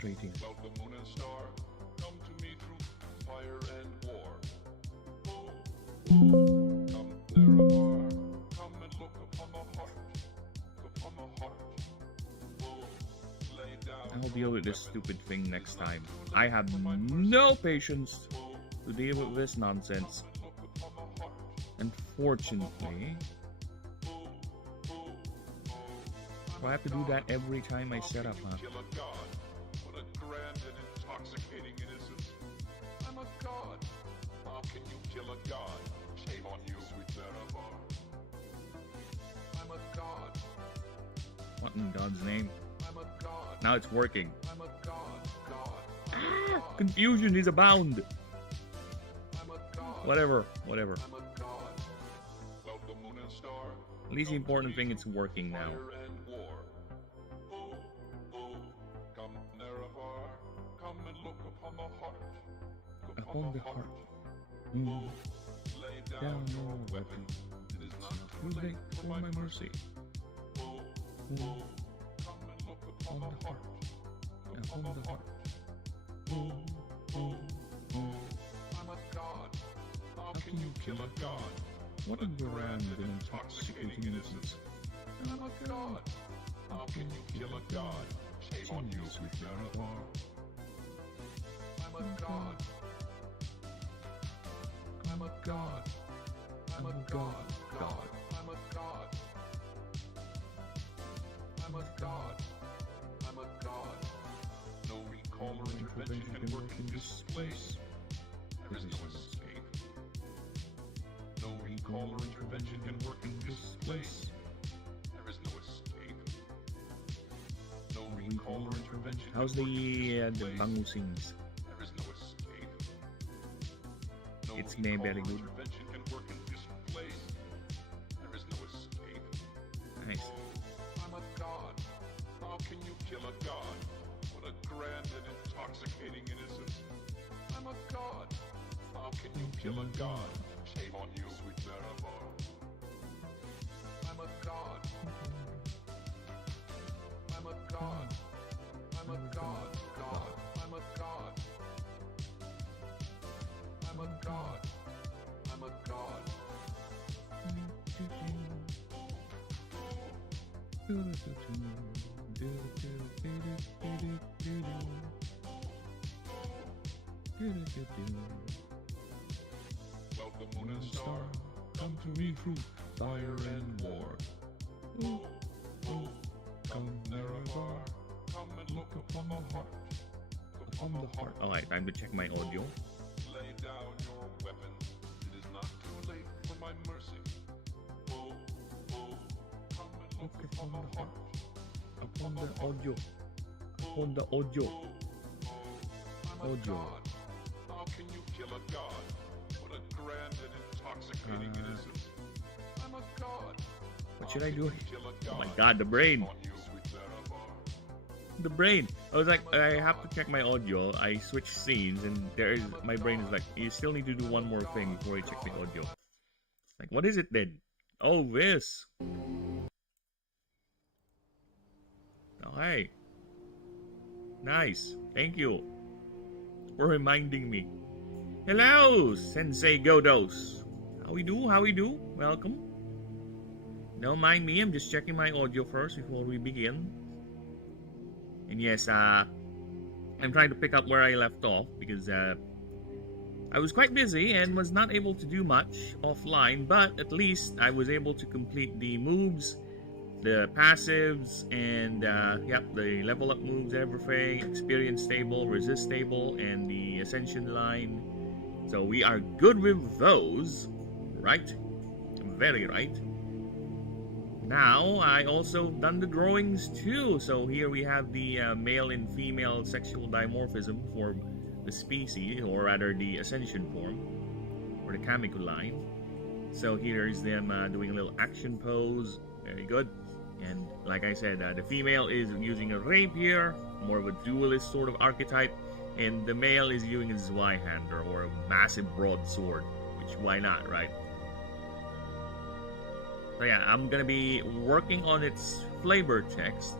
frustrating. Well, the moon and star come to me through fire and war. Come there afar, come and look upon the heart, upon the heart. Lay down. I'll deal with this stupid thing next time. I have no patience to deal with this nonsense. Unfortunately, I have to do that every time I set up, huh? Kill a god. What a grand and intoxicating innocence. I'm a god. How can you kill a god? Shame on you, sweet Zarabar. I'm a god. What in God's name? I'm a god. Now it's working. I'm a god. God. Ah, confusion is abound. I'm a god. Whatever. I'm a god. Well, the moon and star. At least the important thing, it's working now. Fire and war. Come Nerevar, come and look upon the heart. Upon the heart. Lay down your weapon. It is not Too late for my mercy. Come and look upon the heart. Upon the heart. I'm a god. How can you kill a god? What a grand and intoxicating innocence. I'm a god. How can you kill a god? Shame on you, sweet Nerevar. I'm a god. I'm a god. I'm a god. God. I'm a god. I'm a god. I'm a god. No recall or intervention can work in this place. There is no escape. No recall or intervention can work in this place. There is no escape. No recall or intervention. How's the bangusings? There is no escape. No It's very recall or good. intervention can work in this place. There is no escape. Nice. I'm a god. How can you kill a god? What a grand and intoxicating innocence. I'm a god. How can you kill a god? Shame on you, sweet Zarabar. I'm a god. I'm a god. I'm a god. God. I'm a god. I'm a god. I'm a god. Well, the moon and star come to me through fire and war. Come Nerevar, come and look upon the heart. Upon the heart. Alright, time to check my audio. Lay down your weapon. It is not too late for my mercy. Come and look upon the heart. Upon the audio. Upon the audio. I'm a Audio. god. How can you kill a god? What a grand and intoxicating innocence. I'm a god. What should I do? Kill a Oh my god. god, the brain. On you, sweet Zarabar. The brain. I was like, I have to check my audio. I switched scenes, and my brain is like, you still need to do one more thing before you check the audio. Like, what is it then? Oh, this. Oh, hey. Nice. Thank you for reminding me. Hello, Sensei Godos. How we do? How we do? Welcome. Don't mind me. I'm just checking my audio first before we begin. And yes, I'm trying to pick up where I left off because I was quite busy and was not able to do much offline, but at least I was able to complete the moves, the passives, and yep, the level up moves, everything, experience table, resist table, and the ascension line. So we are good with those, right? Very right. Now, I also done the drawings too. So here we have the male and female sexual dimorphism for the species, or rather the ascension form, or the Kamiko line. So here is them doing a little action pose. Very good. And like I said, the female is using a rapier, more of a duelist sort of archetype, and the male is using a Zweihander, or a massive broadsword, which why not, right? So yeah, I'm gonna be working on its flavor text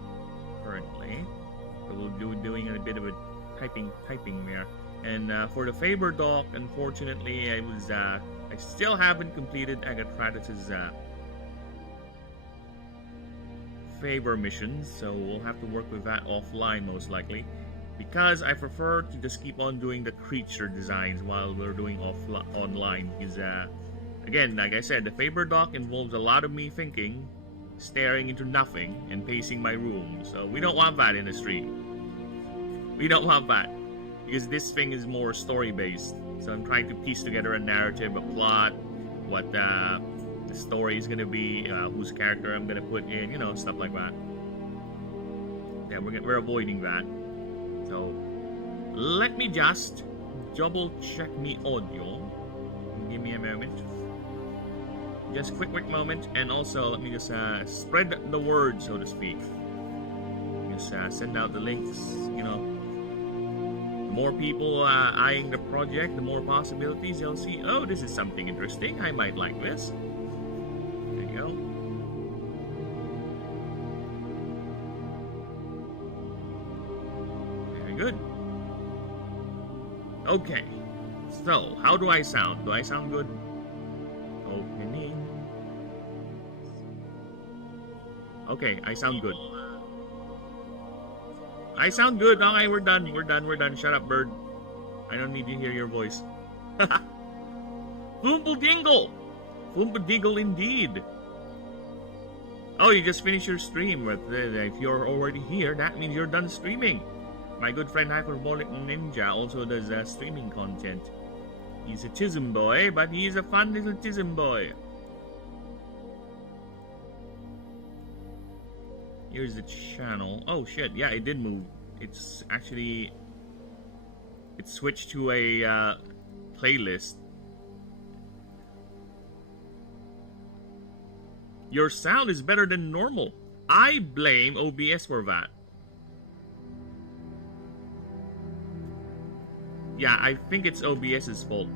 currently. So we'll be doing a bit of a typing there. And for the Faber doc, unfortunately, I still haven't completed Agatratus's Faber missions, so we'll have to work with that offline most likely. Because I prefer to just keep on doing the creature designs while we're doing online. Because again, like I said, the Faber doc involves a lot of me thinking, staring into nothing, and pacing my room. So we don't want that in the stream. We don't want that. Because this thing is more story-based. So I'm trying to piece together a narrative, a plot, what the story is going to be, whose character I'm going to put in, you know, stuff like that. Yeah, we're avoiding that. So, let me just double check me audio. Give me a moment. Just quick moment. And also, let me just spread the word, so to speak. Just send out the links, you know. The more people eyeing the project, the more possibilities they'll see. Oh, this is something interesting. I might like this. There you go. Very good. Okay. So, how do I sound? Do I sound good? Opening. Okay, I sound good. I sound good. Okay, we're done. We're done. Shut up, bird. I don't need to hear your voice. Foompledingle! Foompledingle indeed. Oh, you just finished your stream. But if you're already here, that means you're done streaming. My good friend Hyperbolic Ninja also does streaming content. He's a tism boy, but he's a fun little tism boy. Here's the channel. Oh shit, yeah, it did move. It's actually... It switched to a playlist. Your sound is better than normal. I blame OBS for that. Yeah, I think it's OBS's fault.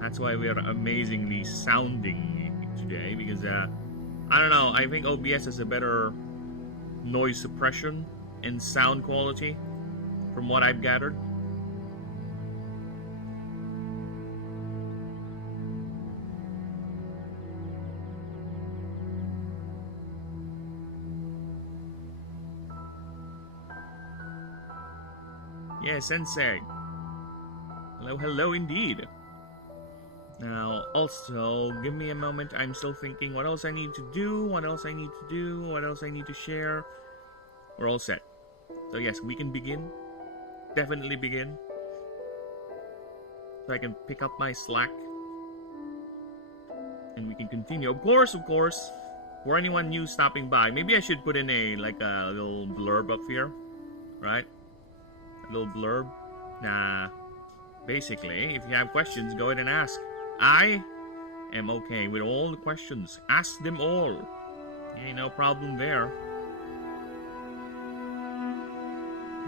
That's why we're amazingly sounding today, because I don't know, I think OBS has a better noise suppression and sound quality from what I've gathered. Yeah, Sensei. Hello indeed. Now, also, give me a moment. I'm still thinking what else I need to do, what else I need to share. We're all set. So yes, we can begin. Definitely begin. So I can pick up my slack. And we can continue. Of course. For anyone new stopping by, maybe I should put in a little blurb up here. Right? A little blurb. Nah. Basically, if you have questions, go ahead and ask. I am okay with all the questions. Ask them all. Ain't no problem there.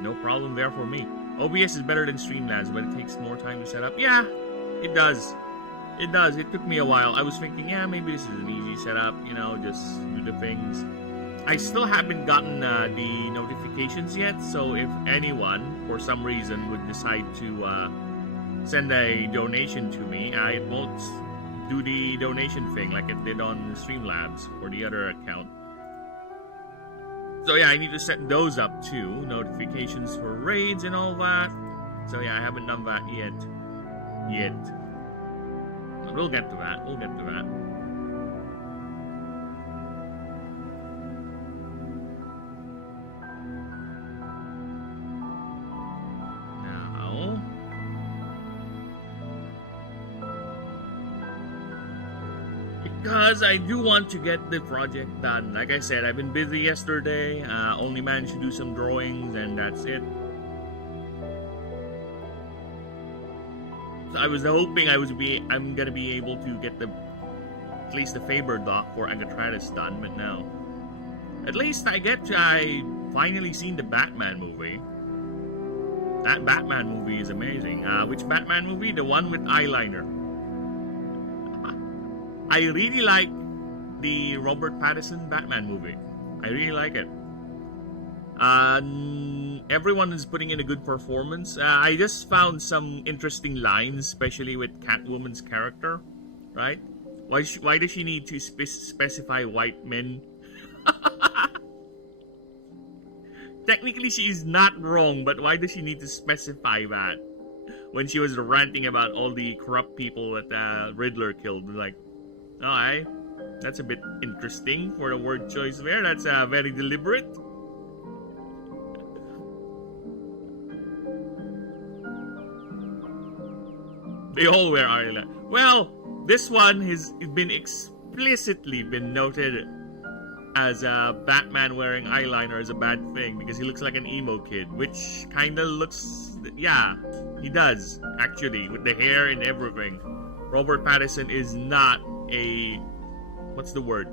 No problem there for me. OBS is better than Streamlabs, but it takes more time to set up. Yeah, it does. It does. It took me a while. I was thinking, yeah, maybe this is an easy setup. You know, just do the things. I still haven't gotten the notifications yet, so if anyone, for some reason, would decide to send a donation to me, I won't do the donation thing like it did on Streamlabs or the other account. So yeah, I need to set those up too. Notifications for raids and all that. So yeah, I haven't done that yet. But we'll get to that. Because I do want to get the project done. Like I said, I've been busy yesterday. Only managed to do some drawings, and that's it. So I was hoping I'm gonna be able to get at least the Faber doc for Agatratus done, but no. At least I finally seen the Batman movie. That Batman movie is amazing. Which Batman movie? The one with eyeliner. I really like the Robert Pattinson Batman movie. I really like it. Everyone is putting in a good performance. I just found some interesting lines, especially with Catwoman's character, right? Why does she need to specify white men? Technically, she is not wrong, but why does she need to specify that? When she was ranting about all the corrupt people that Riddler killed. Like, alright, that's a bit interesting for the word choice there. That's very deliberate. They all wear eyeliner. Well, this one has been explicitly been noted as Batman wearing eyeliner is a bad thing because he looks like an emo kid, which kind of looks, yeah, he does actually with the hair and everything. Robert Pattinson is not a, what's the word?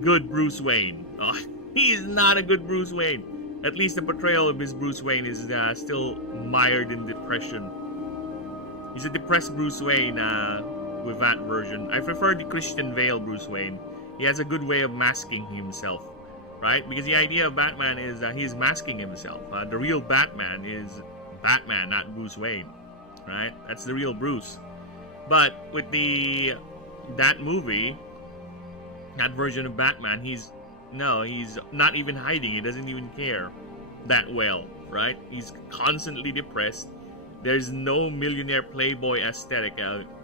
Good Bruce Wayne. Oh, he is not a good Bruce Wayne. At least the portrayal of his Bruce Wayne is still mired in depression. He's a depressed Bruce Wayne with that version. I prefer the Christian Bale Bruce Wayne. He has a good way of masking himself, right? Because the idea of Batman is he's masking himself. The real Batman is Batman, not Bruce Wayne, right? That's the real Bruce. But with that movie, that version of Batman, he's not even hiding. He doesn't even care that well, right? He's constantly depressed. There's no millionaire playboy aesthetic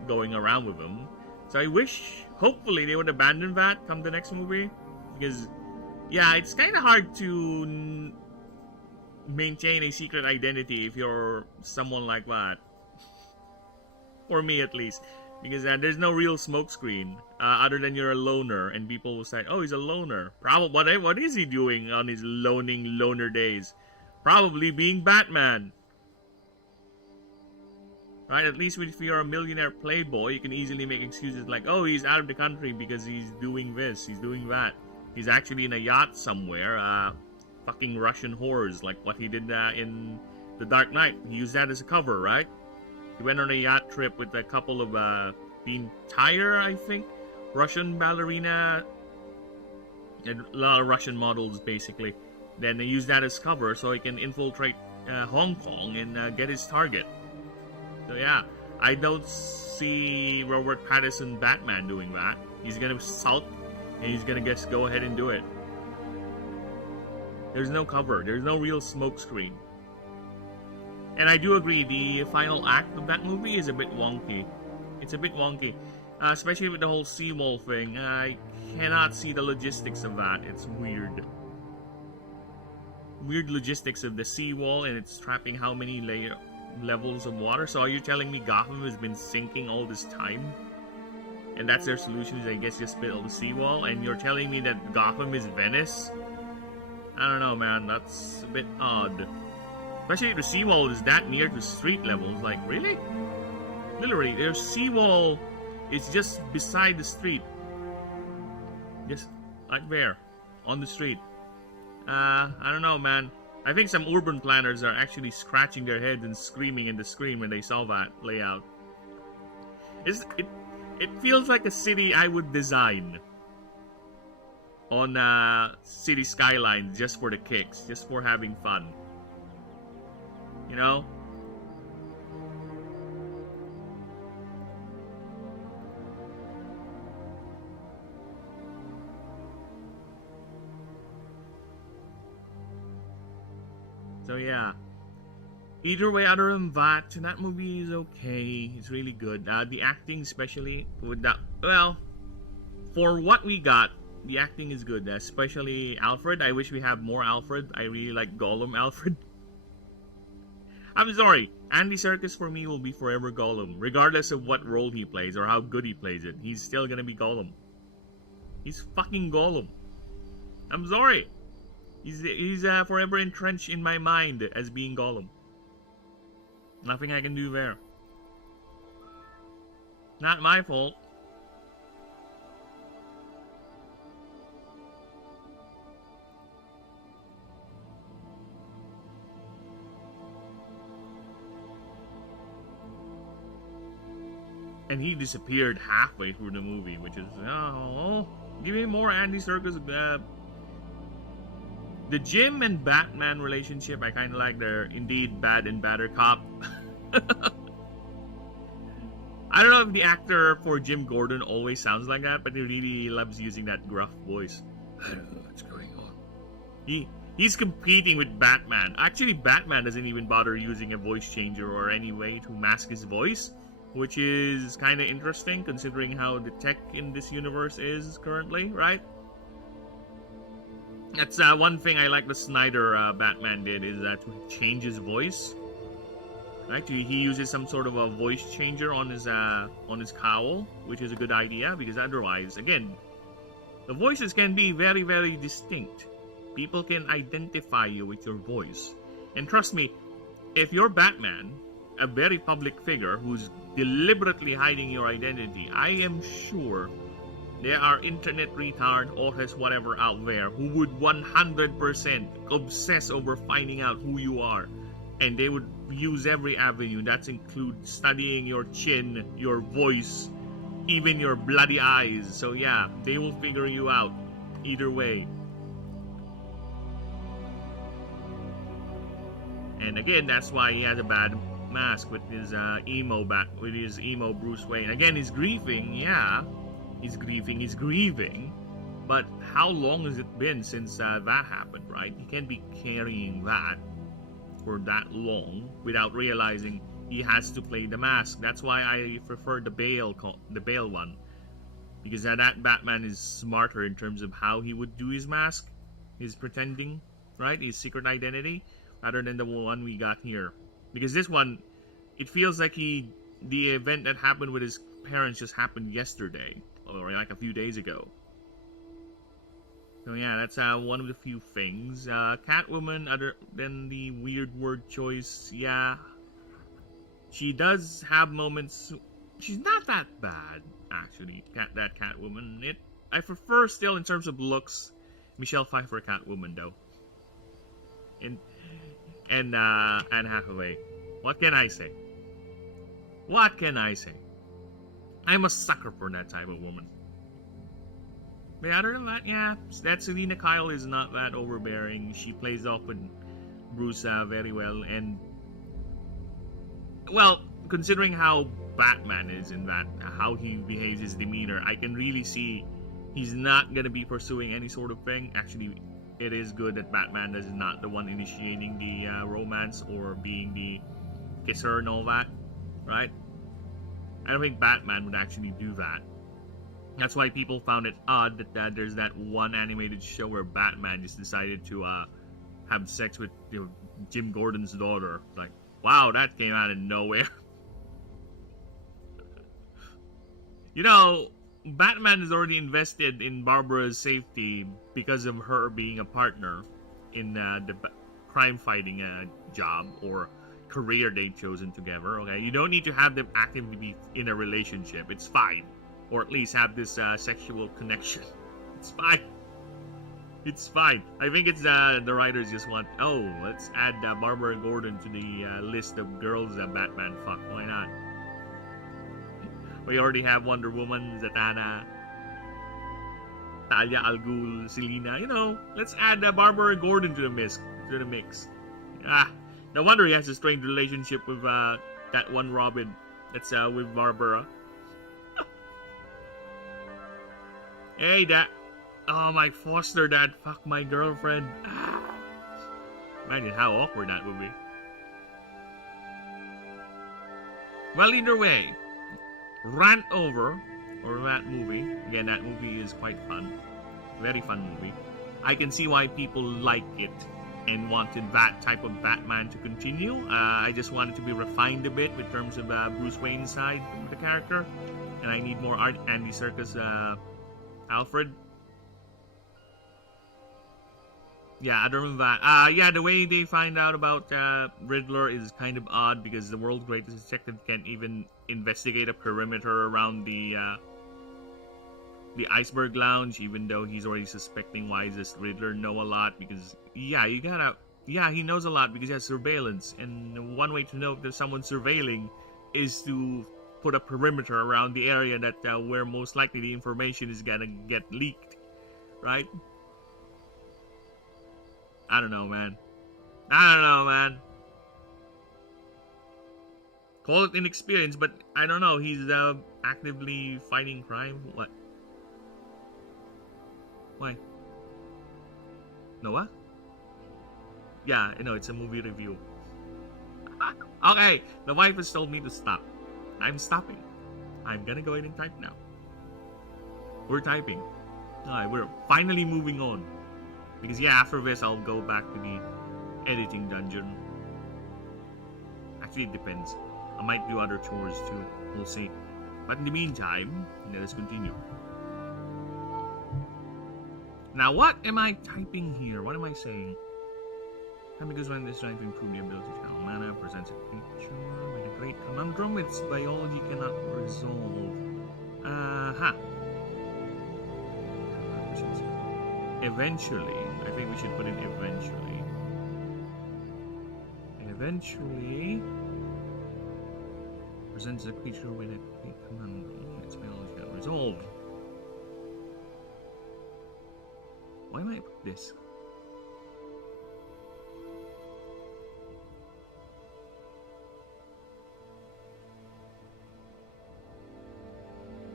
going around with him. So I wish, hopefully, they would abandon that come the next movie. Because, yeah, it's kind of hard to maintain a secret identity if you're someone like that. For me, at least. Because there's no real smokescreen other than you're a loner, and people will say, "Oh, he's a loner." Probably, what is he doing on his loner days? Probably being Batman, right? At least if you're a millionaire playboy, you can easily make excuses like, "Oh, he's out of the country because he's doing this, he's doing that. He's actually in a yacht somewhere, fucking Russian whores, like what he did in The Dark Knight." He used that as a cover, right? He went on a yacht trip with a couple of the entire, I think, Russian ballerina, and a lot of Russian models, basically. Then they use that as cover so he can infiltrate Hong Kong and get his target. So yeah, I don't see Robert Pattinson Batman doing that. He's gonna sulk and he's gonna just go ahead and do it. There's no cover. There's no real smokescreen. And I do agree, the final act of that movie is a bit wonky. It's a bit wonky. Especially with the whole seawall thing. I cannot see the logistics of that. It's weird. Weird logistics of the seawall, and it's trapping how many levels of water. So are you telling me Gotham has been sinking all this time? And that's their solution, is I guess just build the seawall? And you're telling me that Gotham is Venice? I don't know, man. That's a bit odd. Especially if the seawall is that near to street levels. Like, really? Literally, their seawall is just beside the street. Just like there, on the street. I don't know, man. I think some urban planners are actually scratching their heads and screaming in the screen when they saw that layout. It feels like a city I would design on city skylines just for the kicks, just for having fun. You know? So yeah. Either way, other than that movie is okay. It's really good. The acting, especially with that, well, for what we got, the acting is good. Especially Alfred. I wish we have more Alfred. I really like Gollum Alfred. I'm sorry, Andy Serkis for me will be forever Gollum, regardless of what role he plays or how good he plays it. He's still gonna be Gollum. He's fucking Gollum. I'm sorry. He's forever entrenched in my mind as being Gollum. Nothing I can do there. Not my fault. And he disappeared halfway through the movie, which is, oh, give me more Andy Serkis The Jim and Batman relationship, I kind of like. They're indeed bad and badder cop. I don't know if the actor for Jim Gordon always sounds like that, but he really loves using that gruff voice. I don't know what's going on. He's competing with Batman. Actually, Batman doesn't even bother using a voice changer or any way to mask his voice, which is kind of interesting considering how the tech in this universe is currently, right? That's one thing I like the Snyder Batman did, is to change his voice. Right, he uses some sort of a voice changer on his cowl, which is a good idea, because otherwise, again, the voices can be very, very distinct. People can identify you with your voice. And trust me, if you're Batman, a very public figure who's deliberately hiding your identity, I am sure there are internet retard, authors, whatever out there who would 100% obsess over finding out who you are. And they would use every avenue. That includes studying your chin, your voice, even your bloody eyes. So yeah, they will figure you out either way. And again, that's why he has a bad mask with his emo Bruce Wayne. Again, he's grieving. Yeah, he's grieving. But how long has it been since that happened, right? He can't be carrying that for that long without realizing he has to play the mask. That's why I prefer the Bale one, because that Batman is smarter in terms of how he would do his mask, his pretending, right, his secret identity, rather than the one we got here. Because this one, it feels like the event that happened with his parents just happened yesterday, or like a few days ago. So yeah, that's one of the few things. Catwoman, other than the weird word choice, yeah, she does have moments. She's not that bad, actually. That Catwoman. I prefer still in terms of looks, Michelle Pfeiffer Catwoman though. And Anne Hathaway. What can I say? What can I say? I'm a sucker for that type of woman. But other than that, yeah, that Selina Kyle is not that overbearing. She plays off with Bruce very well. And, well, considering how Batman is in that, how he behaves, his demeanor, I can really see he's not going to be pursuing any sort of thing. Actually, it is good that Batman is not the one initiating the romance or being the kisser and all that, right? I don't think Batman would actually do that. That's why people found it odd that there's that one animated show where Batman just decided to have sex with Jim Gordon's daughter. Like, wow, that came out of nowhere. Batman is already invested in Barbara's safety because of her being a partner in the crime-fighting job or career they've chosen together. Okay, you don't need to have them actively be in a relationship. It's fine. Or at least have this sexual connection. It's fine. It's fine. I think it's the writers just want, let's add Barbara Gordon to the list of girls that Batman fuck. Why not? We already have Wonder Woman, Zatanna, Talia al Ghul, Selina. Let's add Barbara Gordon to the mix. No wonder he has a strained relationship with that one Robin that's with Barbara. Hey, my foster dad fuck my girlfriend. Imagine how awkward that would be. Well, either way, Rant Over, or that movie. Again, that movie is quite fun. Very fun movie. I can see why people like it and wanted that type of Batman to continue. I just want it to be refined a bit in terms of Bruce Wayne's side of the character. And I need more Andy Serkis Alfred. Yeah, other than that, the way they find out about Riddler is kind of odd because the world's greatest detective can't even investigate a perimeter around the Iceberg Lounge, even though he's already suspecting. Why does this Riddler know a lot? Because he knows a lot because he has surveillance, and one way to know if there's someone surveilling is to put a perimeter around the area that where most likely the information is gonna get leaked, right? I don't know, man. I don't know, man. Call it inexperience, but I don't know. He's actively fighting crime. What? Why? No, what? Yeah, you know, it's a movie review. Okay, the wife has told me to stop. I'm stopping. I'm gonna go ahead and type now. We're typing. Alright, we're finally moving on. Because yeah, after this I'll go back to the editing dungeon. Actually, it depends. I might do other chores too. We'll see. But in the meantime, let us continue. Now, what am I typing here? What am I saying? Because when this trying to improve the ability to channel mana, presents a creature with a great conundrum its biology cannot resolve. Eventually, I think we should put in eventually. Eventually, presents a creature with a great conundrum its biology cannot resolve. Why am I put this?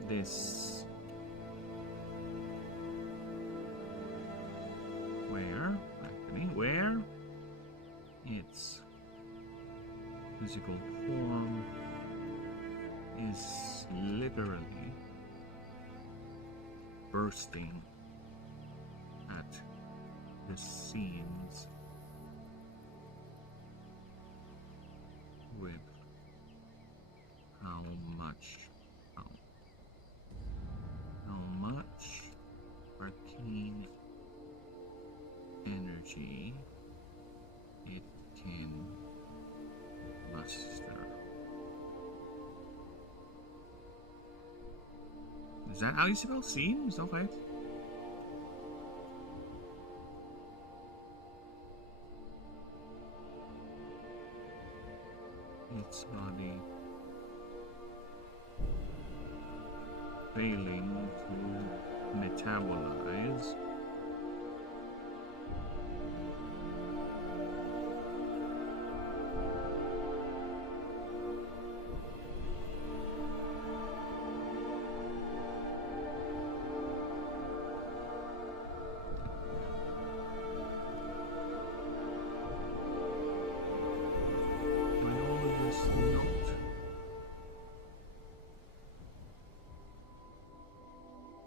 This. Where? Actually, where? Its physical form is literally bursting at the seams with how much arcane energy it can muster. Is that how you spell seams? Okay. Its body failing to metabolize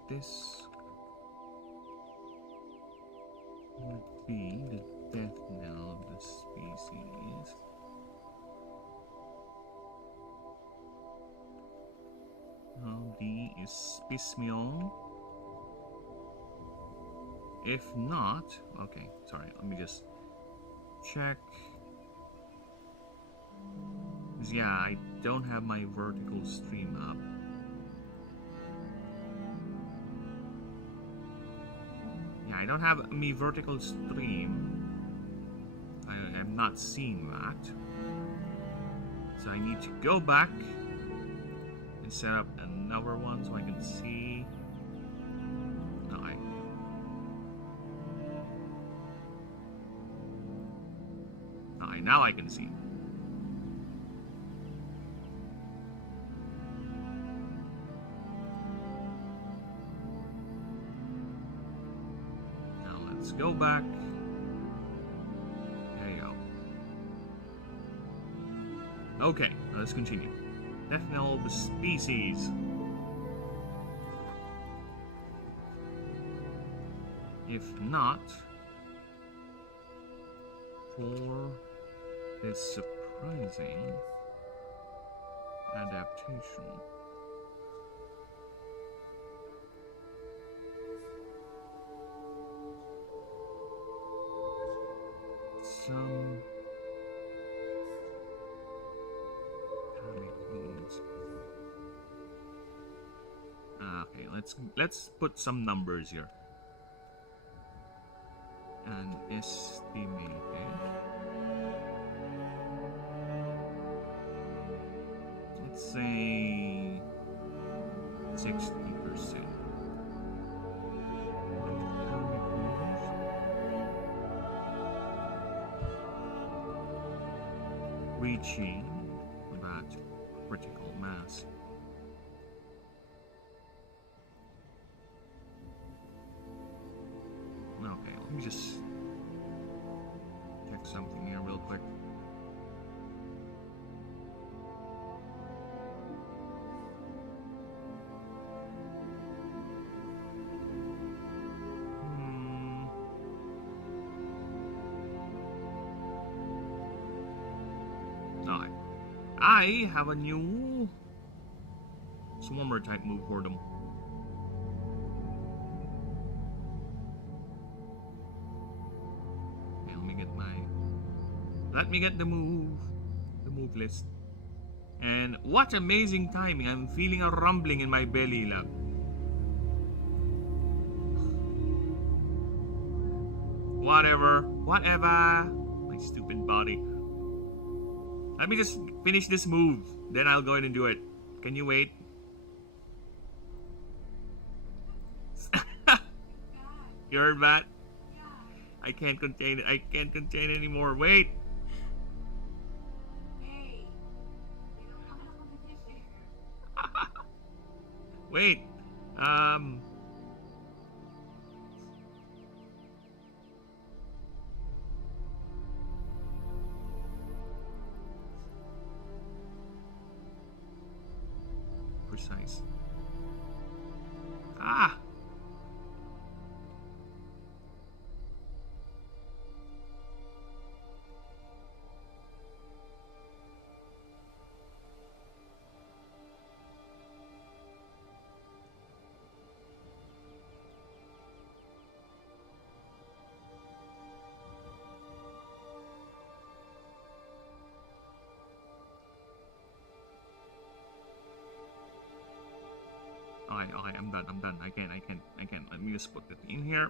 this would be the death knell of the species. D is piecemeal. If not, okay, sorry, let me just check. Yeah, I don't have my vertical stream up. Yeah, I don't have me vertical stream. I am not seeing that. So I need to go back and set up another one so I can see. Now I can see. Now let's go back. There you go. Okay, let's continue. Death knell of the species. If not for this surprising adaptation. Some chemicals. Okay, let's put some numbers here. And estimated. Let's say 60%. reaching that critical mass. Okay, let me just check something here real quick. Alright. I have a new Swarmer type move for them. Okay, let me get the move list. And what amazing timing! I'm feeling a rumbling in my belly, love. Whatever. My stupid body. Let me just finish this move, then I'll go in and do it. Can you wait? You heard that? I can't contain it. I can't contain it anymore. Wait. Wait. Precise. Ah. Alright, I'm done. I can't. Let me just put it in here.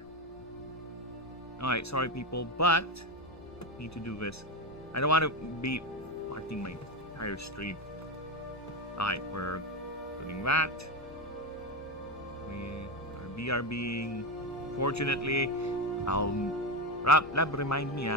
Alright, sorry people, but need to do this. I don't want to be parting my entire stream. Alright, we're doing that. We are BRBing. Fortunately, Lab, remind me,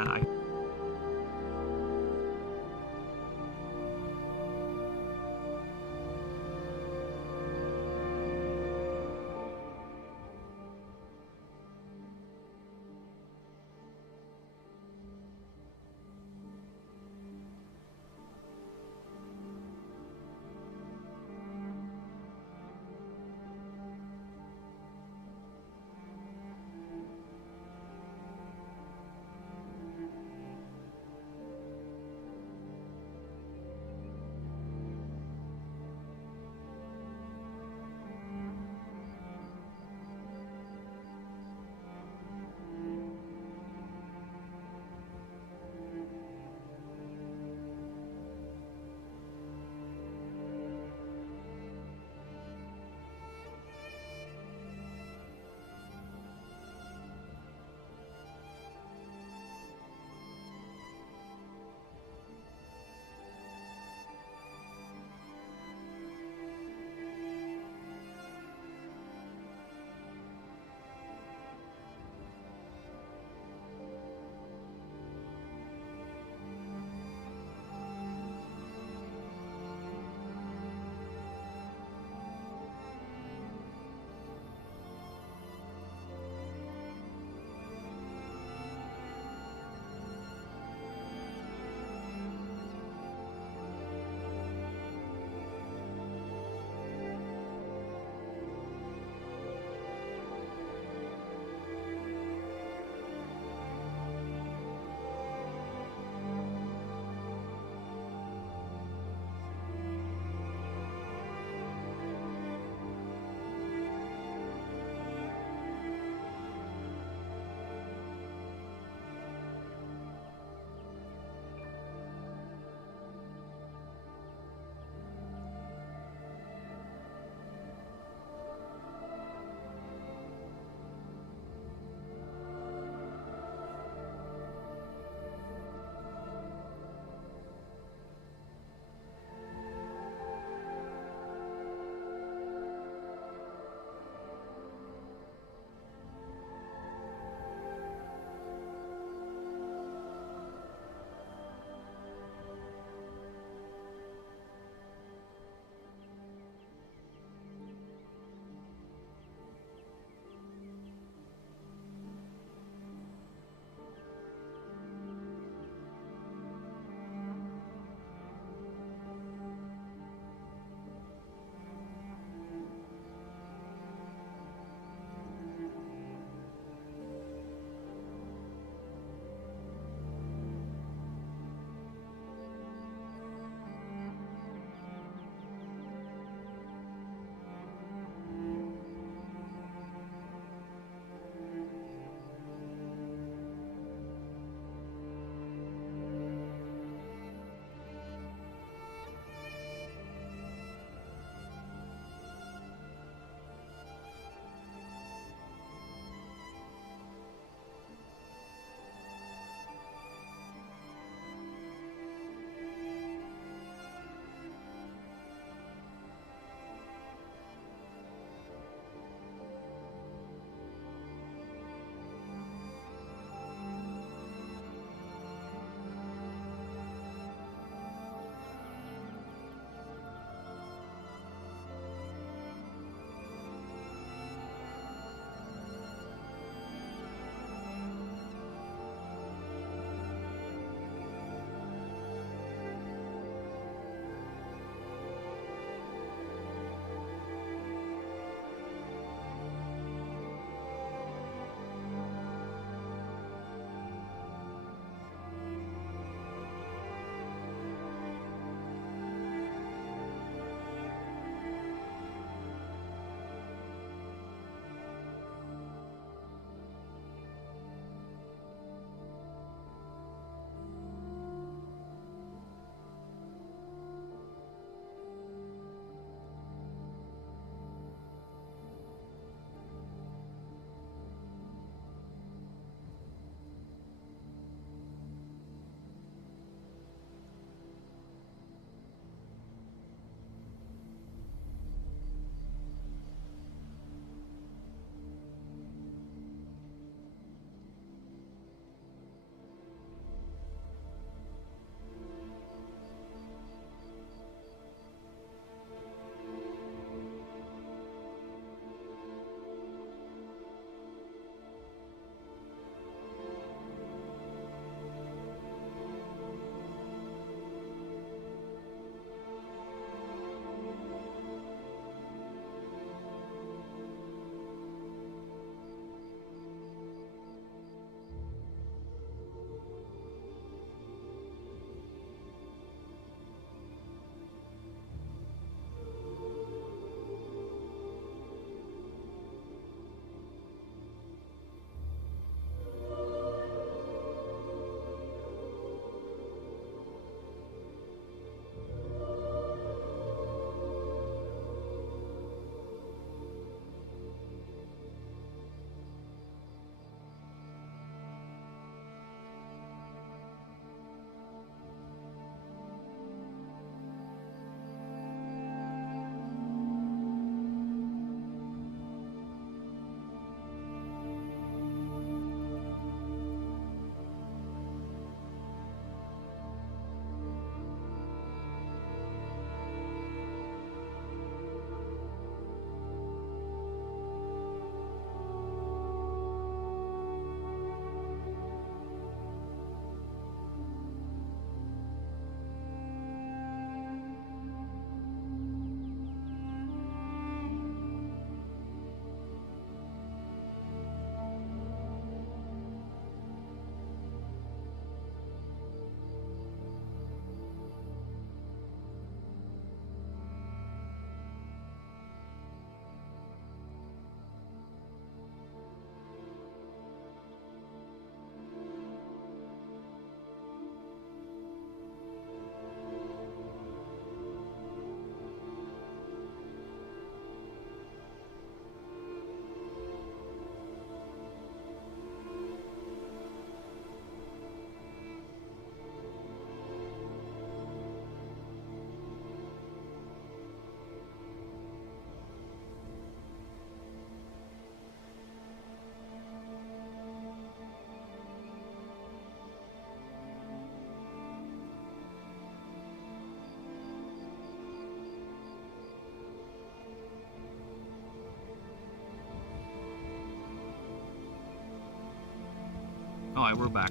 Alright, we're back.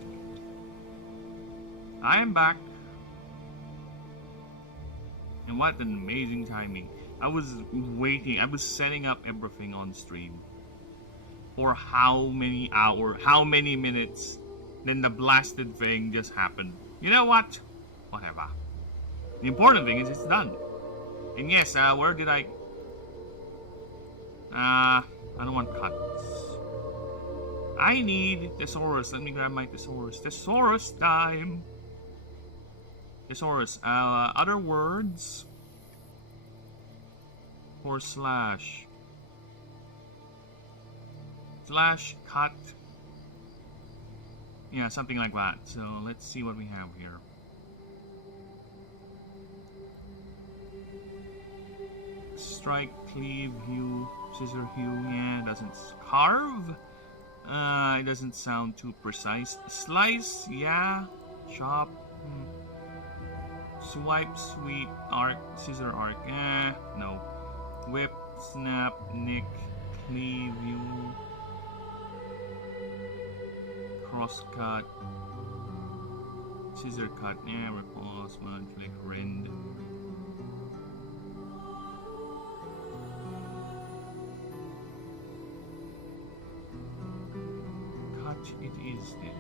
I am back. And what an amazing timing. I was waiting, I was setting up everything on stream. For how many hours, how many minutes, then the blasted thing just happened. You know what? Whatever. The important thing is it's done. And yes, where did I don't want cuts. I need thesaurus. Let me grab my thesaurus. Thesaurus time. Thesaurus. Other words. Or slash. Slash cut. Yeah, something like that. So let's see what we have here. Strike, cleave, hew, scissor, hew. Yeah, doesn't carve. It doesn't sound too precise. Slice, yeah. Chop. Swipe, sweep, arc, scissor, arc. No. Whip, snap, nick, cleave, hew. Cross cut. Scissor cut. Yeah, repulse, one, flick, rend. It is then.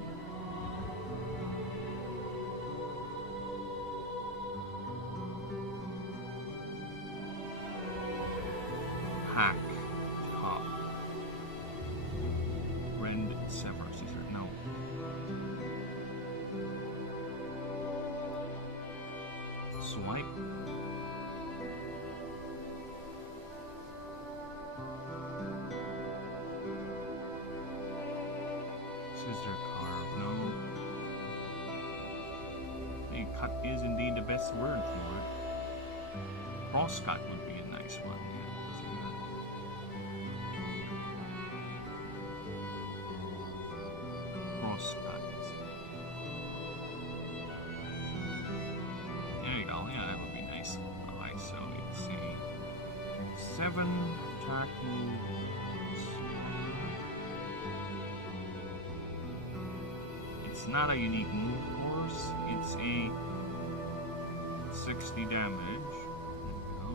Hack, chop, rend, sever, scissor. No. Swipe. Scissor carve, no. A cut is indeed the best word for it. Cross cut would be a nice one. Cross cut. There you go, yeah, that would be nice. Alright, so it's a 7 attack moves. It's not a unique move, of course. It's a 60 damage. There we go.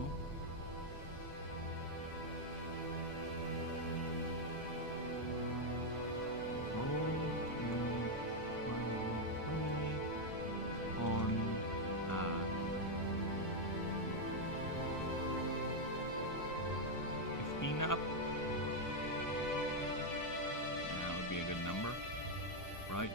On 15 up. That would be a good number, right?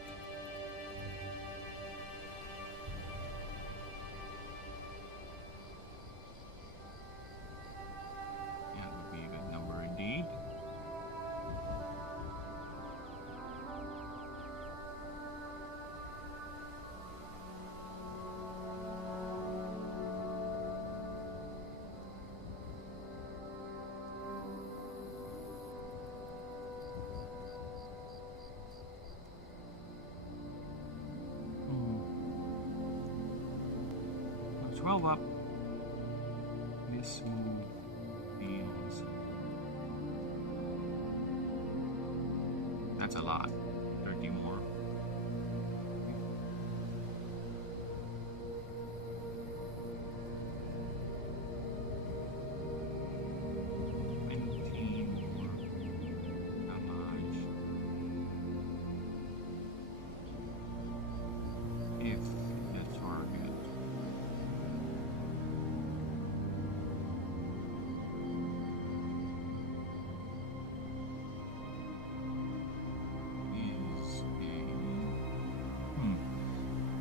Hmm. 12 up. This move deals. That's a lot. 30 more.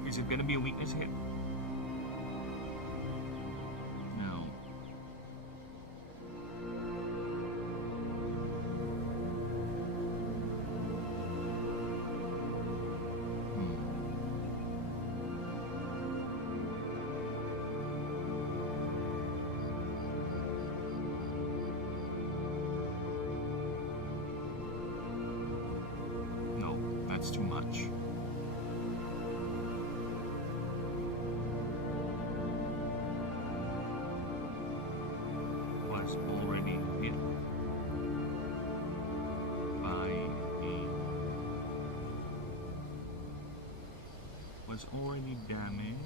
Is it gonna be a weakness hit? No. No, that's too much. Already hit by a was already damaged.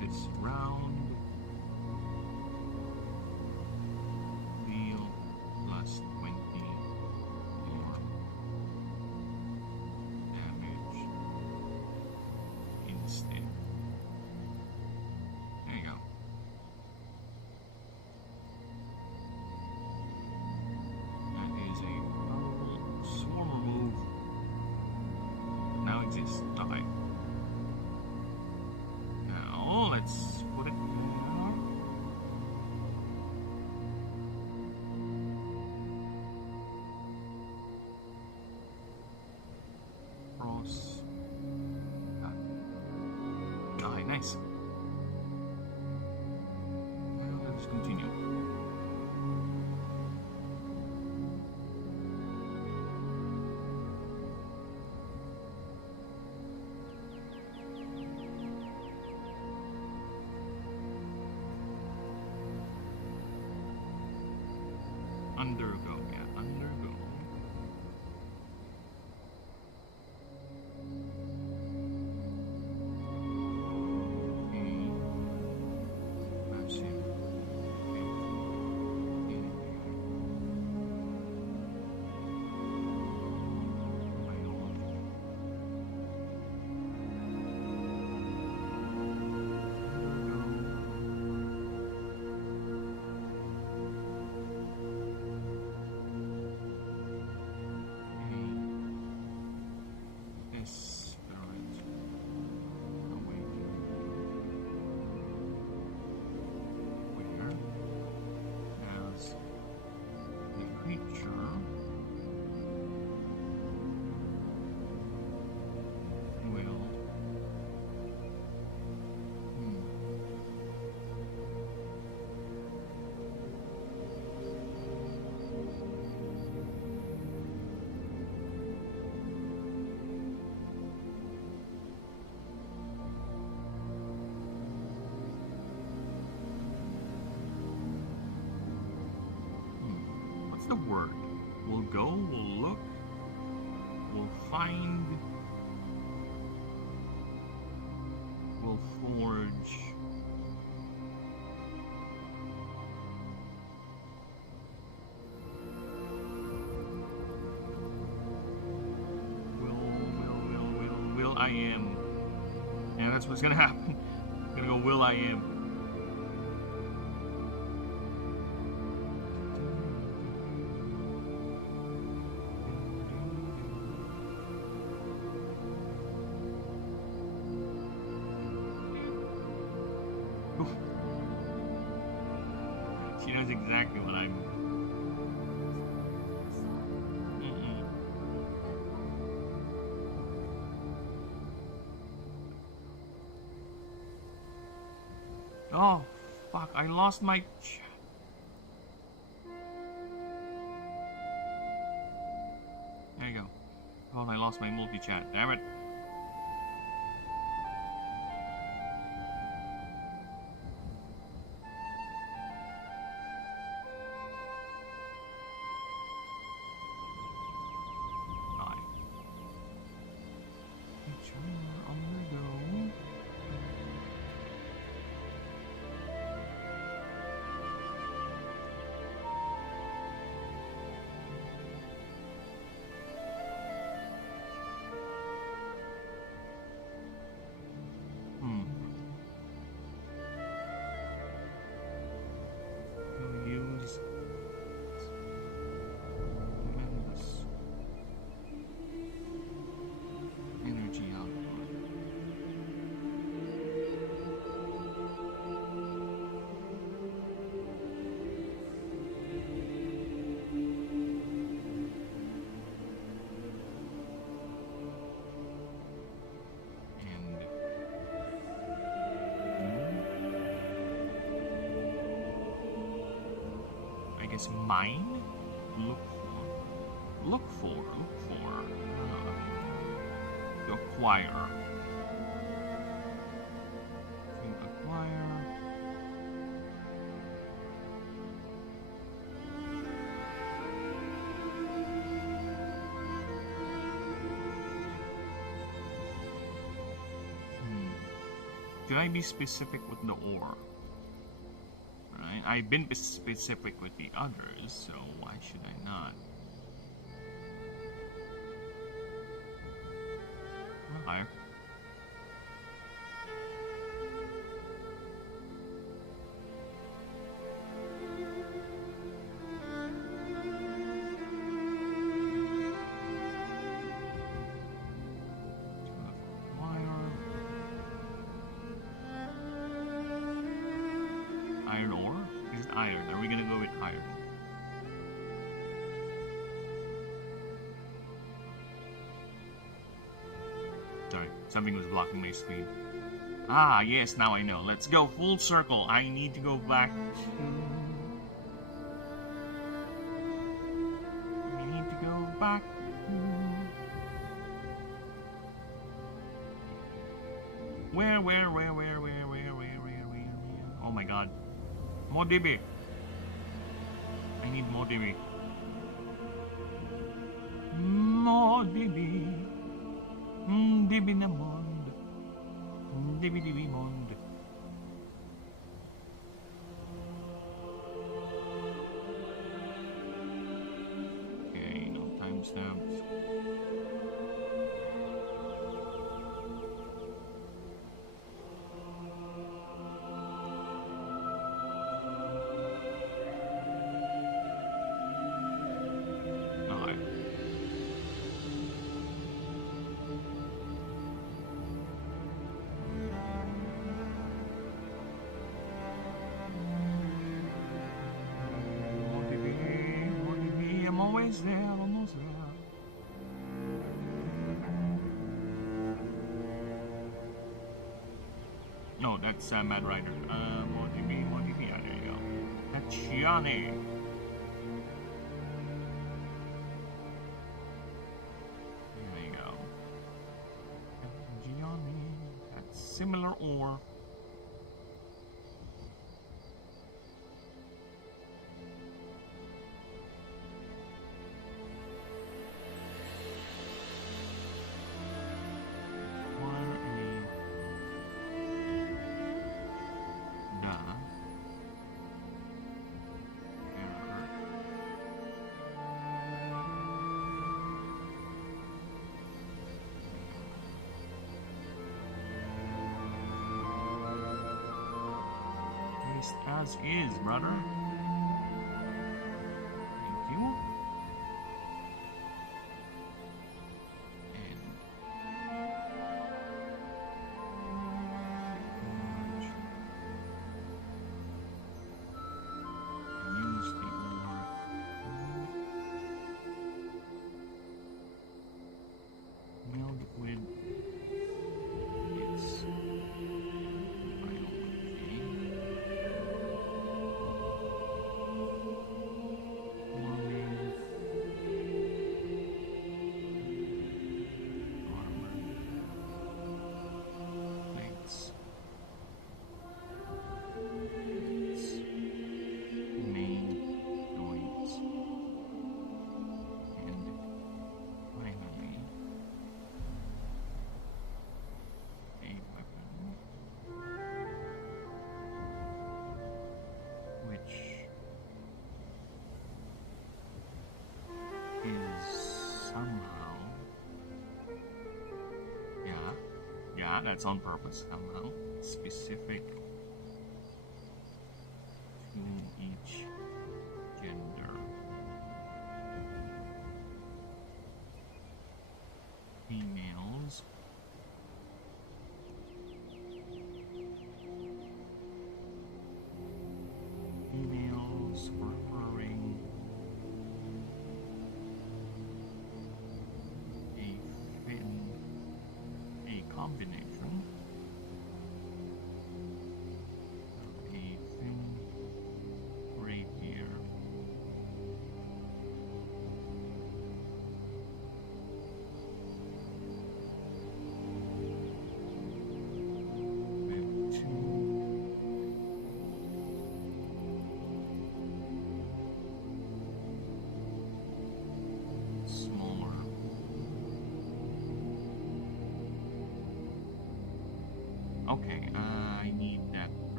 This round deal plus 20 more damage instead. There you go. That is a powerful swarm remove. Now exists. Die. Now let's put it there. Cross. Die. Nice. Now let's continue. Undergo, yeah, undergo. Okay. Massive. The word. We'll go, we'll look, we'll find, we'll forge. Will I am. Yeah, that's what's gonna happen. I'm gonna go will I am. She knows exactly what I'm. Oh, fuck, I lost my chat. There you go. Oh, I lost my multi-chat. Damn it. Is mine? Look for, to acquire. To acquire. Should I be specific with the ore? Right? I've been specific with the others, so why should I not? Okay. Iron ore? Is it iron? Are we gonna go with iron? Sorry, something was blocking my screen. Ah, yes, now I know. Let's go full circle. I need to go back to... I need to go back to... Where? Oh my god. More DB. I need more DB. More DB. DB na mond. DB mond. Okay, no timestamps. Almost there. No, that's Mad Rider. Motivi, yeah, there you go. That's Gianni. There you go. Gianni. That's similar ore. As is, brother. Thank you. And use the ore. Meld with its that's on purpose somehow. Specific to each gender. Females. Females preferring a combination.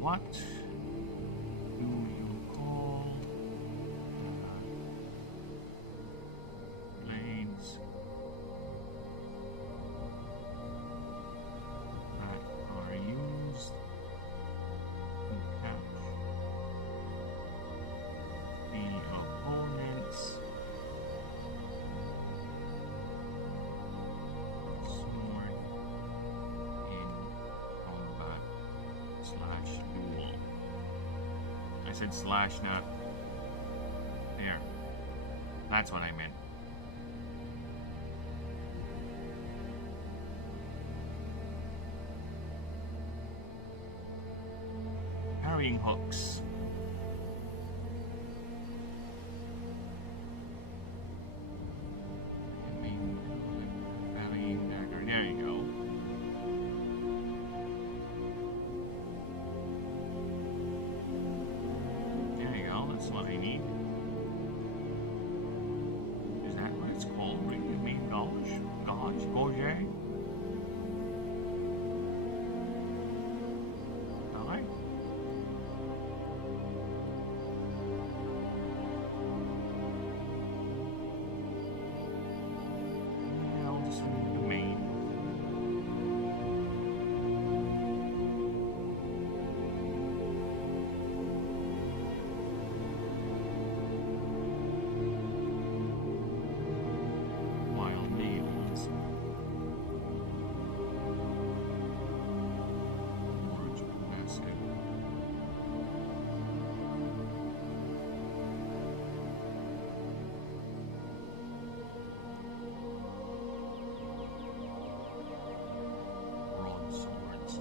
What do you call blades that are used to catch the opponent's sword in combat slash duel? I said slash, not there. That's what I meant. Parrying hooks. Parrying dagger. There you go. There you go. That's what I need. Is that what it's called? You mean gauge? Gauge? Gauge? Alright. Yeah, I'll just read the main. Wild neighbors. Orange massive. Broadswords.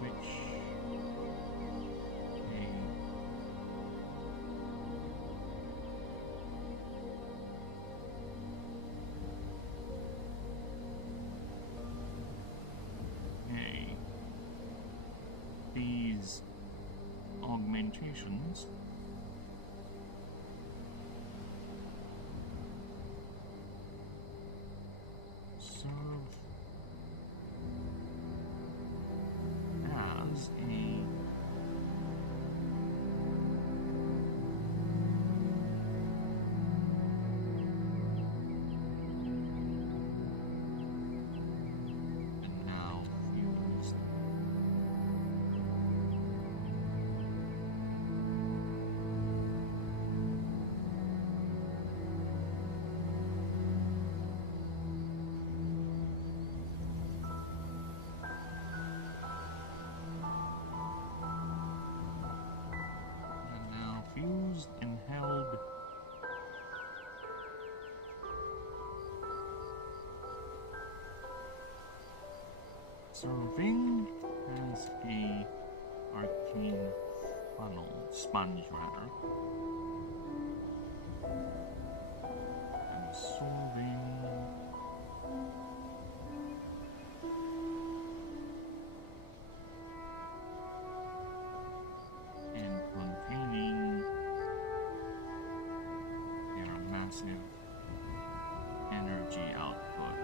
Which hey, these augmentations serve as a and now fused and held serving as a arcane funnel sponge rather, absorbing and containing their massive energy output.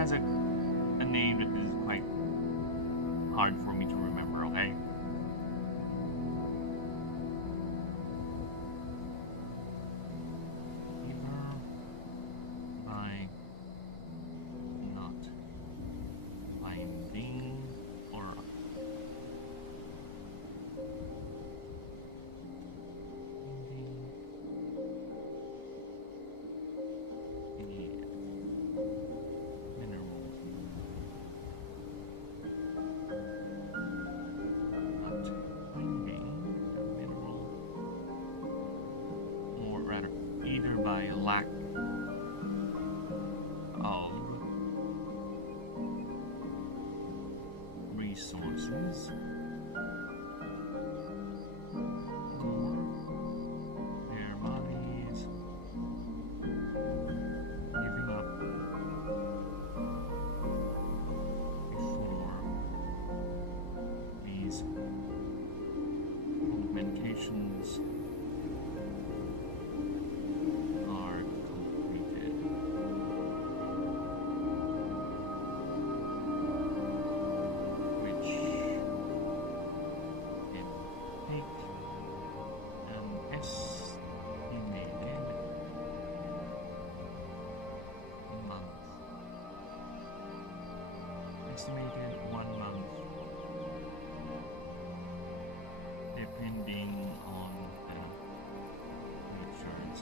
has a name that is quite hard for me to remember, okay? Either by not finding or either by lack of resources or their bodies giving up before these augmentations are completed. Which it take an estimated month. Estimated 1 month, depending on the creature's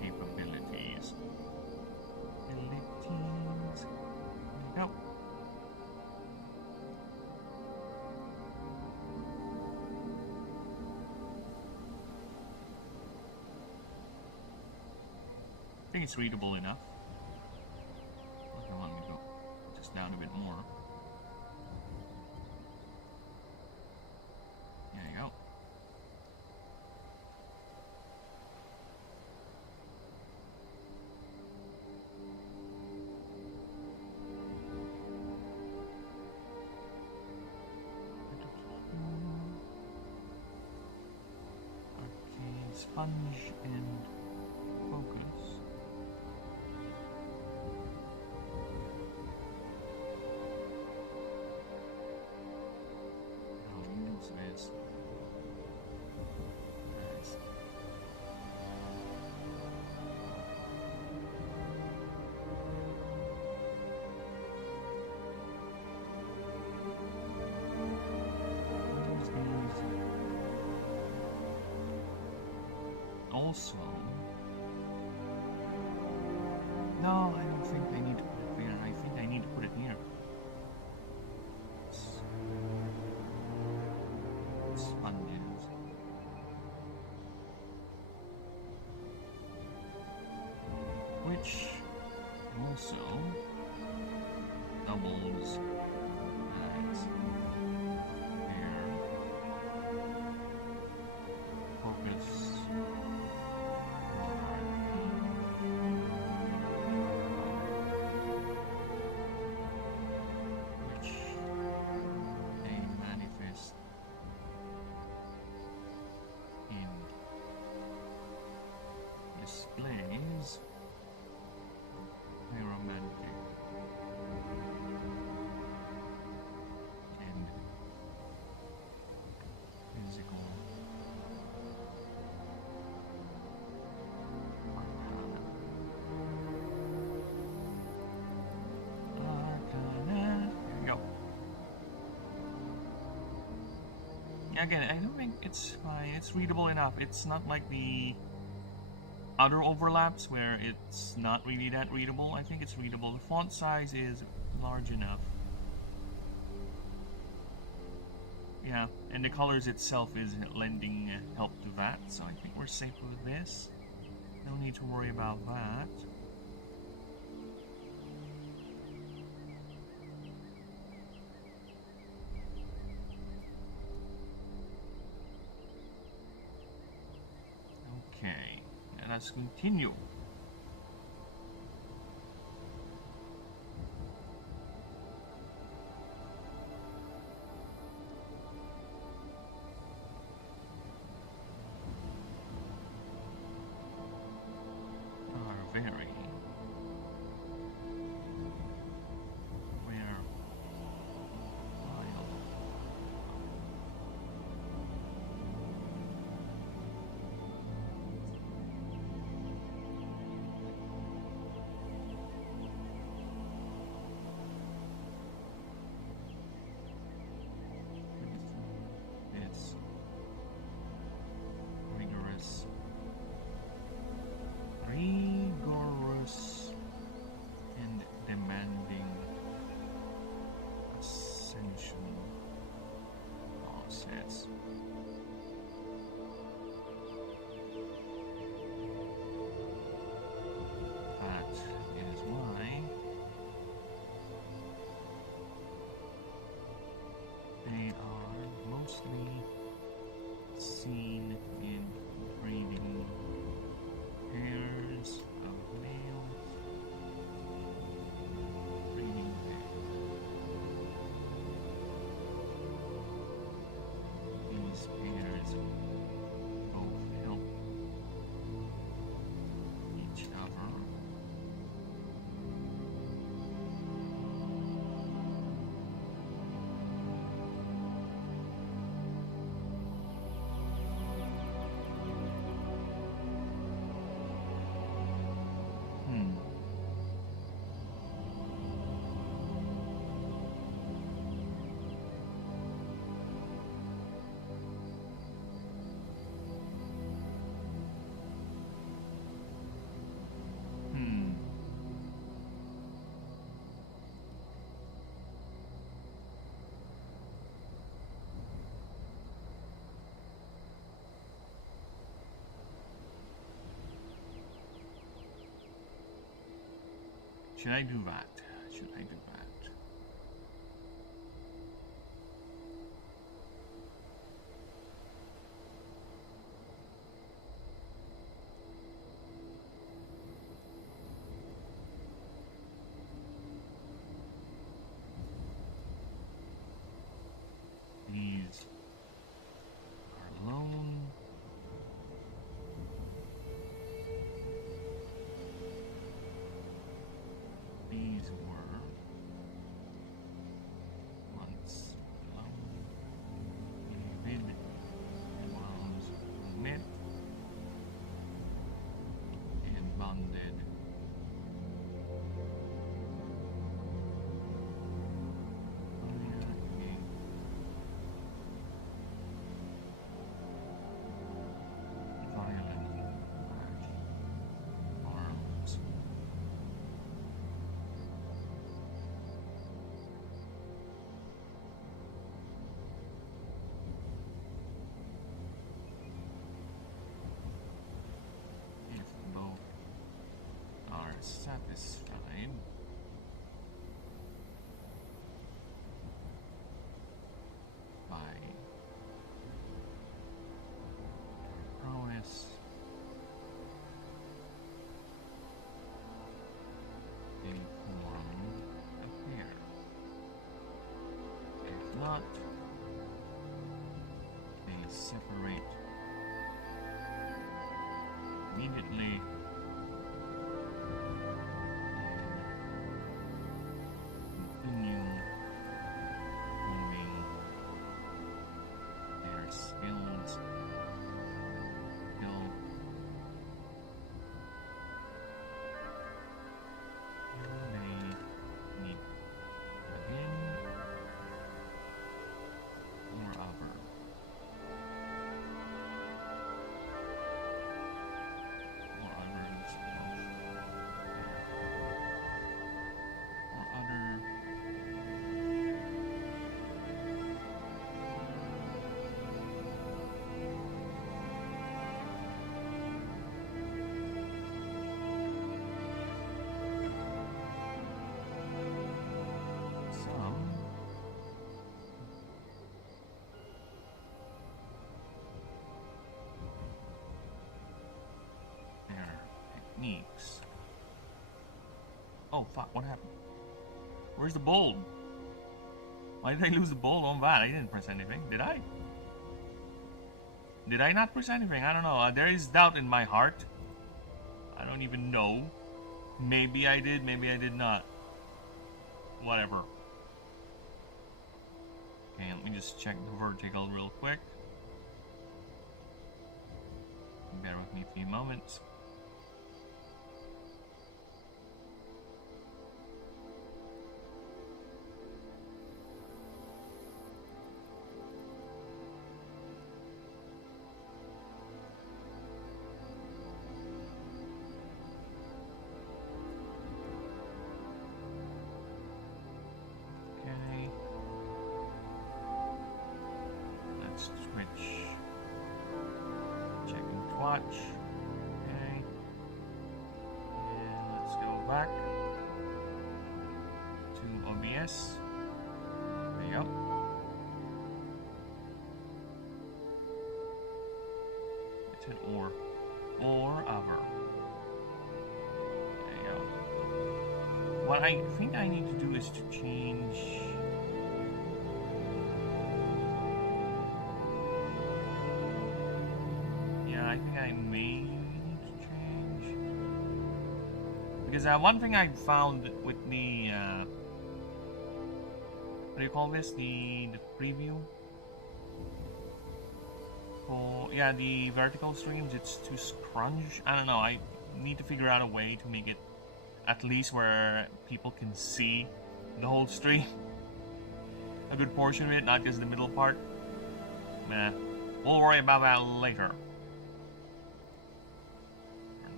capabilities. Abilities. There we go. I think it's readable enough. Okay, let me go just down a bit more. There you go. Arcane sponge and focus. I'll use this as use these also. No, I don't think I need to put it there. I think I need to put it here. Sponges. Which also doubles as their focus. Which they manifest in displays pyromantic and physical arcana. There you go. Again, I don't think it's fine. It's readable enough. It's not like the other overlaps where it's not really that readable. I think it's readable. The font size is large enough. Yeah, and the colors itself is lending help to that, so I think we're safe with this. No need to worry about that. Okay, let us continue. Are very dimension process. That is why they are mostly seen in breeding pairs of males. Breeding pairs. These pairs both help each other. Should I do that? Should I do that? These are lone. These were once alone. David was met and bonded. Satisfied by prowess, they form a pair. If not, they separate immediately. Techniques. Oh fuck, what happened? Where's the bold? Why did I lose the bold on that? I didn't press anything, did I? Did I not press anything? I don't know. There is doubt in my heart. I don't even know. Maybe I did, maybe I did not. Whatever. Okay, let me just check the vertical real quick. Bear with me a few moments. much. Okay. And let's go back to OBS. There you go. It's an or over. There you go. What I think I need to do is to change. I think I may need to change, because one thing I found with the what do you call this, the preview for the vertical streams, it's too scrunch. I don't know, I need to figure out a way to make it at least where people can see the whole stream, a good portion of it, not just the middle part. We'll worry about that later.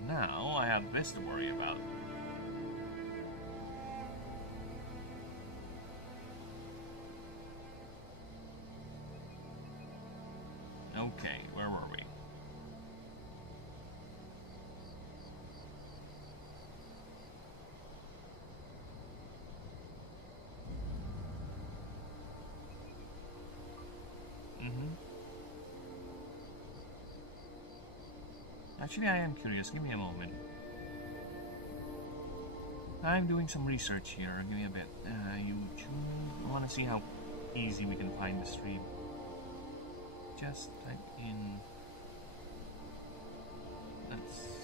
Now I have this to worry about. Okay, where were we? Actually, I am curious. Give me a moment. I'm doing some research here. Give me a bit. YouTube. I want to see how easy we can find the stream. Just type in. Let's.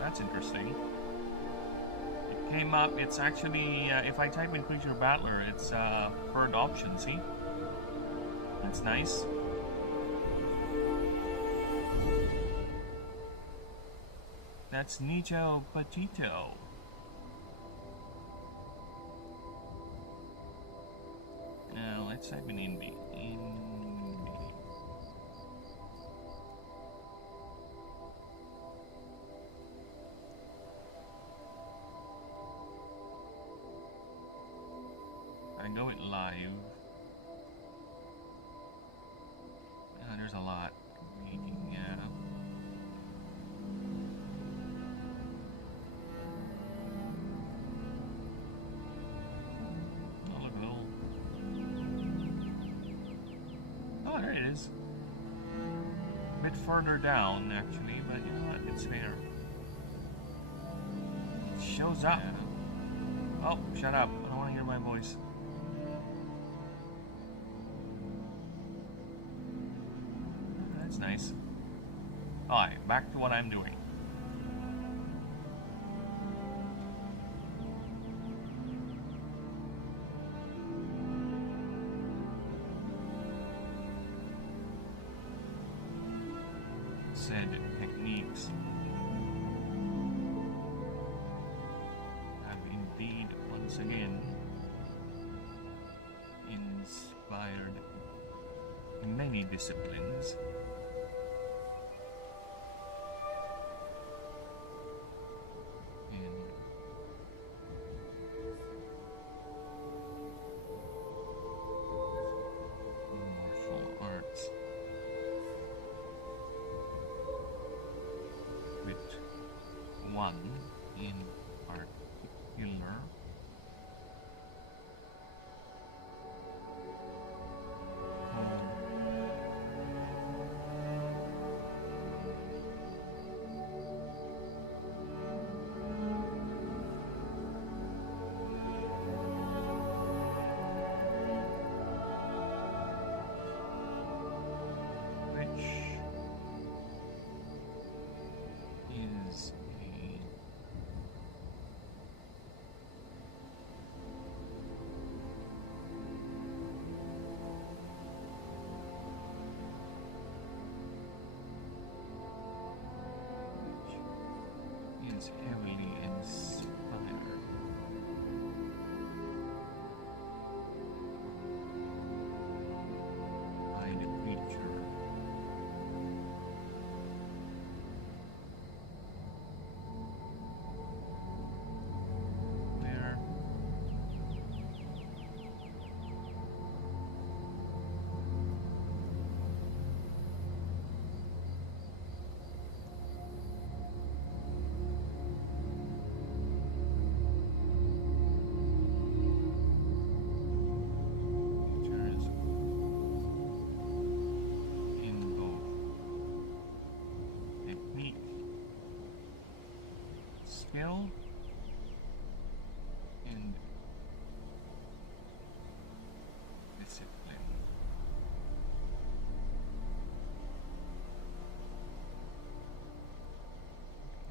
That's interesting. It came up, it's actually, if I type in Creature Battler, it's third option, see? That's nice. That's Nicho Petito. Now, let's type in Inby. I know it live. There's a lot. Yeah. Oh, look at all. Oh, there it is. A bit further down, actually, but you know what? It's there. It shows up. Yeah. Oh, shut up. I don't want to hear my voice. That's nice. Alright, back to what I'm doing. Said techniques have indeed once again inspired many disciplines. One in particular. Which is is heavily inspired by the skill and discipline.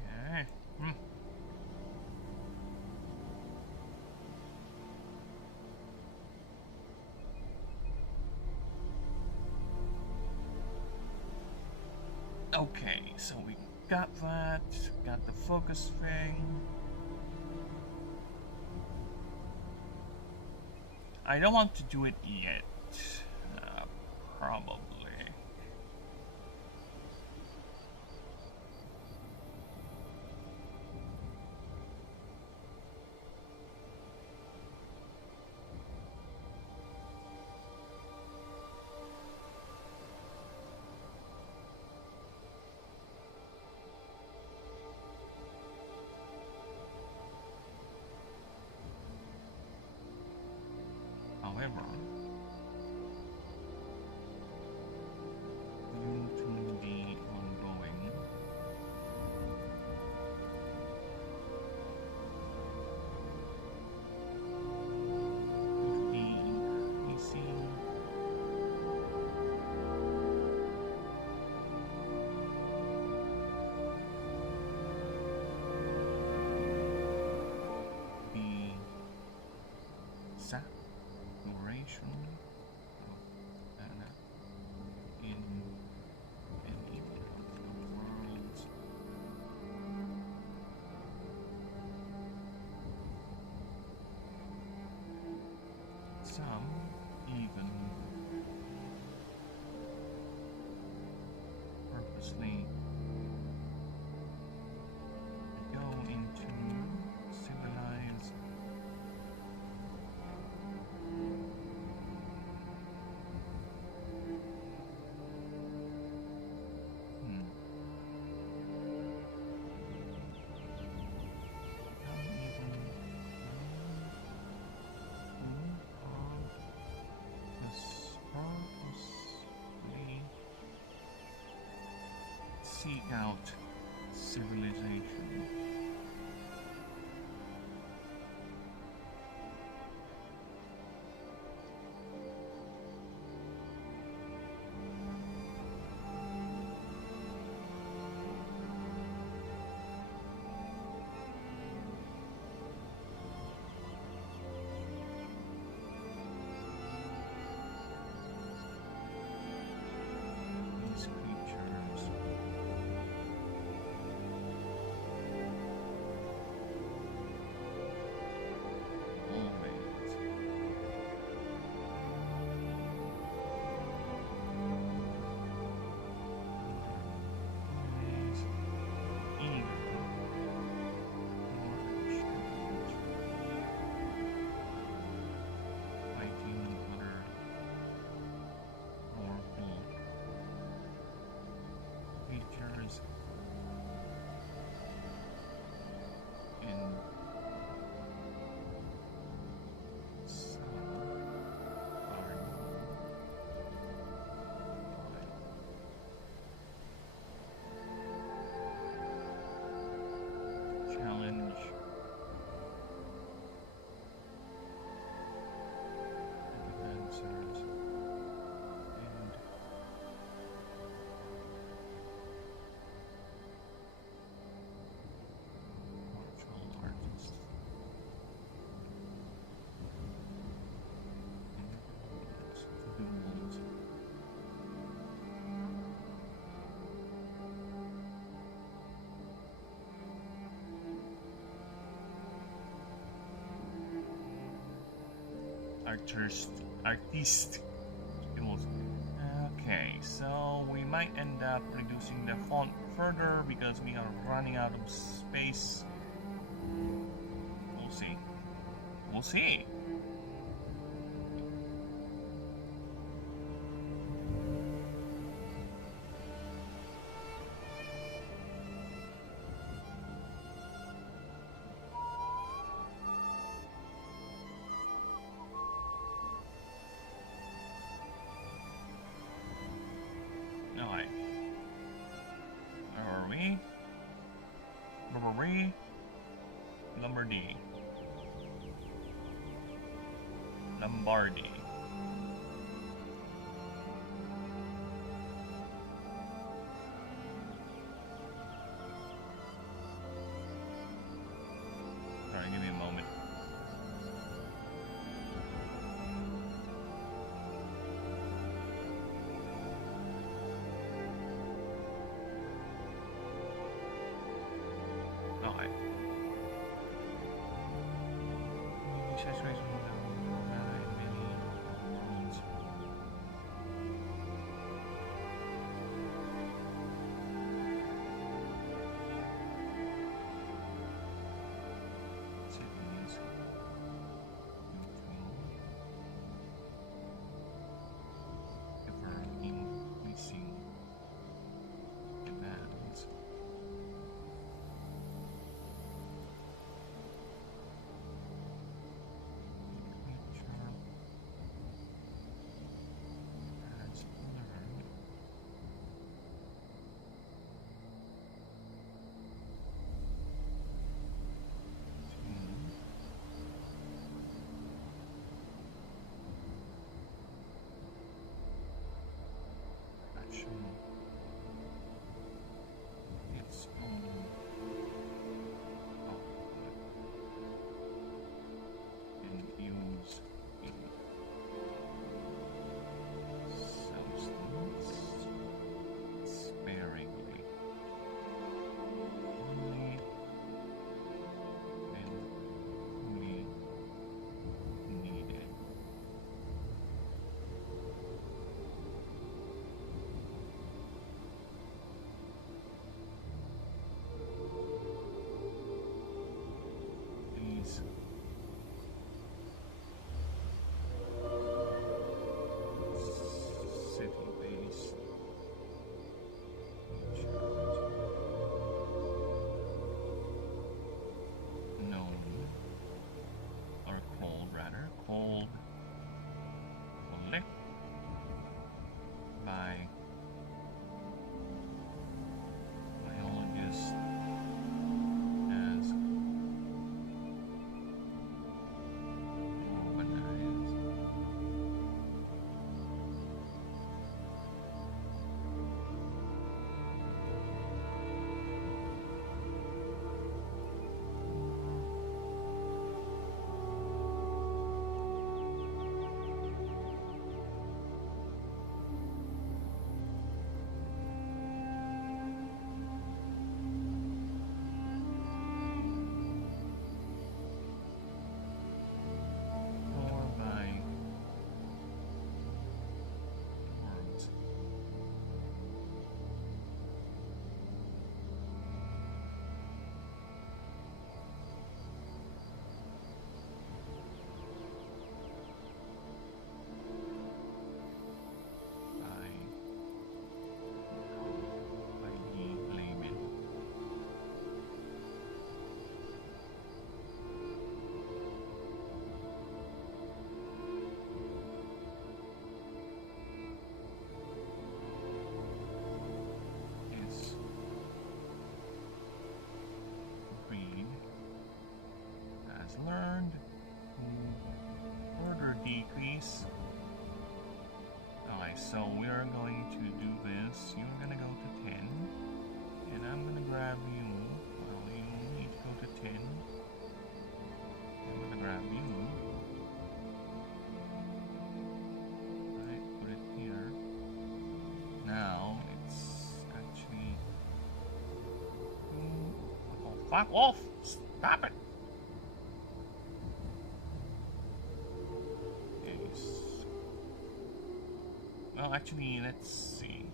Okay. Okay, so we got that, got the focus thing. I don't want to do it yet, probably. However, due to the ongoing increasing the saturation of data in any of the worlds some even purposely go into civilized seek out civilization. These creatures artist. Okay, so we might end up reducing the font further because we are running out of space. We'll see. We'll see. Alright. Where are we? Where are we? Lombardi. Sorry, give me a moment. Okay. Its own and use a substance sparingly, only when we need it. These city-based known or called collect by biologists as urbanized. Or by words. By the layman. Is greed has learned order decrease. Alright, so we are going to do this. You're gonna go to 10, and I'm gonna grab you. Well, you need to go to 10. I'm gonna grab you. Alright, put it here. Now it's actually. Oh, fuck off! Stop it! Yes. Well, actually, let's see.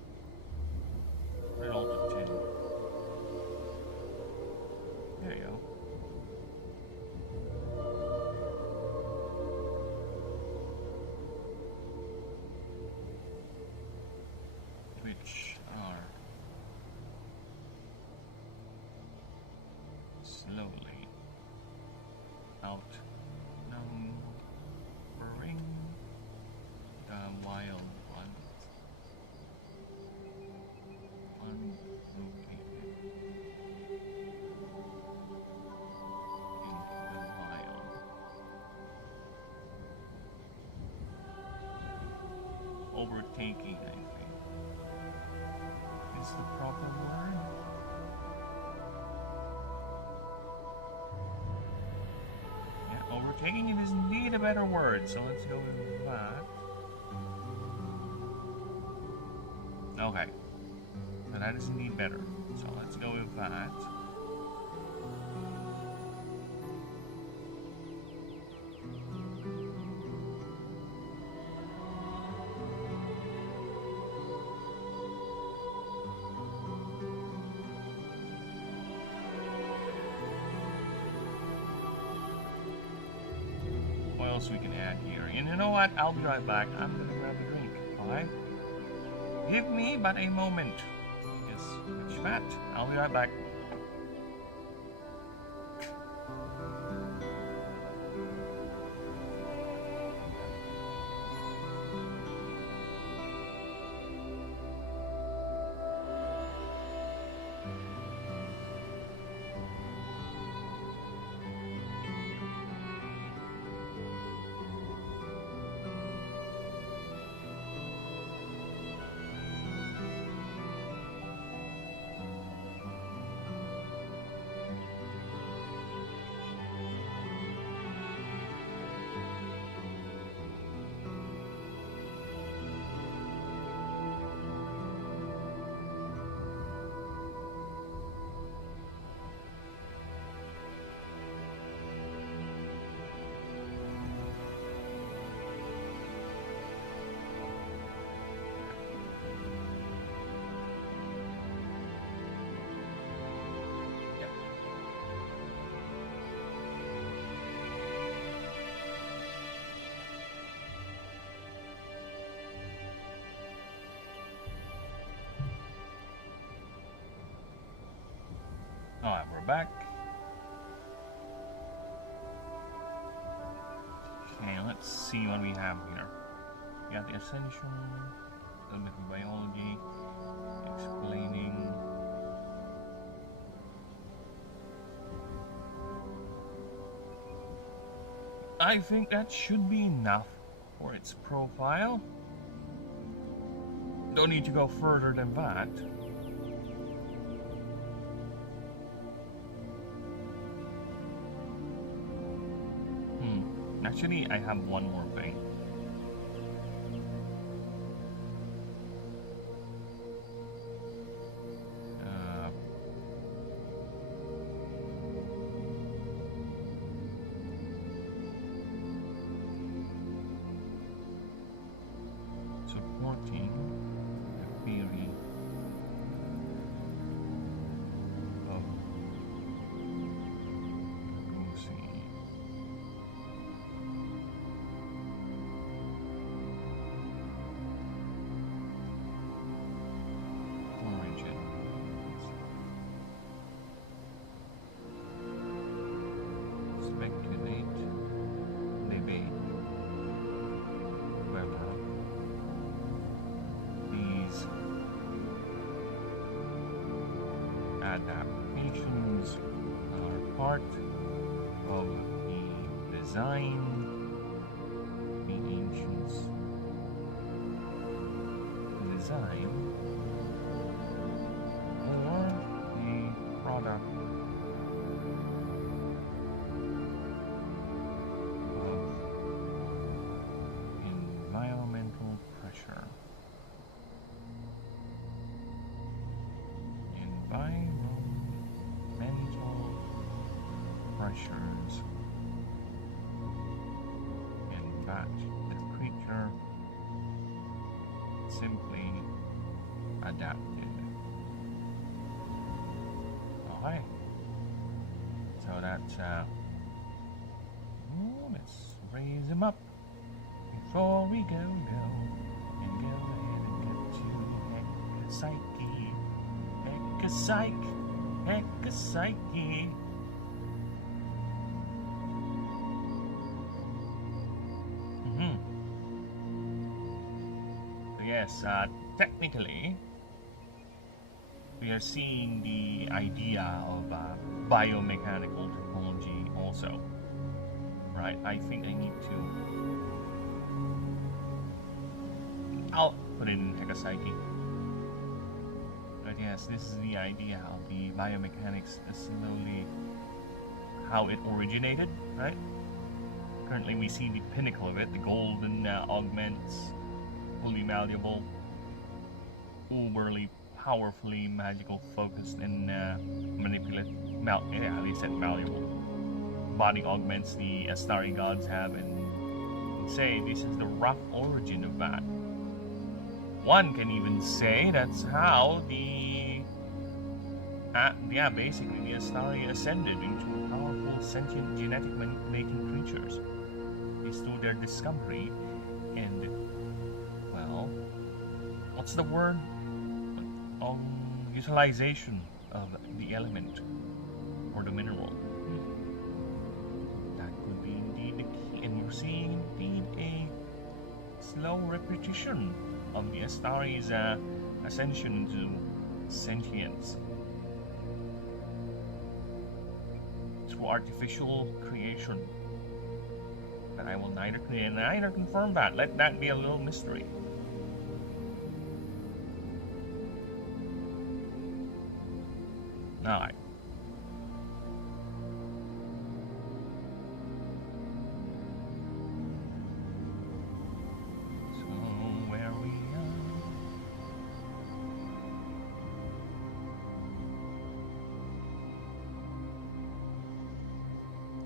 Put it all to 10. There you go. Which are slowly outnumbering the wild ones. Unlocated into the wild. overtaking, I think. Is the proper word? Yeah, overtaking it is indeed a better word, so let's go with that. Okay. So that is indeed better. So let's go with that. What else we can add here? And you know what? I'll be right back. I'm gonna grab a drink. Alright? Give me but a moment. Yes, catch that. I'll be right back. Alright, we're back. Okay, let's see what we have here. We got the essential, a little bit of biology, explaining. I think that should be enough for its profile. Don't need to go further than that. Actually, I have one more thing. Supporting the theory of adaptations are part of the design, the ancients design, or the product of environmental pressure. Pressures in that the creature simply adapted. Alright, so that's let's raise him up before we go and go ahead and get to Psyche. Yes, technically, we are seeing the idea of biomechanical technology also, right? I think I need to I'll put it in Hekasaki. But yes, this is the idea how the biomechanics is slowly how it originated, right? Currently we see the pinnacle of it, the golden augments, fully malleable, uberly, powerfully magical, focused, and manipulative. They said malleable. Body augments the Astari gods have, and say this is the rough origin of that. One can even say that's how basically the Astari ascended into powerful sentient genetic manipulating creatures. It's through their discovery and, well, what's the word? Utilization of the element or the mineral. That could be indeed the key, and we're seeing indeed a slow repetition of the Astari's ascension into sentience through artificial creation. But I will neither confirm that. Let that be a little mystery. Alright. So where we are.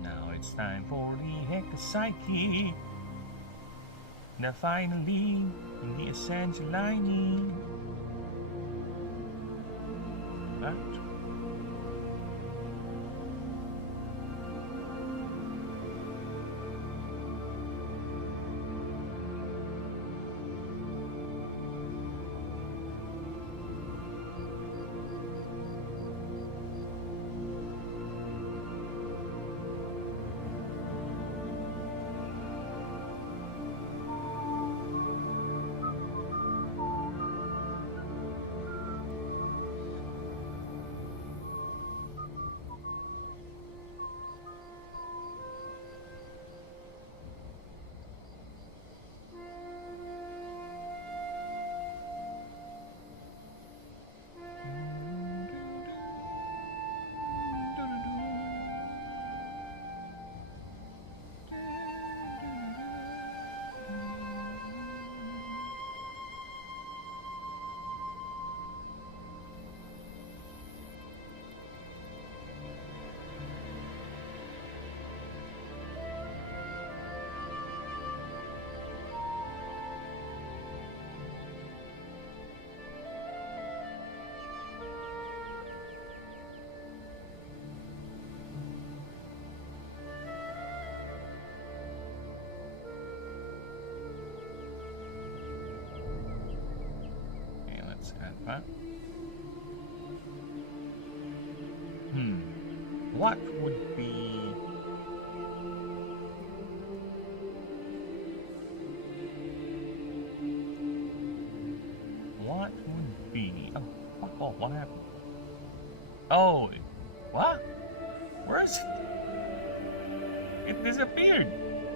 Now it's time for the Hekasaki. Now finally, in the essential lining. But Huh? What would be... What would be... Oh, fuck off, what happened? Oh, what? Where is it? It disappeared.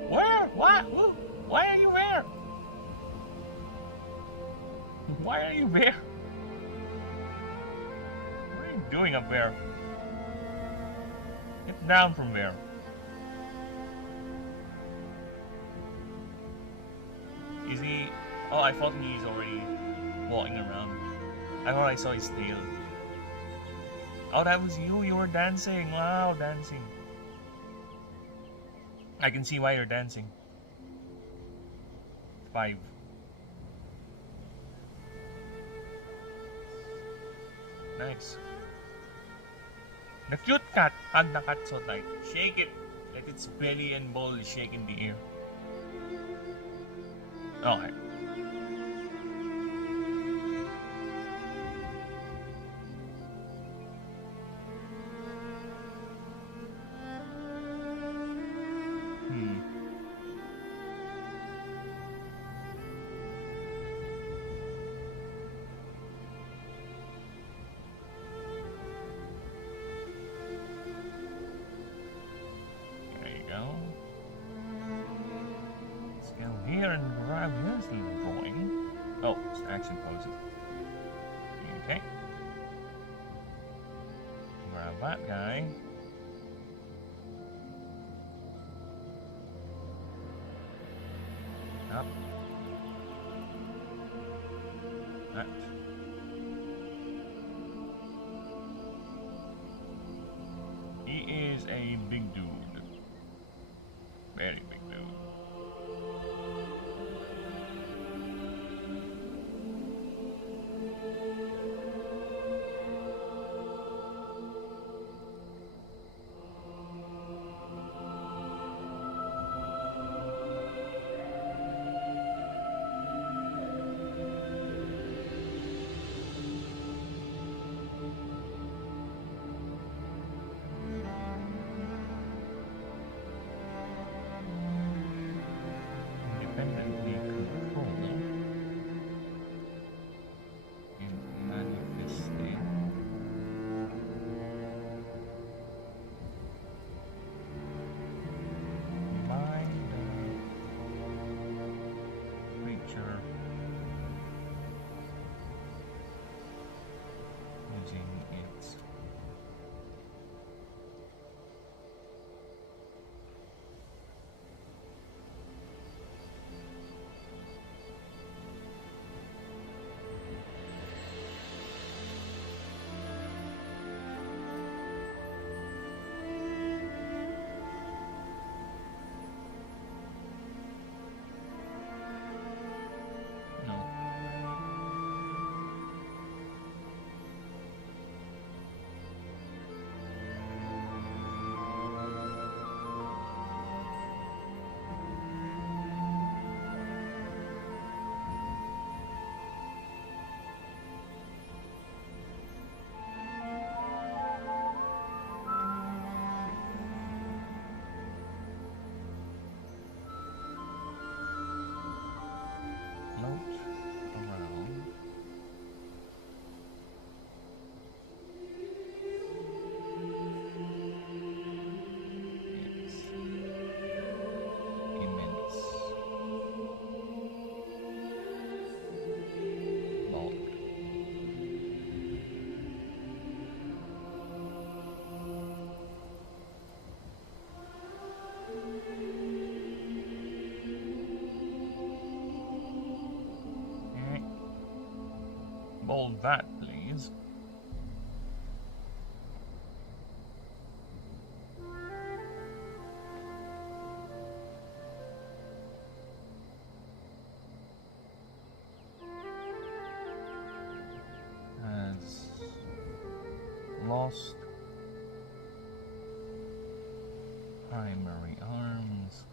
Where? What? Who? Why are you there? Why are you there? What are you doing up there? Get down from there. Is he... Oh, I thought he's already walking around. I thought I saw his tail. Oh, that was you. You were dancing. Wow, dancing. I can see why you're dancing. 5. Nice. The cute cat. Hug the cat so tight. Shake it. Let its belly and balls shake in the air. Okay. Here and grab this little drawing. Oh, it's action poses. Okay. Grab that guy. Up. That. He is a big dude. Very big dude. Independently control and manifesting by the creature using its no. Float around. It's immense bulk. Okay. Bold that, please. Has lost primary arms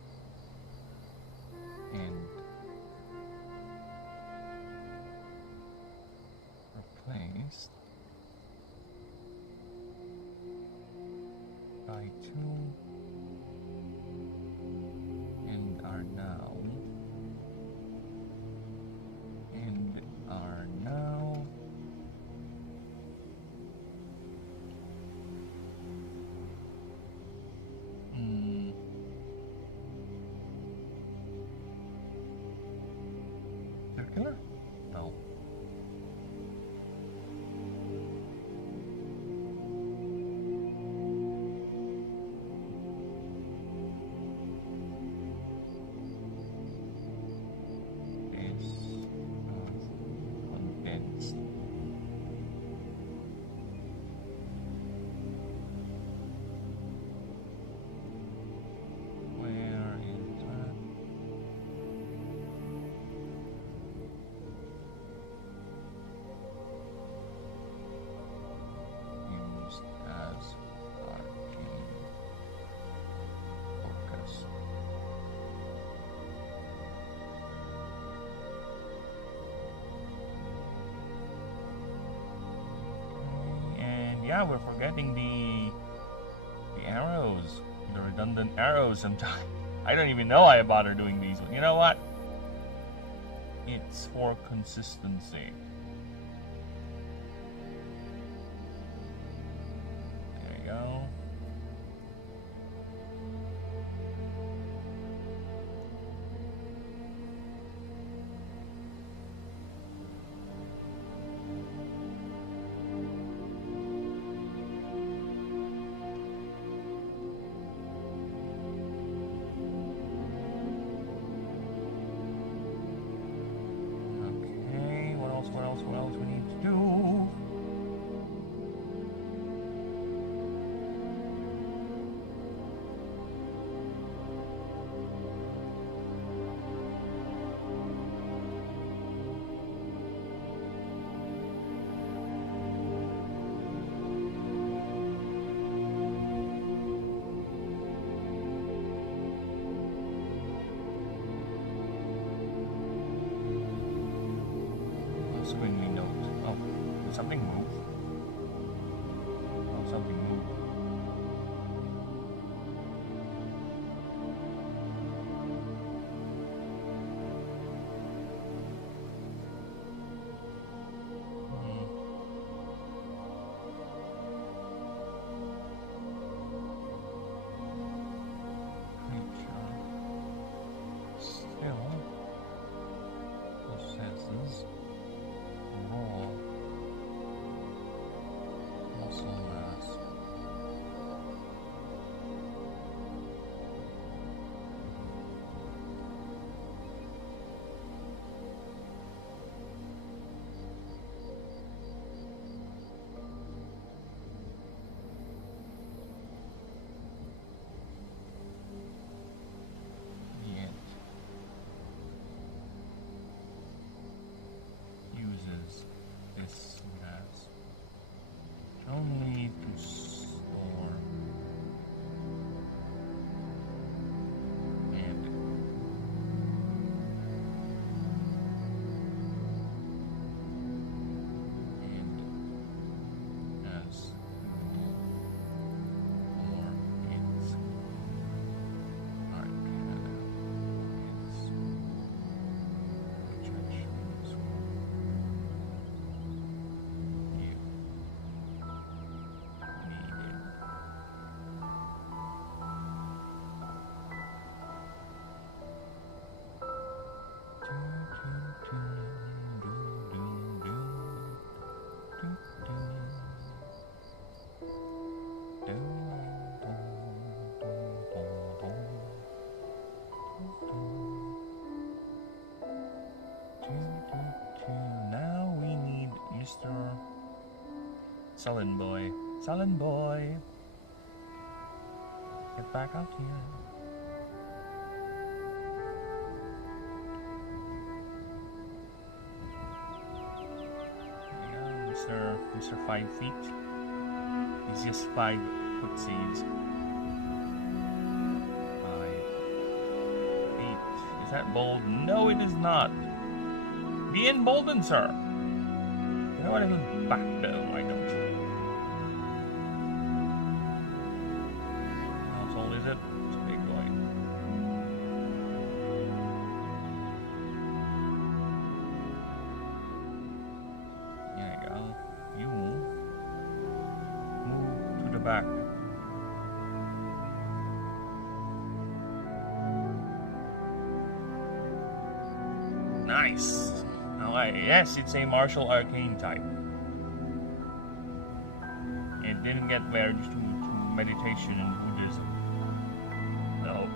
and replaced by two and are now circular? No. Is condensed. Where is that? Used as arcane focus. And yeah, we're forgetting the arrows, the redundant arrows sometimes. I don't even know I bother doing these, but you know what? It's for consistency. There you go. sullen boy. Sullen boy. Get back out here. There you go, Mr. 5 feet. He's just 5 footsies. 5, 8. Is that bold? No, it is not. Be emboldened, sir. You know what? I mean, back though. I don't. How tall is it? It's a big boy. There you go. You move to the back. Nice. Yes, it's a martial arcane type. It didn't get married to meditation and Buddhism. No.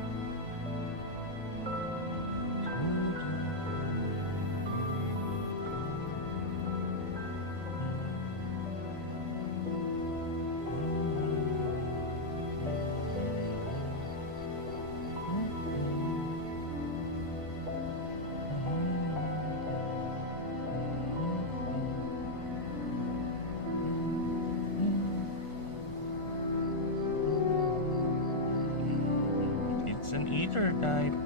An eater type.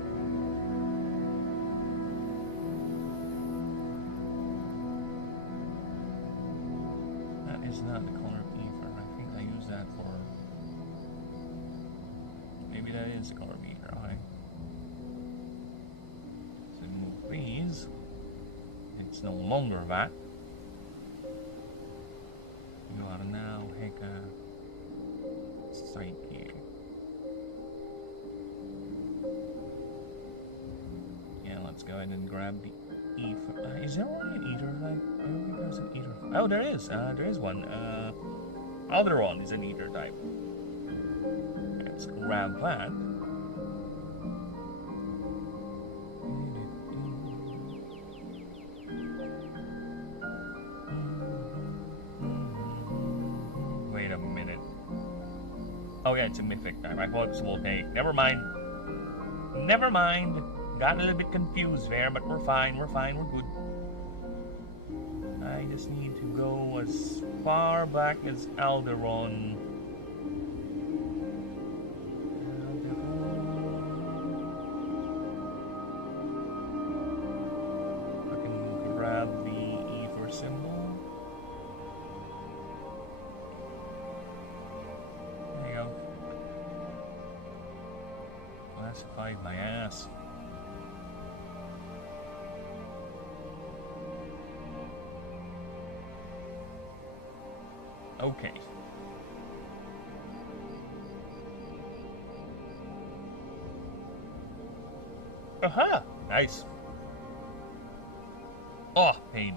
That is not the color of ether. I think I use that for. Maybe that is the color of ether. Alright. So move these. It's no longer that. You are now Heka Psyche. Let's go ahead and grab the ether. Is there only an ether type? I don't think there's an ether. Oh, there is. There is one. Alderon is an ether type. Let's grab that. Wait a minute. Oh yeah, it's a mythic type. I thought it was volcanic. Never mind. Never mind. Got a little bit confused there, but we're fine, we're good. I just need to go as far back as Alderon. I can grab the ether symbol. There you go. Classified my ass. Okay. Aha! Nice. Oh, pain.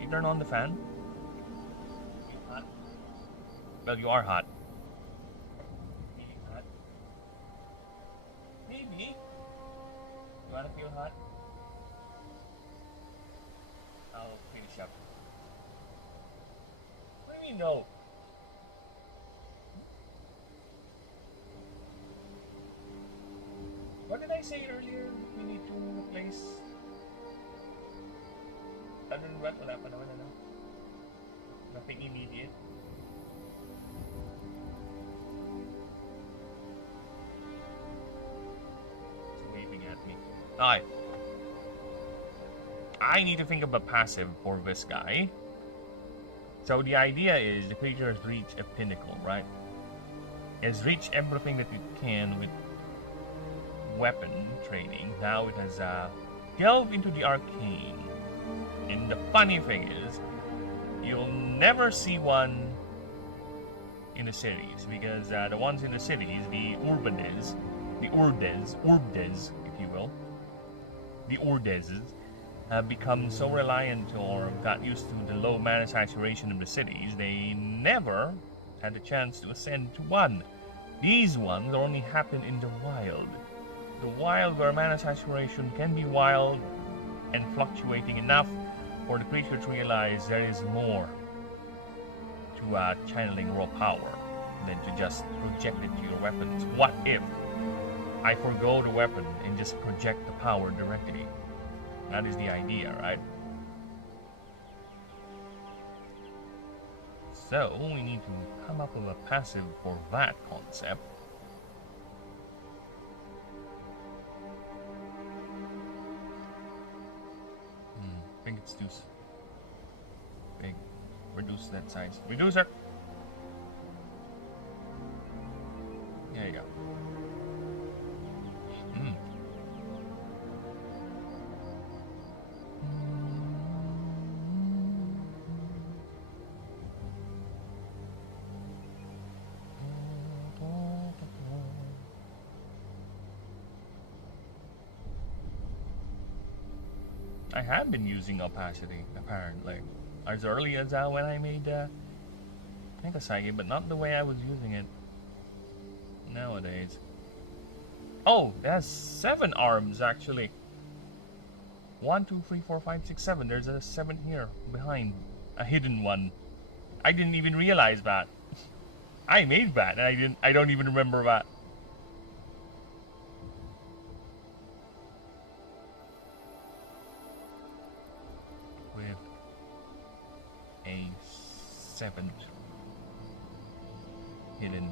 You turn on the fan? You hot? Well, you are hot. Maybe hot. Maybe. You wanna feel hot? I'll finish up. What do you mean no? What did I say earlier? We need to replace. Ano ba? Wala pa naman, ano? Nothing immediate. It's waving at me. Alright. I need to think of a passive for this guy. So the idea is the creature has reached a pinnacle, right? It has reached everything that it can with weapon training. Now it has delved into the arcane. And the funny thing is, you'll never see one in the cities, because the ones in the cities, the urdes, if you will, the urdeses, have become so reliant or got used to the low mana saturation of the cities, they never had a chance to ascend to one. These ones only happen in the wild. The wild, where mana saturation can be wild and fluctuating enough for the creature to realize there is more to channeling raw power than to just project it to your weapons. What if I forgo the weapon and just project the power directly? That is the idea, right? So we need to come up with a passive for that concept. I think it's too big. Reduce that size. Reducer! There you go. I have been using opacity, apparently. As early as when I made Megasagi, but not the way I was using it nowadays. Oh, it has 7 arms, actually. 1, 2, 3, 4, 5, 6, 7. There's a 7 here, behind. A hidden one. I didn't even realize that. I made that, and I don't even remember that. A 7th hidden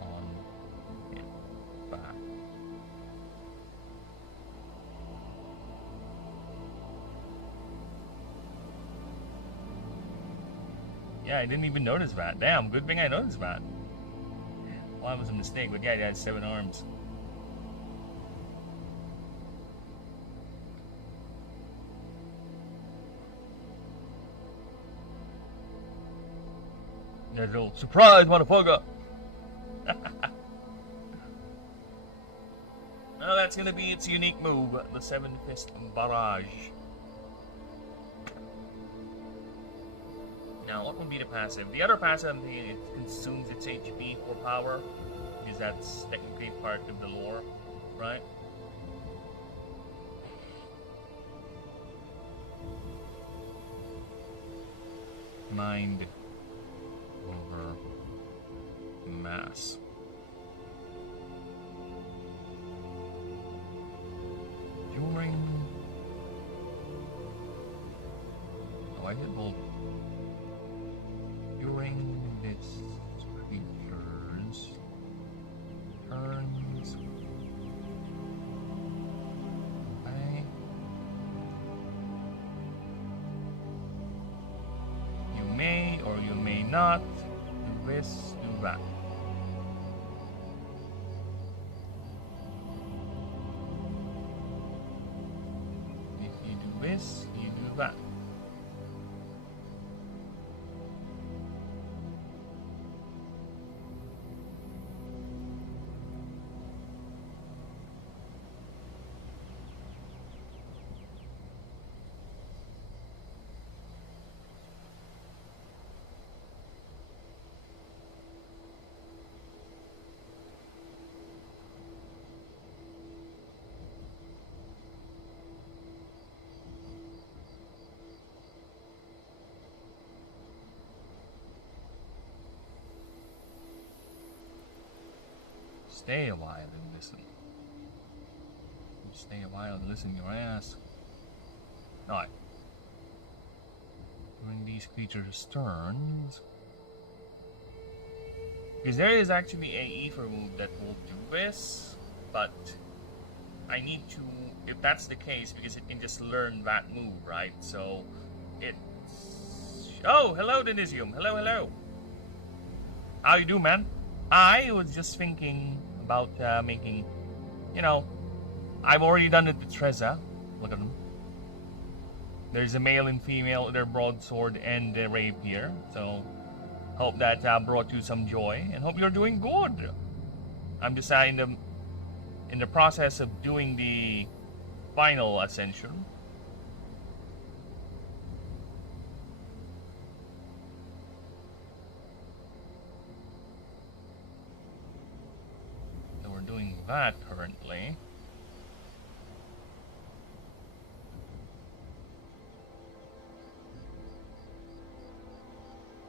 on it back. Yeah, I didn't even notice that. Damn, good thing I noticed that. Well, that was a mistake, but yeah, it had 7 arms. There's a little surprise, motherfucker! Well, that's gonna be its unique move, the 7 Fist Barrage. Now, what would be the passive? The other passive, it consumes its HP for power, because that's technically part of the lore, right? Mind over mass. During... Oh, I did both. During this creature's turns, okay. You may or you may not do this, do that. If you do this, you do that. Stay a while and listen. Stay a while and listen your ass. Alright. During these creatures' turns. Because there is actually a ether move that will do this, but I need to, if that's the case, because it can just learn that move, right? So it's... Oh, hello Denisium. Hello, hello. How you do, man? I was just thinking about making, you know, I've already done it with Treza. Look at them. There's a male and female, their broadsword and the rapier. So, hope that brought you some joy, and hope you're doing good. I'm just in the process of doing the final ascension. Doing that currently.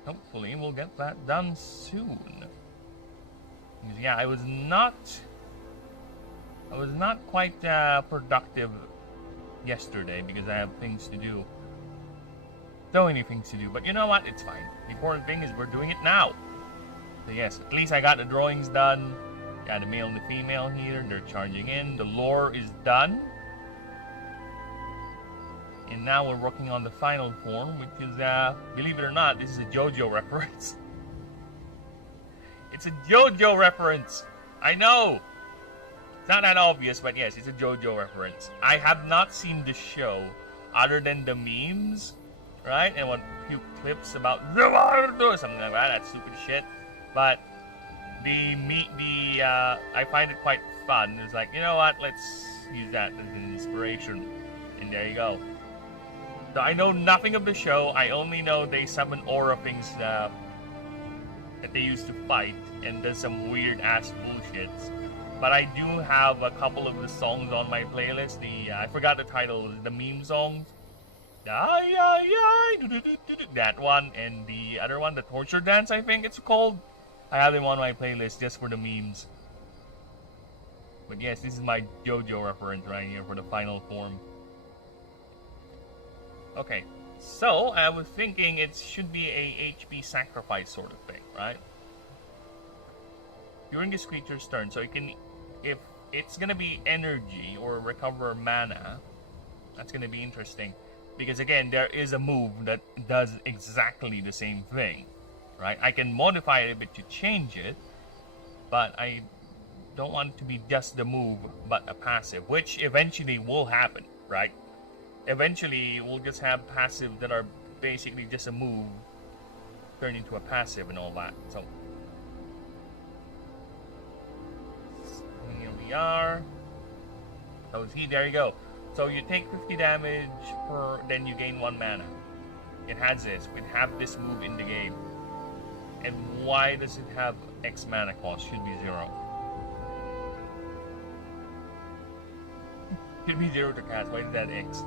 hopefully we'll get that done soon. Because, yeah, I was not quite productive yesterday because I have things to do. So many things to do, but you know what? It's fine. The important thing is we're doing it now. So yes, at least I got the drawings done. Got the male and the female here. They're charging in. The lore is done. And now we're working on the final form, which is, believe it or not, this is a JoJo reference. It's a JoJo reference. I know. It's not that obvious, but yes, it's a JoJo reference. I have not seen the show other than the memes, right? And one few clips about something like that. That's stupid shit. But I find it quite fun. It's like, you know what? Let's use that as an inspiration. And there you go. So I know nothing of the show. I only know they summon aura things that they used to fight and does some weird ass bullshits. But I do have a couple of the songs on my playlist. I forgot the title. The meme songs. That one and the other one, the torture dance, I think it's called. I have them on my playlist just for the memes. But yes, this is my JoJo reference right here for the final form. Okay, so I was thinking it should be a HP sacrifice sort of thing, right? During this creature's turn, so you can, if it's gonna be energy or recover mana, that's gonna be interesting. Because again, there is a move that does exactly the same thing, right? I can modify it a bit to change it, but I don't want it to be just the move, but a passive, which eventually will happen, right? Eventually, we'll just have passive that are basically just a move turned into a passive and all that. So here we are. So there you go. So you take 50 damage per, then you gain 1 mana. It has this. We have this move in the game. And why does it have X mana cost? Should be 0. Should be 0 to cast. Why is that X?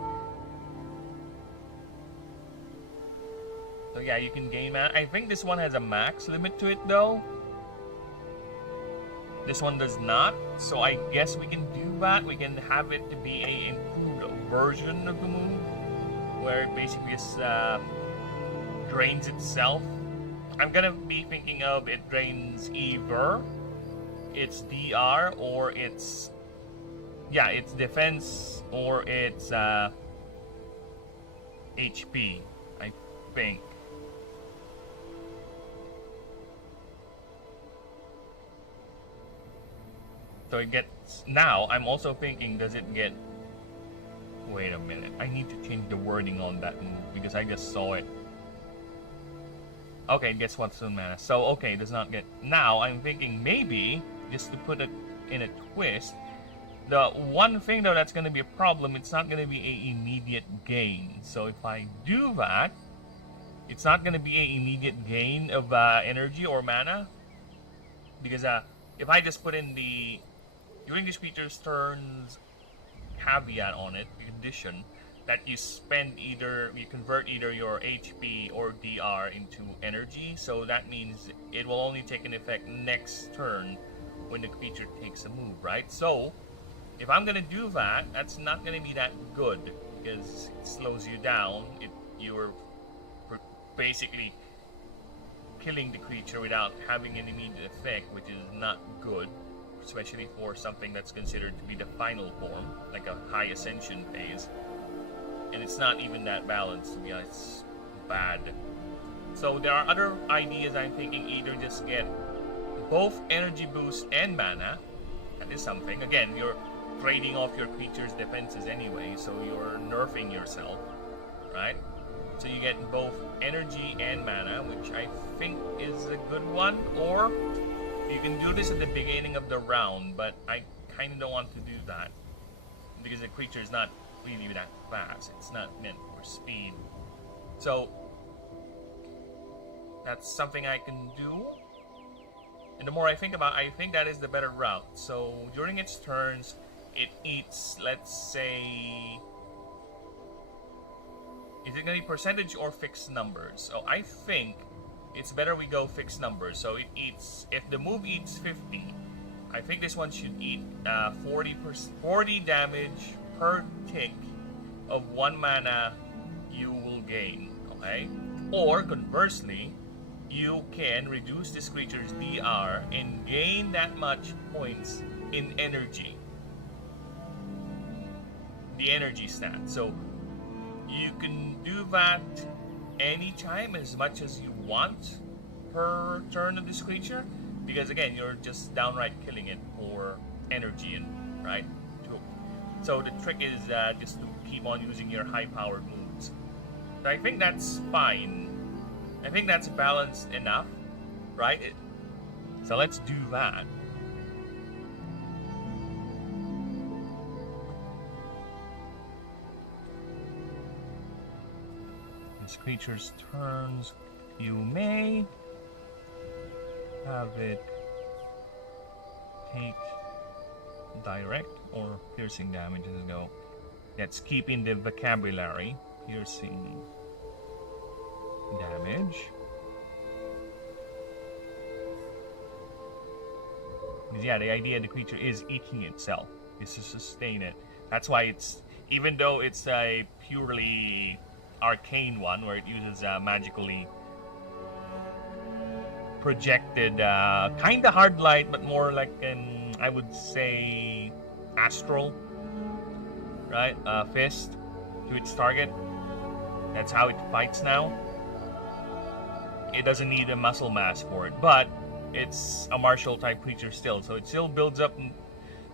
So yeah, you can gain mana. I think this one has a max limit to it though. This one does not. So I guess we can do that. We can have it to be a improved version of the move, where it basically just drains itself. I'm gonna be thinking of it drains either its DR or its its defense or its HP, I think. So it gets, now I'm also thinking, does it get, wait a minute, I need to change the wording on that move because I just saw it. Okay, it gets 1 mana. So okay, it does not get, now I'm thinking maybe, just to put it in a twist, the one thing though that's going to be a problem, it's not going to be a immediate gain. So if I do that, it's not going to be a immediate gain of energy or mana, because if I just put in the during this creature's turns caveat on it, the condition that you convert either your HP or DR into energy, so that means it will only take an effect next turn when the creature takes a move, right? So if I'm gonna do that, that's not gonna be that good because it slows you down. You're basically killing the creature without having an immediate effect, which is not good, especially for something that's considered to be the final form, like a high ascension phase. And it's not even that balanced, to be honest. It's bad. So there are other ideas I'm thinking, either just get both energy boost and mana. That is something. Again, you're trading off your creature's defenses anyway, so you're nerfing yourself, right? So you get both energy and mana, which I think is a good one. Or you can do this at the beginning of the round, but I kind of don't want to do that because the creature is not really that fast. It's not meant for speed. So that's something I can do. And the more I think about it, I think that is the better route. So during its turns, it eats, let's say, is it going to be percentage or fixed numbers? So I think it's better we go fixed numbers. So it eats, if the move eats 50, I think this one should eat 40 damage per tick of 1 mana you will gain, okay? Or conversely, you can reduce this creature's DR and gain that much points in energy. The energy stat. So you can do that anytime, as much as you want per turn of this creature, because again, you're just downright killing it for energy, and right? So the trick is just to keep on using your high-powered moves. So I think that's fine. I think that's balanced enough, right? So let's do that. This creature's turns, you may have it take direct or piercing damage as go. That's keeping the vocabulary. Piercing damage. Yeah, the idea the creature is eating itself is to sustain it. That's why it's, even though it's a purely arcane one where it uses magically projected kind of hard light, but more like an, I would say, astral, right? Fist to its target. That's how it fights now. It doesn't need a muscle mass for it, but it's a martial type creature still, so it still builds up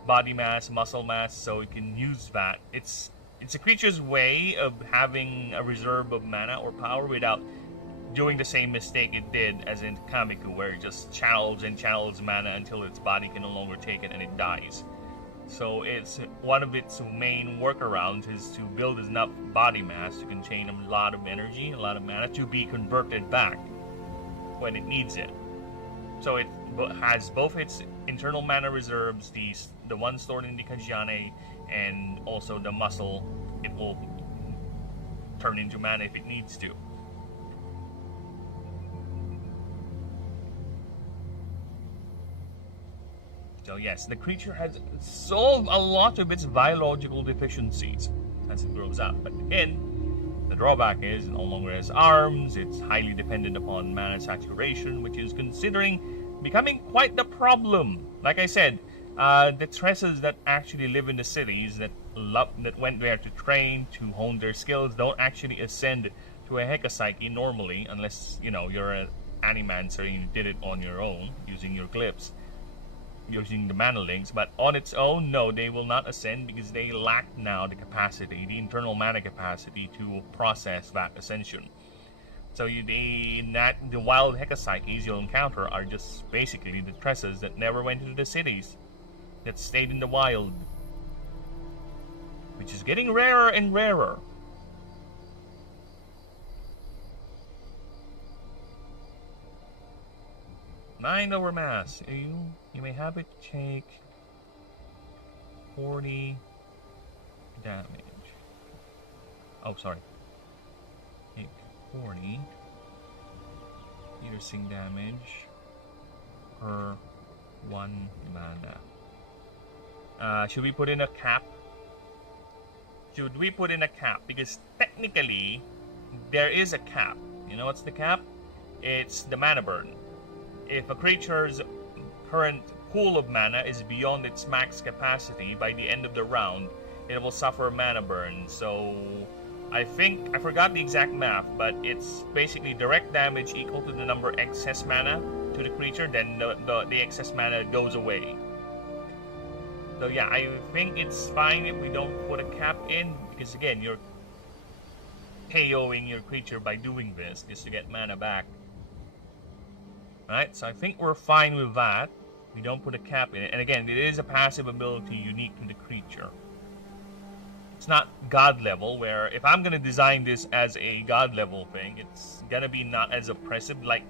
body mass, muscle mass, so it can use that. It's a creature's way of having a reserve of mana or power without doing the same mistake it did as in Kamiku, where it just channels and channels mana until its body can no longer take it and it dies. So it's one of its main workarounds is to build enough body mass to contain a lot of energy, a lot of mana to be converted back when it needs it. So it has both its internal mana reserves, the one stored in the Kajiane, and also the muscle. It will turn into mana if it needs to. So yes, the creature has solved a lot of its biological deficiencies as it grows up. But again, the drawback is it no longer has arms, it's highly dependent upon mana saturation, which is considering becoming quite the problem. Like I said, the Tresses that actually live in the cities that went there to train, to hone their skills, don't actually ascend to a Hekapsyche normally, unless, you know, you're an Animancer and you did it on your own, using your glyphs, using the mana links. But on its own, no, they will not ascend because they lack now the capacity, the internal mana capacity to process that ascension. So the wild Hekapsyches you'll encounter are just basically the Tresses that never went into the cities, that stayed in the wild, which is getting rarer and rarer. Mind over mass. You may have it take 40 damage. Oh, sorry. Take 40 piercing damage per 1 mana. Should we put in a cap? Should we put in a cap? Because technically, there is a cap. You know what's the cap? It's the mana burn. If a creature's current pool of mana is beyond its max capacity by the end of the round, it will suffer mana burn. So I think, I forgot the exact math, but it's basically direct damage equal to the number excess mana to the creature, then the excess mana goes away. So yeah, I think it's fine if we don't put a cap in, because again, you're KOing your creature by doing this just to get mana back. Alright, so I think we're fine with that. We don't put a cap in it. And again, it is a passive ability unique to the creature. It's not god level, where if I'm going to design this as a god level thing, it's going to be not as oppressive. Like,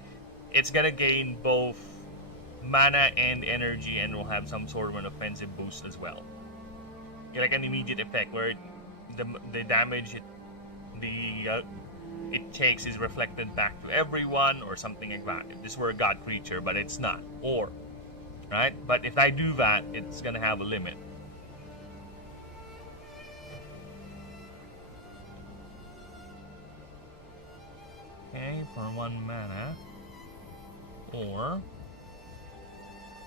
it's going to gain both mana and energy, and will have some sort of an offensive boost as well. Like an immediate effect, where the damage, the it takes is reflected back to everyone or something like that. If this were a god creature, but it's not. Or, right? But if I do that, it's gonna have a limit. Okay, for 1 mana. Or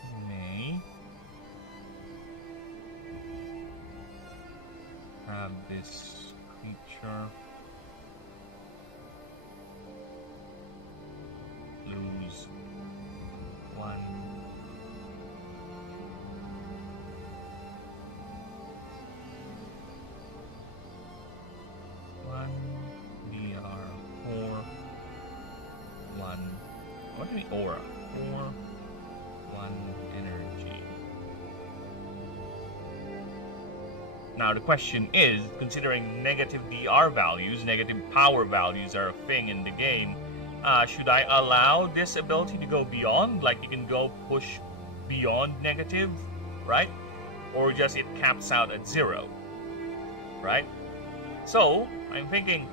you may have this creature lose 1 DR or 1. What do we aura? Or 1 energy. Now the question is, considering negative DR values, negative power values are a thing in the game, should I allow this ability to go beyond? Like you can go push beyond negative, right? Or just it caps out at 0, right? So I'm thinking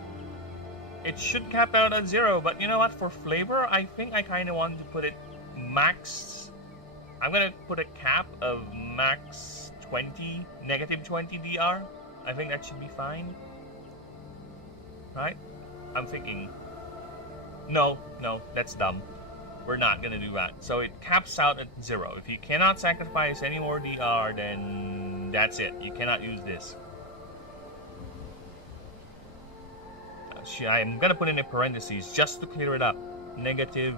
it should cap out at 0, but you know what? For flavor, I think I kind of want to put it max. I'm gonna put a cap of max 20, negative 20 DR. I think that should be fine, right? I'm thinking, no, that's dumb. We're not gonna do that. So it caps out at 0. If you cannot sacrifice any more DR, then that's it. You cannot use this. I'm gonna put in a parentheses just to clear it up. Negative.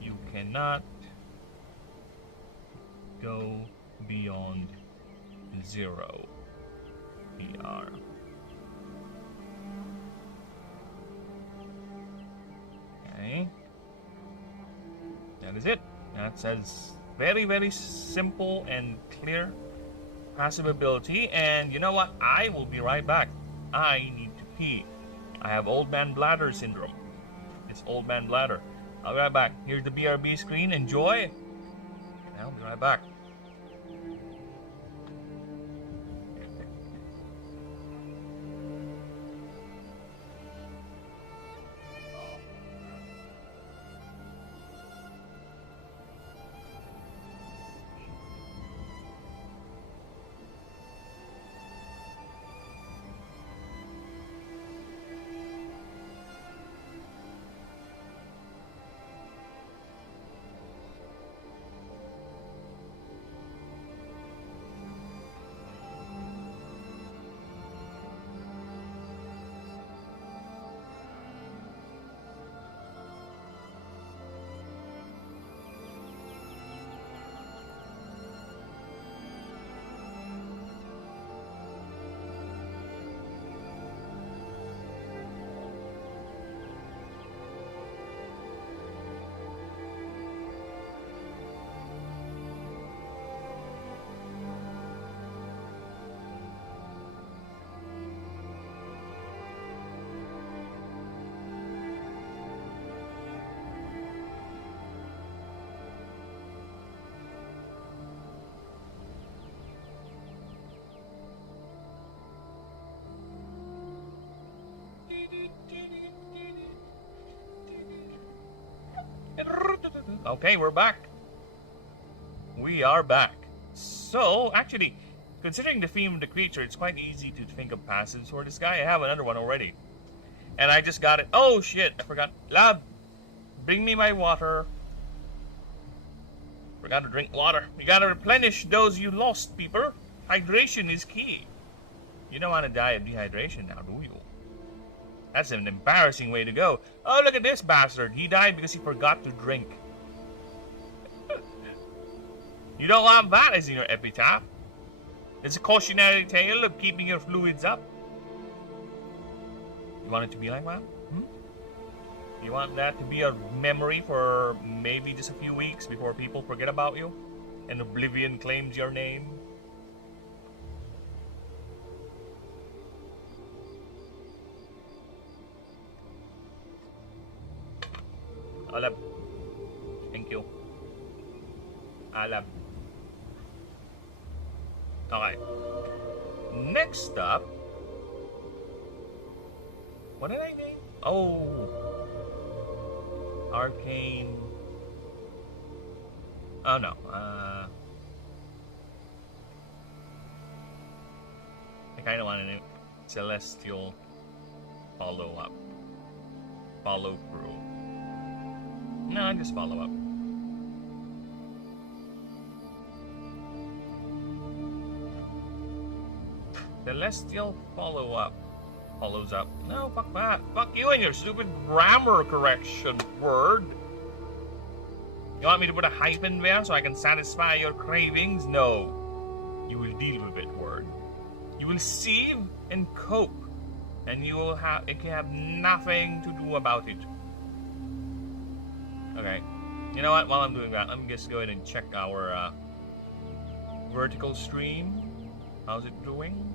You cannot go beyond 0 PR. Okay. That is it. That says very, very simple and clear passive ability. And you know what? I will be right back. I need to pee. I have old man bladder syndrome. It's old man bladder. I'll be right back. Here's the BRB screen. Enjoy. And I'll be right back. Okay, we're back. We are back. So, actually, considering the theme of the creature, it's quite easy to think of passives for this guy. I have another one already. And I just got it. Oh, shit. I forgot. Lab, bring me my water. Forgot to drink water. You gotta replenish those you lost, people. Hydration is key. You don't want to die of dehydration now, do you? That's an embarrassing way to go. Oh, look at this bastard. He died because he forgot to drink. You don't want that as in your epitaph. It's a cautionary tale of keeping your fluids up. You want it to be like that? You want that to be a memory for maybe just a few weeks before people forget about you? And oblivion claims your name? Alab. Thank you. Alab. Okay. Next up, what did I name? Oh, arcane. Oh no. I kind of want to name celestial follow up. Follow through. No, just follow up. Celestial follow up. Follows up. No, fuck that. Fuck you and your stupid grammar correction word. You want me to put a hyphen there so I can satisfy your cravings? No. You will deal with it, word. You will sieve and cope. And you will have, it can have nothing to do about it. Okay. You know what? While I'm doing that, let me just go ahead and check our vertical stream. How's it doing?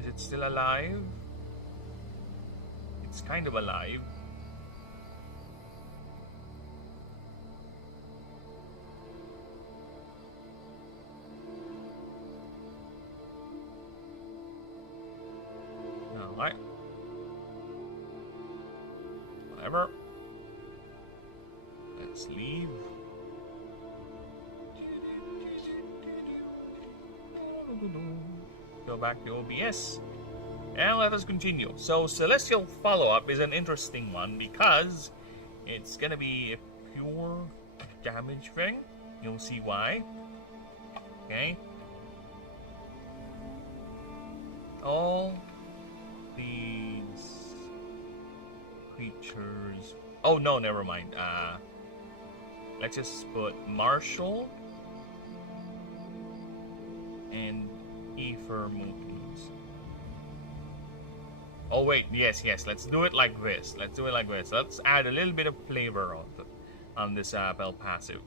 Is it still alive? It's kind of alive. Alright. Whatever. Let's leave. Go back to OBS. And let us continue. So, Celestial Follow-Up is an interesting one because it's gonna be a pure damage thing. You'll see why. Okay. All these creatures. Oh no, never mind. Let's just put Marshall and Ether Moons. Oh wait, yes. Let's do it like this. Let's add a little bit of flavor on this spell passive.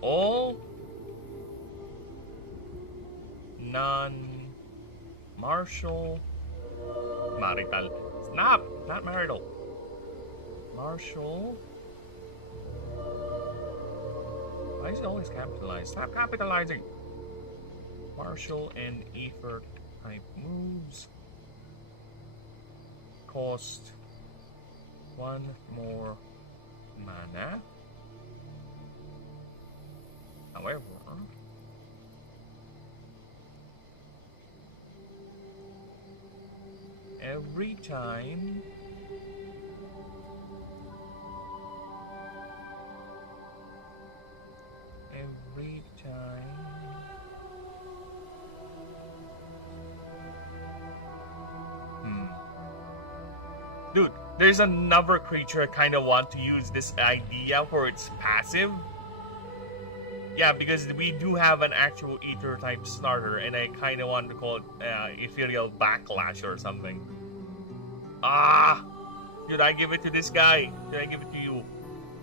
All non-martial marital. Snap! Not marital. Martial. Why is it always capitalized? Stop capitalizing! Martial and Ether type moves cost 1 more mana. However, every time Dude, there's another creature I kind of want to use this idea for its passive. Yeah, because we do have an actual Ether type starter, and I kind of want to call it Ethereal Backlash or something. Should I give it to this guy? Should I give it to you?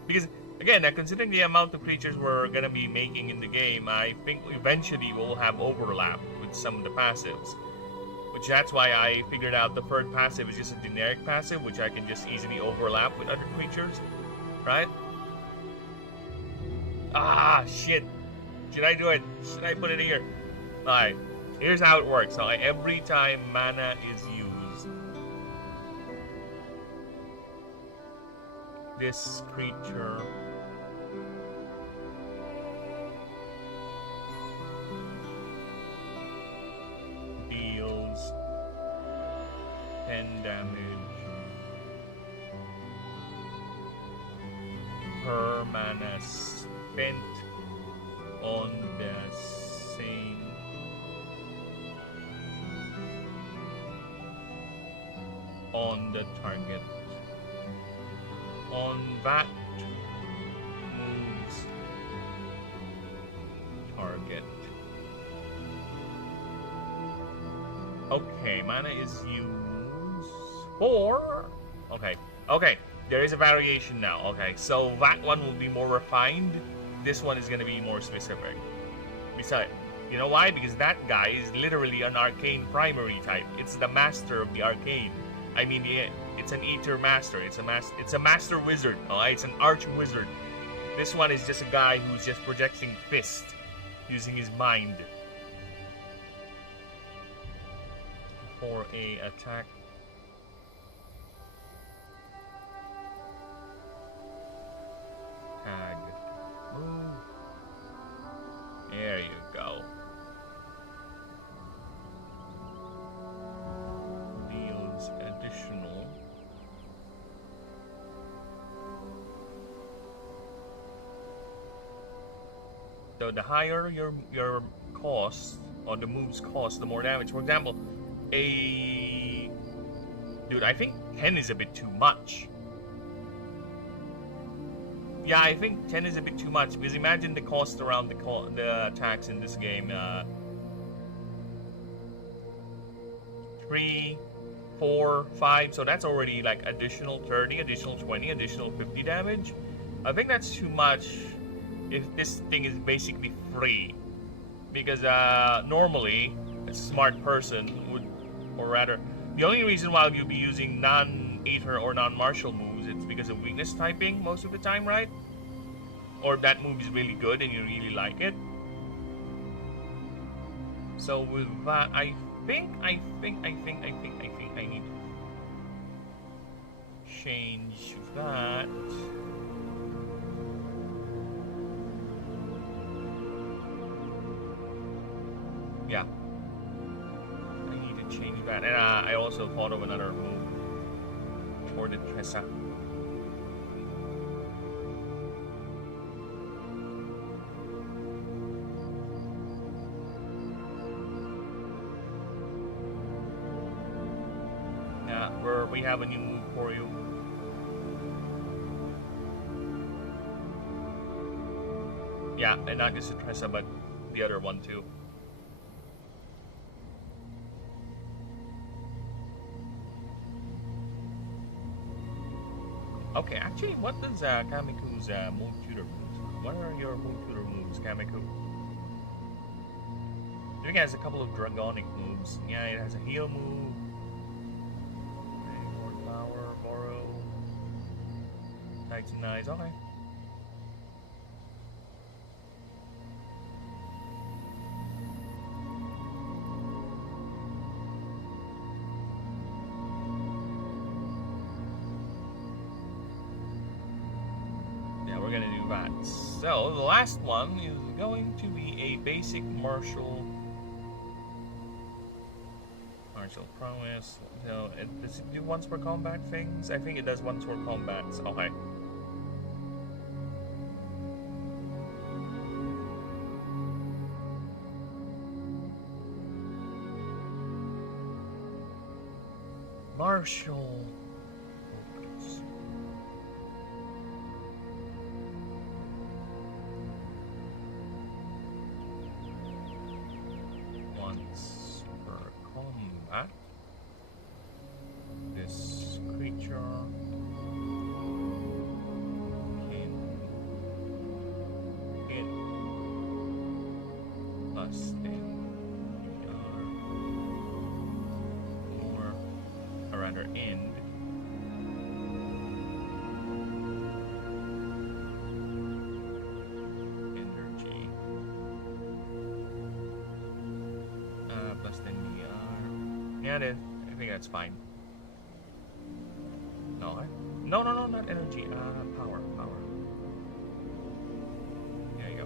Because, again, considering the amount of creatures we're going to be making in the game, I think eventually we'll have overlap with some of the passives. Which that's why I figured out the third passive is just a generic passive, which I can just easily overlap with other creatures. Right? Shit. Should I do it? Should I put it here? Alright. Here's how it works. Alright, every time mana is used, this creature deals 10 damage per mana spent on the same on the target. On that moves target. Okay, mana is used for... Okay, there is a variation now. Okay, so that one will be more refined. This one is going to be more specific. Besides, you know why? Because that guy is literally an arcane primary type. It's the master of the arcane. I mean, it's an Ether master. It's a master wizard. Alright, it's an arch wizard. This one is just a guy who's just projecting fist. using his mind for a attack. Tag. Move. There you go. Deals additional. So the higher your cost, or the move's cost, the more damage. For example, dude, I think 10 is a bit too much. Yeah, I think 10 is a bit too much, because imagine the cost around the attacks in this game. 3, 4, 5, so that's already like additional 30, additional 20, additional 50 damage. I think that's too much if this thing is basically free. Because normally, a smart person would, or rather, the only reason why you'll be using non-Aether or non-martial moves, it's because of weakness typing most of the time, right? Or that move is really good and you really like it. So with that, I think I need to change that. Yeah. I need to change that. And I also thought of another move for the Tressa. Yeah, we have a new move for you. Yeah, and not just the Tressa, but the other one too. Okay, actually, what does Kamiku's Moon Tutor moves? What are your Moon Tutor moves, Kamiku? I think it has a couple of Dragonic moves. Yeah, it has a heal move. More power, borrow. Titanize, okay. So, the last one is going to be a basic martial prowess. So, does it do once per combat things? I think it does once per combats. Okay. Martial. Once per combat, this creature can hit plus or rather end energy. Plus then yeah, I think that's fine. No, no, not energy. Power. There you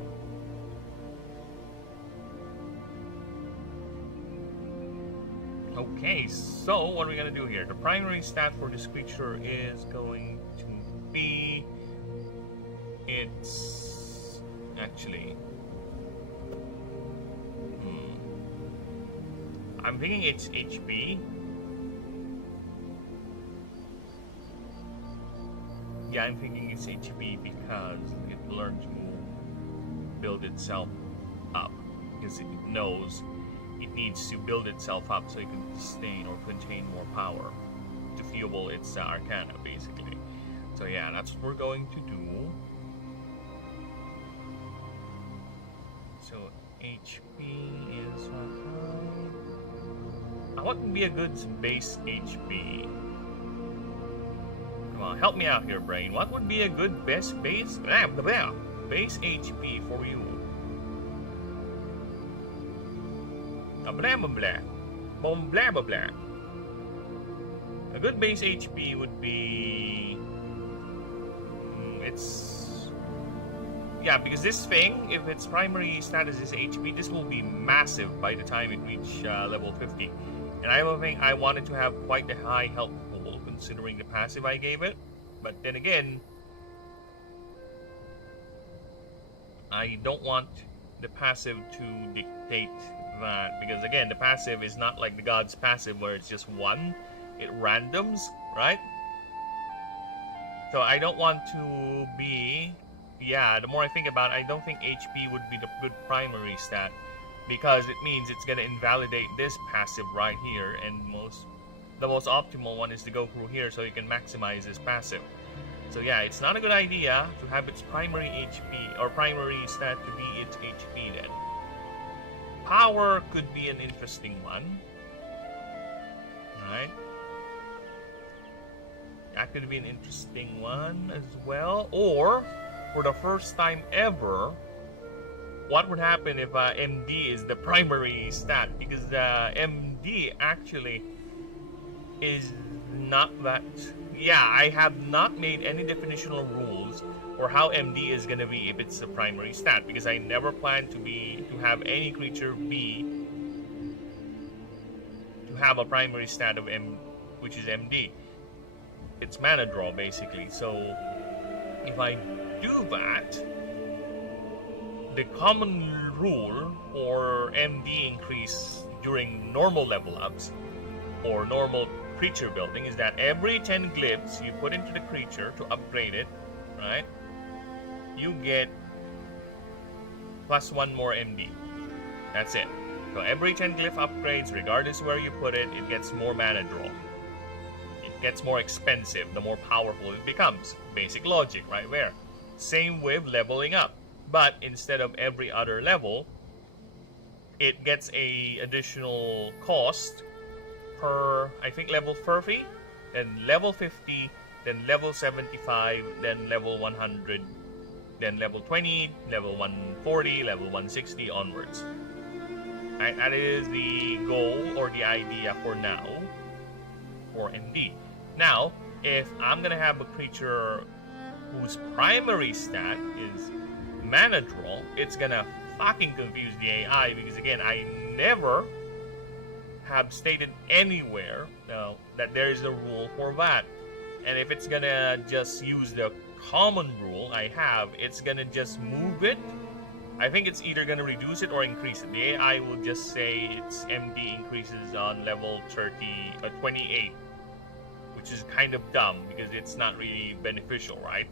go. Okay, so what are we gonna do here? The primary stat for this creature is going to be it's actually. I'm thinking it's HP. Yeah, I'm thinking it's HP because it learned to build itself up. Because it knows it needs to build itself up so it can sustain or contain more power to fuel its arcana, basically. So yeah, that's what we're going to do. So HP is... what would be a good base HP? Come on, help me out here, brain. What would be a good base HP for you? blah blah blah. Blah blah blah. A good base HP would be... Yeah, because this thing, if its primary status is HP, this will be massive by the time it reaches level 50. And I don't think I wanted to have quite a high health pool considering the passive I gave it. But then again, I don't want the passive to dictate that, because again, the passive is not like the god's passive where it's just one, it randoms, right? So I don't want to be, yeah, the more I think about it, I don't think HP would be the good primary stat, because it means it's gonna invalidate this passive right here, and the most optimal one is to go through here so you can maximize this passive. So yeah, it's not a good idea to have its primary HP or primary stat to be its HP then. Power could be an interesting one. Right? That could be an interesting one as well. Or, for the first time ever, what would happen if MD is the primary stat? Because MD actually is not that... Yeah, I have not made any definitional rules for how MD is gonna be if it's a primary stat, because I never plan to have any creature be to have a primary stat of which is MD. It's mana draw basically. So if I do that, the common rule for MD increase during normal level ups or normal creature building is that every 10 glyphs you put into the creature to upgrade it, right, you get +1 more MD. That's it. So every 10 glyph upgrades, regardless where you put it, it gets more mana draw. It gets more expensive the more powerful it becomes. Basic logic right there. Same with leveling up, but instead of every other level, it gets a additional cost per, I think, level 30, then level 50, then level 75, then level 100, then level 20, level 140, level 160 onwards. Right, that is the goal or the idea for now for MD. Now, if I'm gonna have a creature whose primary stat is mana draw, it's gonna fucking confuse the AI, because again, I never have stated anywhere that there is a rule for that. And if it's gonna just use the common rule I have, it's gonna just move it. I think it's either gonna reduce it or increase it. The AI will just say its MD increases on level 28, which is kind of dumb because it's not really beneficial, right?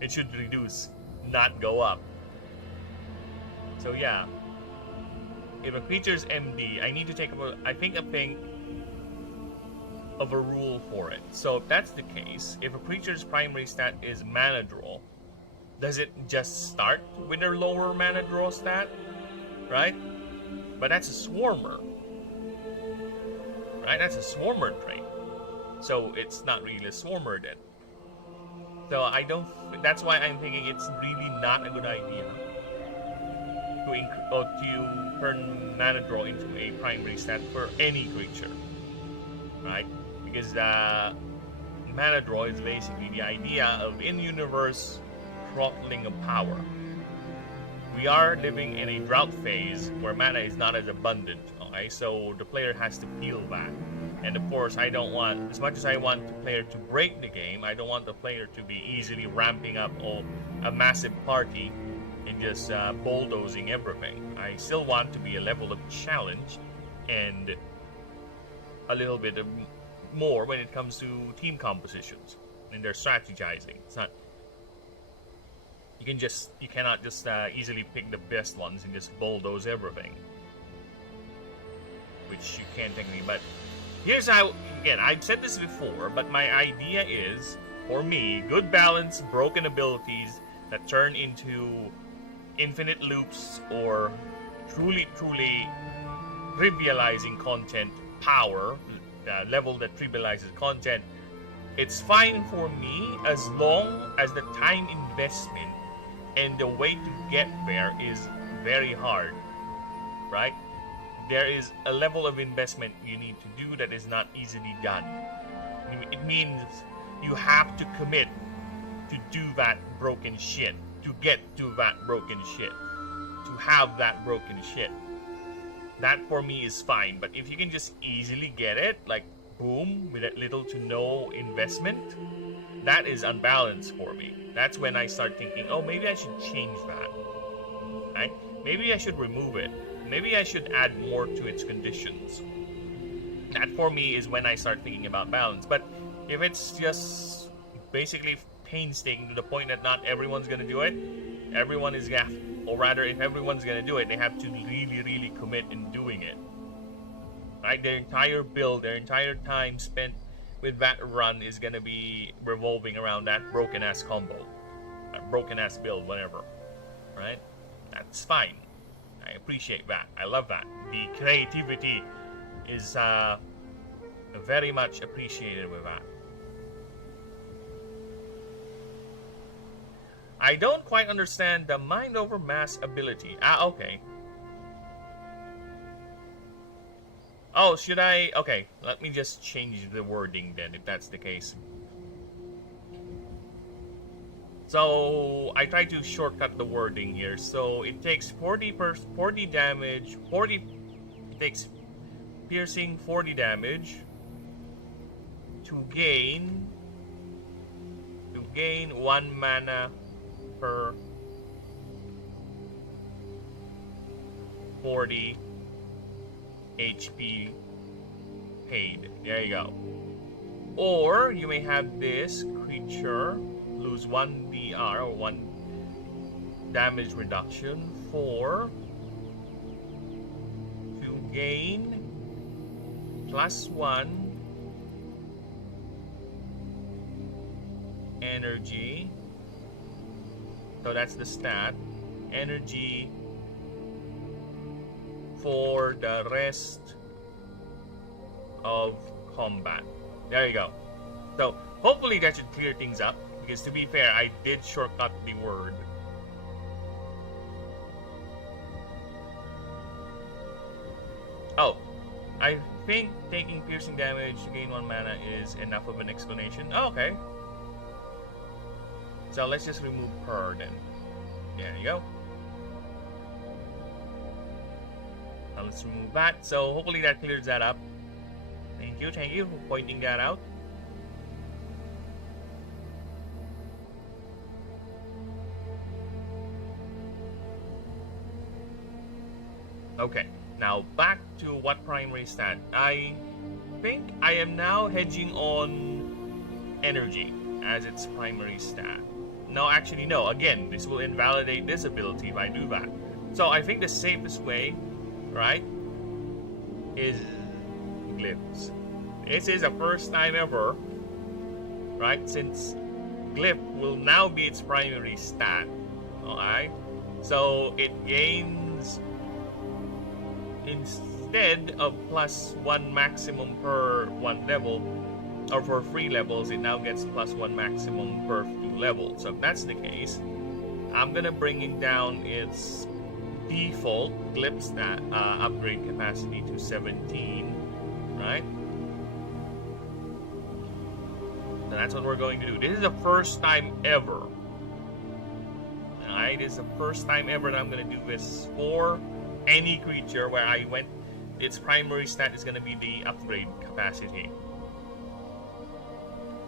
It should reduce, not go up. So yeah, if a creature's MD, I need to take a thing of a rule for it. So if that's the case, if a creature's primary stat is mana draw, does it just start with a lower mana draw stat? Right? But that's a swarmer. Right? That's a swarmer trait. So it's not really a swarmer then. So I don't... That's why I'm thinking it's really not a good idea to turn mana draw into a primary stat for any creature. Right? Because mana draw is basically the idea of in-universe throttling of power. We are living in a drought phase where mana is not as abundant, okay? So the player has to feel that. And of course, I don't want, as much as I want the player to break the game, I don't want the player to be easily ramping up a massive party and just bulldozing everything. I still want to be a level of challenge and a little bit of more when it comes to team compositions and their strategizing. It's not... You cannot just easily pick the best ones and just bulldoze everything, which you can't technically. But here's how, again, I've said this before, but my idea is, for me, good balance, broken abilities that turn into infinite loops or truly trivializing content power, level that trivializes content. It's fine for me as long as the time investment and the way to get there is very hard, right? there is a level of investment you need to do that is not easily done. It means you have to commit to do that broken shit, to get to that broken shit, to have that broken shit. That for me is fine, but if you can just easily get it, like boom, with little to no investment, that is unbalanced for me. That's when I start thinking, oh, maybe I should change that. Right? Maybe I should remove it. Maybe I should add more to its conditions. That for me is when I start thinking about balance. But if it's just basically painstaking to the point that not everyone's gonna do it, everyone is or rather, if everyone's gonna do it, they have to really, really commit in doing it. Right? Their entire build, their entire time spent with that run is gonna be revolving around that broken ass combo, that broken ass build, whatever. Right? That's fine. I appreciate that. I love that. The creativity is very much appreciated with that. I don't quite understand the mind over mass ability. Okay. Oh, should I? Okay, let me just change the wording then, if that's the case. So I try to shortcut the wording here. So it takes 40 damage. It takes piercing 40 damage to gain 1 mana per 40 HP paid. There you go. Or you may have this creature lose 1 DR or 1 damage reduction to gain +1 energy. So that's the stat. Energy for the rest of combat. There you go. So hopefully that should clear things up, because to be fair, I did shortcut the word. Oh, I think taking piercing damage to gain 1 mana is enough of an explanation. Oh, okay. So let's just remove her then. There you go. Now let's remove that. So hopefully that clears that up. Thank you for pointing that out. Okay, now back to what primary stat. I think I am now hedging on energy as its primary stat. No, actually no. Again, this will invalidate this ability if I do that. So I think the safest way, right, is glyphs. This is the first time ever, right, since glyph will now be its primary stat. Alright, so it gains, instead of +1 maximum per 1 level, or for 3 levels, it now gets +1 maximum per 2 levels. So if that's the case, I'm gonna bring it down its default glyph stat upgrade capacity to 17, right? So that's what we're going to do. This is the first time ever. Alright, this is the first time ever that I'm gonna do this for any creature where I went, its primary stat is gonna be the upgrade capacity.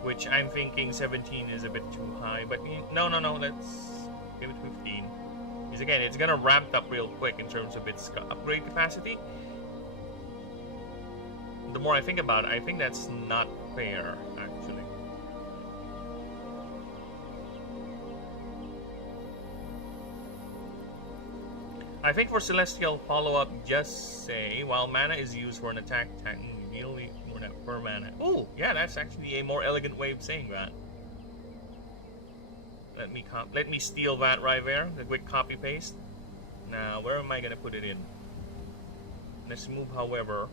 Which I'm thinking 17 is a bit too high, but no, let's give it 15. Because again, it's gonna ramp up real quick in terms of its upgrade capacity. The more I think about it, I think that's not fair, actually. I think for Celestial follow-up, just say, while mana is used for an attack, deal more per mana. Oh, yeah, that's actually a more elegant way of saying that. Let me steal that right there. The quick copy paste. Now, where am I gonna put it in? Let's move, however.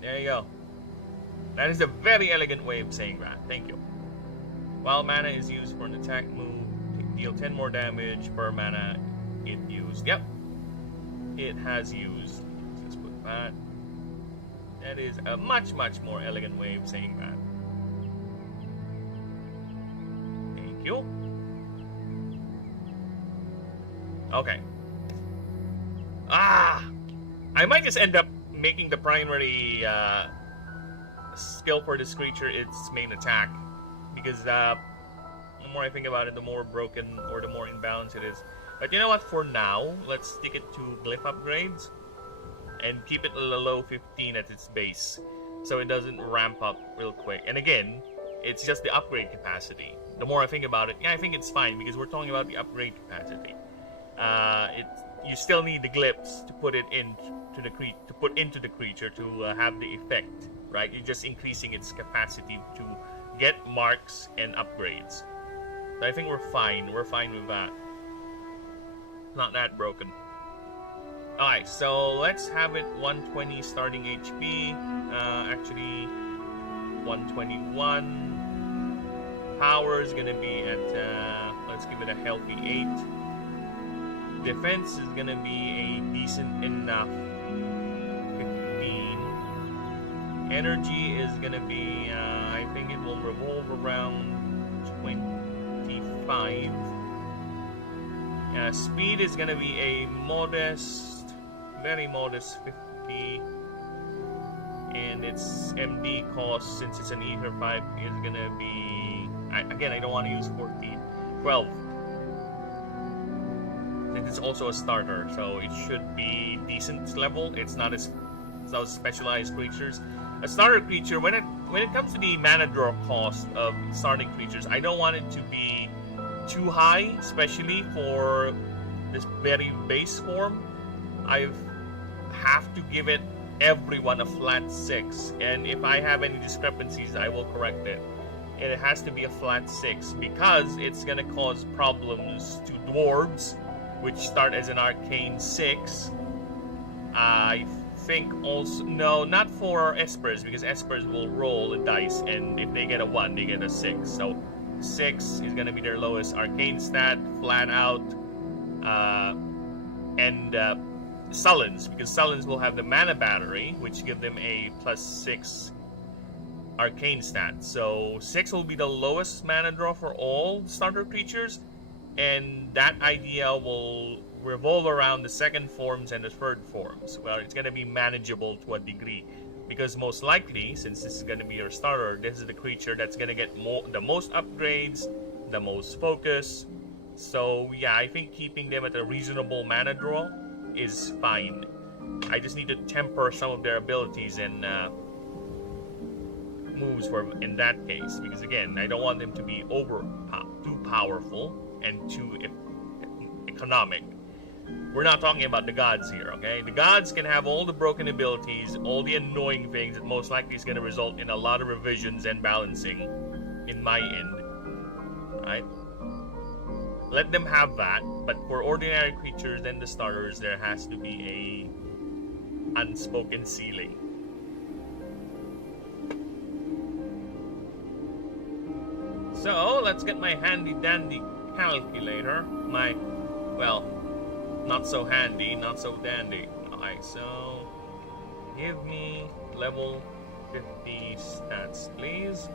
There you go. That is a very elegant way of saying that. Thank you. While mana is used for an attack move, deal 10 more damage per mana it used. Yep, it has used. Let's put that. That is a much more elegant way of saying that. Thank you. Okay. I might just end up making the primary skill for this creature its main attack, because the more I think about it, the more broken or the more imbalanced it is. But you know what? For now, let's stick it to glyph upgrades and keep it a low 15 at its base, so it doesn't ramp up real quick. And again, it's just the upgrade capacity. The more I think about it, yeah, I think it's fine because we're talking about the upgrade capacity. You still need the glyphs to put it into the creature to have the effect, right? You're just increasing its capacity to get marks and upgrades. So I think we're fine. We're fine with that. Not that broken. Alright, so let's have it 120 starting HP. Actually, 121. Power is gonna be at, let's give it a healthy 8. Defense is gonna be a decent enough 15. Energy is gonna be, I think it will revolve around 25. Speed is gonna be a modest, very modest 50. And its MD cost, since it's an Ether 5, is gonna be, again, I don't want to use 14. 12. It's also a starter, so it should be decent level. It's not as specialized creatures. A starter creature, when it comes to the mana draw cost of starting creatures, I don't want it to be too high, especially for this very base form. I have to give it everyone a flat 6, and if I have any discrepancies, I will correct it. And it has to be a flat 6 because it's gonna cause problems to dwarves, which start as an arcane 6. I think also, no, not for espers, because espers will roll the dice, and if they get a 1, they get a 6. So 6 is gonna be their lowest arcane stat, flat out. And Sullens, because Sullens will have the mana battery, which give them a +6 arcane stat. So 6 will be the lowest mana draw for all starter creatures, and that idea will revolve around the second forms and the third forms. Well, it's going to be manageable to a degree, because most likely, since this is going to be your starter, this is the creature that's going to get the most upgrades, the most focus. So yeah, I think keeping them at a reasonable mana draw is fine. I just need to temper some of their abilities and moves in that case, because again, I don't want them to be too powerful and too economic. We're not talking about the gods here, okay? The gods can have all the broken abilities, all the annoying things that most likely is going to result in a lot of revisions and balancing in my end, right? Let them have that, but for ordinary creatures and the starters, there has to be a unspoken ceiling. So, let's get my handy-dandy calculator. Well, not so handy, not so dandy. Alright, so give me level 50 stats, please.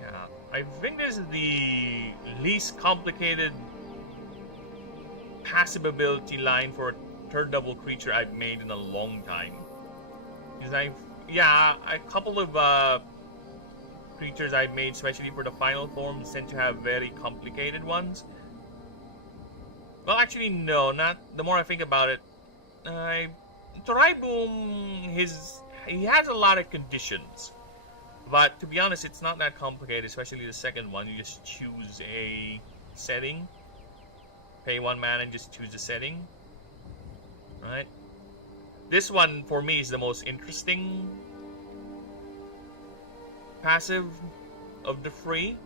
Yeah, I think this is the least complicated passive ability line for a third double creature I've made in a long time. Because a couple of creatures I've made, especially for the final forms, tend to have very complicated ones. Well, actually, no, not. The more I think about it, Triboom, he has a lot of conditions, but to be honest, it's not that complicated. Especially the second one, you just choose a setting, pay 1 mana, and just choose a setting. Right. This one for me is the most interesting passive of the 3.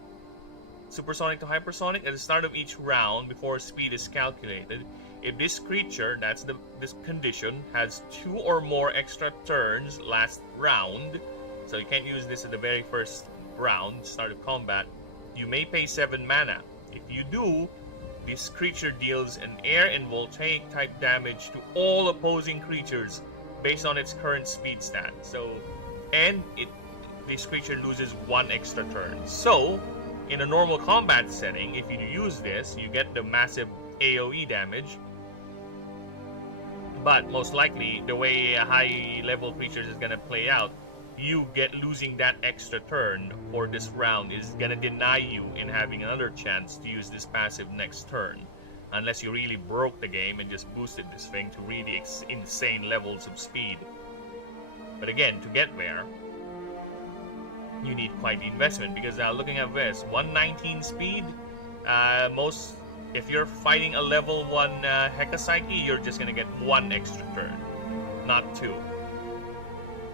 Supersonic to hypersonic. At the start of each round, before speed is calculated, if this creature, that's this condition, has 2 or more extra turns last round, so you can't use this at the very first round, start of combat, you may pay 7 mana. If you do, this creature deals an air and voltaic type damage to all opposing creatures based on its current speed stat. So, and this creature loses 1 extra turn. So, in a normal combat setting, if you use this, you get the massive AoE damage. But most likely, the way a high level creatures is gonna play out, you losing that extra turn for this round is gonna deny you in having another chance to use this passive next turn, unless you really broke the game and just boosted this thing to really insane levels of speed. But again, to get there, you need quite the investment, because looking at this, 119 speed, if you're fighting a level 1 Hekapsyche, you're just gonna get 1 extra turn, not 2.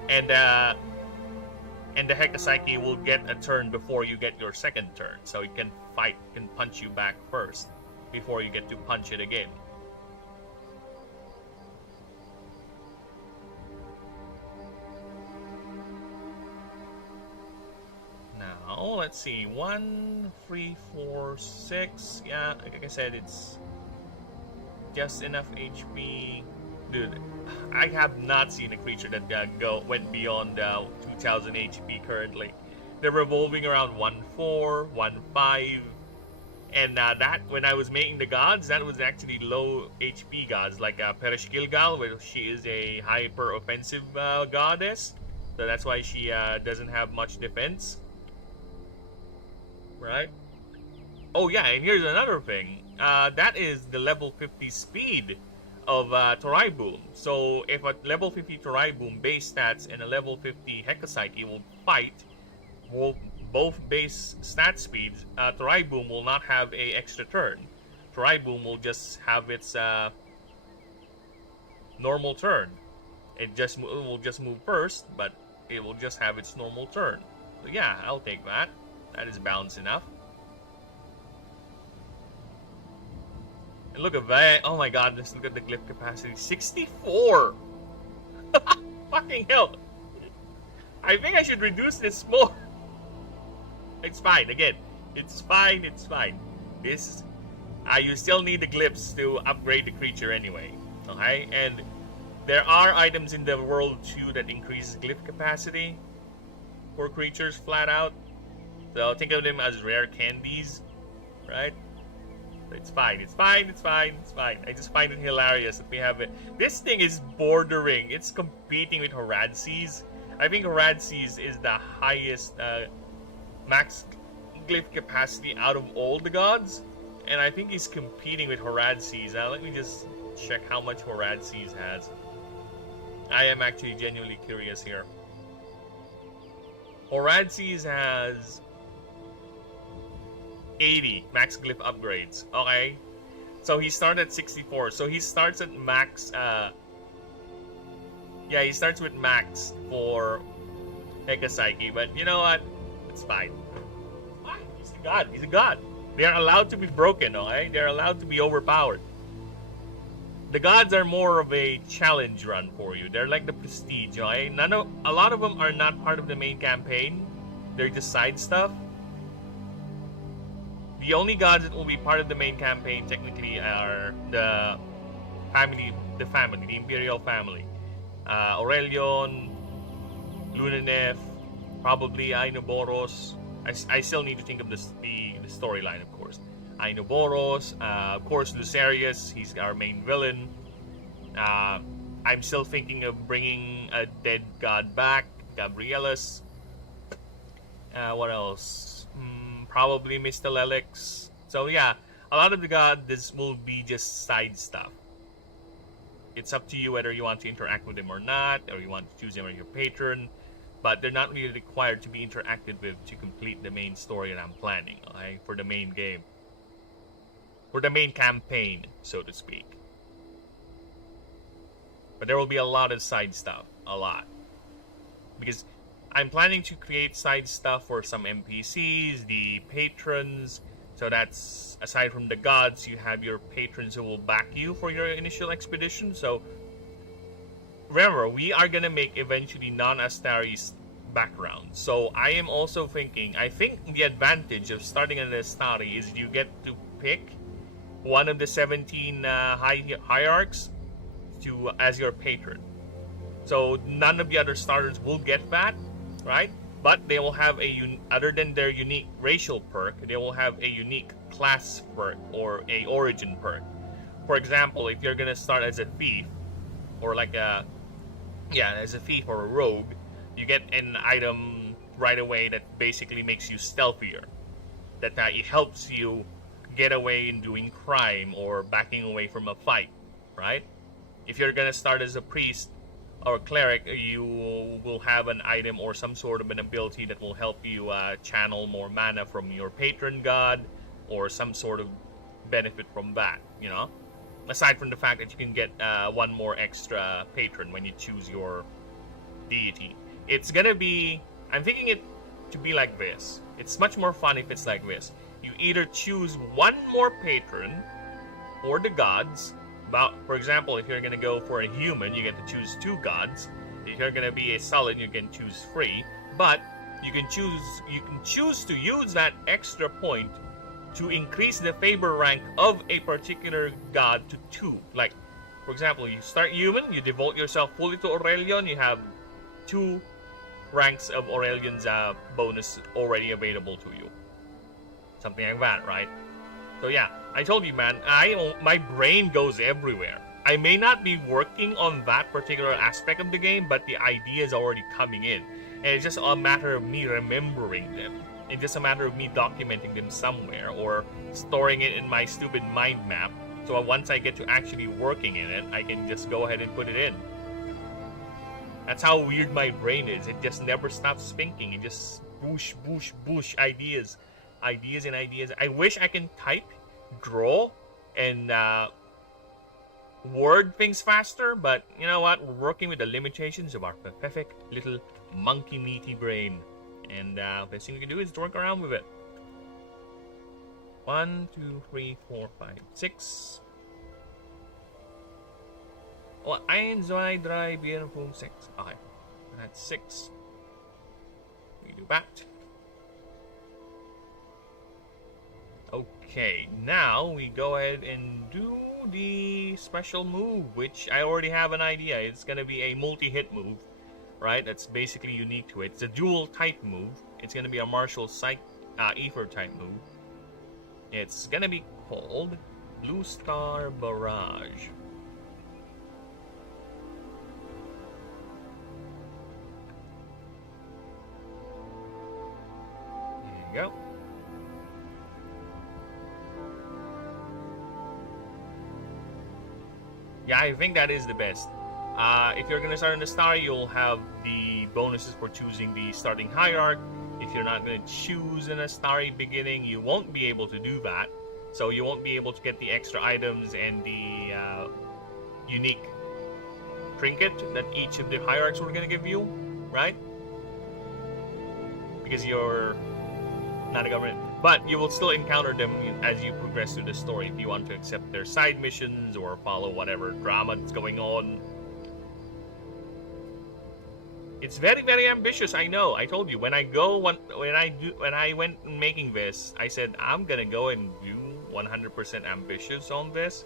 And the Hekapsyche will get a turn before you get your second turn, so it can punch you back first before you get to punch it again. Now, let's see. 1, 3, 4, 6. Yeah, like I said, it's just enough HP. Dude, I have not seen a creature that went beyond 2000 HP currently. They're revolving around 1-4, 1-5. And that, when I was making the gods, that was actually low HP gods, like Perish Gilgal, where she is a hyper offensive goddess. So that's why she doesn't have much defense. Right? Oh yeah, and here's another thing. That is the level 50 speed of Torai Boom. So if a level 50 Torai Boom base stats and a level 50 Hekapsyche will fight, both base stat speeds, Torai Boom will not have a extra turn. Torai Boom will just have its normal turn. It will just move first, but it will just have its normal turn. So yeah, I'll take that. That is balanced enough. And look at that. Oh my god, just look at the glyph capacity. 64! Fucking hell. I think I should reduce this more. It's fine, again. It's fine, it's fine. This, you still need the glyphs to upgrade the creature anyway. Okay? And there are items in the world too that increase glyph capacity for creatures flat out. So think of them as rare candies, right? It's fine, it's fine, it's fine, it's fine. I just find it hilarious that we have it. This thing is bordering. It's competing with Horadses. I think Horadses is the highest max glyph capacity out of all the gods. And I think he's competing with Horadses. Let me just check how much Horadses has. I am actually genuinely curious here. Horadses has 80 max glyph upgrades. Okay, so he started at 64. So he starts at max. Yeah, he starts with max for Hekapsyche. But you know what? It's fine. He's a god. He's a god. They are allowed to be broken. Okay, they're allowed to be overpowered. The gods are more of a challenge run for you. They're like the prestige. Okay, a lot of them are not part of the main campaign. They're just side stuff. The only gods that will be part of the main campaign technically are the Imperial family. Aurelion, Lunanef, probably Ainoboros. I still need to think of the storyline, of course. Ainoboros, of course Lucerius, he's our main villain. I'm still thinking of bringing a dead god back, Gabrielus. What else? Probably Mr. Lelix. So yeah, a lot of the gods will be just side stuff. It's up to you whether you want to interact with them or not, or you want to choose them as your patron. But they're not really required to be interacted with to complete the main story that I'm planning, okay, for the main game. For the main campaign, so to speak. But there will be a lot of side stuff. A lot. Because I'm planning to create side stuff for some NPCs, the patrons, So that's, aside from the gods, you have your patrons who will back you for your initial expedition. So remember, we are gonna make eventually non-Astari's background. So I am also thinking, I think the advantage of starting an Astari is you get to pick one of the 17 hierarchs as your patron. So none of the other starters will get that, right? But they will have other than their unique racial perk, they will have a unique class perk or a origin perk. For example, if you're gonna start as a thief, or as a thief or a rogue, you get an item right away that basically makes you stealthier. That it helps you get away in doing crime or backing away from a fight, right? If you're gonna start as a priest or cleric, you will have an item or some sort of an ability that will help you channel more mana from your patron god, or some sort of benefit from that, you know? Aside from the fact that you can get one more extra patron when you choose your deity. It's gonna be, I'm thinking it to be like this. It's much more fun if it's like this. You either choose one more patron or the gods. For example, if you're gonna go for a human, you get to choose 2 gods. If you're gonna be a sullen, you can choose 3. But you can choose to use that extra point to increase the favor rank of a particular god to 2. Like, for example, you start human, you devote yourself fully to Aurelion, you have 2 ranks of Aurelion's bonus already available to you. Something like that, right? So yeah, I told you, man, my brain goes everywhere. I may not be working on that particular aspect of the game, but the idea is already coming in. And it's just a matter of me remembering them. It's just a matter of me documenting them somewhere, or storing it in my stupid mind map. So once I get to actually working in it, I can just go ahead and put it in. That's how weird my brain is. It just never stops thinking. It just boosh, boosh, boosh, ideas. Ideas and ideas. I wish I can type, draw, and word things faster, but you know what? We're working with the limitations of our pathetic little monkey meaty brain. And the best thing we can do is work around with it. 1, 2, 3, 4, 5, 6. Oh, 1, 2, 3, 4, 5, 6. Okay. That's 6. We do that. Okay, now we go ahead and do the special move, which I already have an idea. It's gonna be a multi-hit move, right? That's basically unique to it. It's a dual type move. It's gonna be a martial ether type move. It's gonna be called Blue Star Barrage. There you go. Yeah, I think that is the best. If you're gonna start in the star, you'll have the bonuses for choosing the starting hierarch. If you're not gonna choose in a starry beginning, you won't be able to do that. So you won't be able to get the extra items and the unique trinket that each of the hierarchs were gonna give you, right? Because you're not a government. But you will still encounter them as you progress through the story if you want to accept their side missions or follow whatever drama that's going on. It's very, very ambitious, I know. I told you, when I went making this, I said I'm gonna go and do 100% ambitious on this,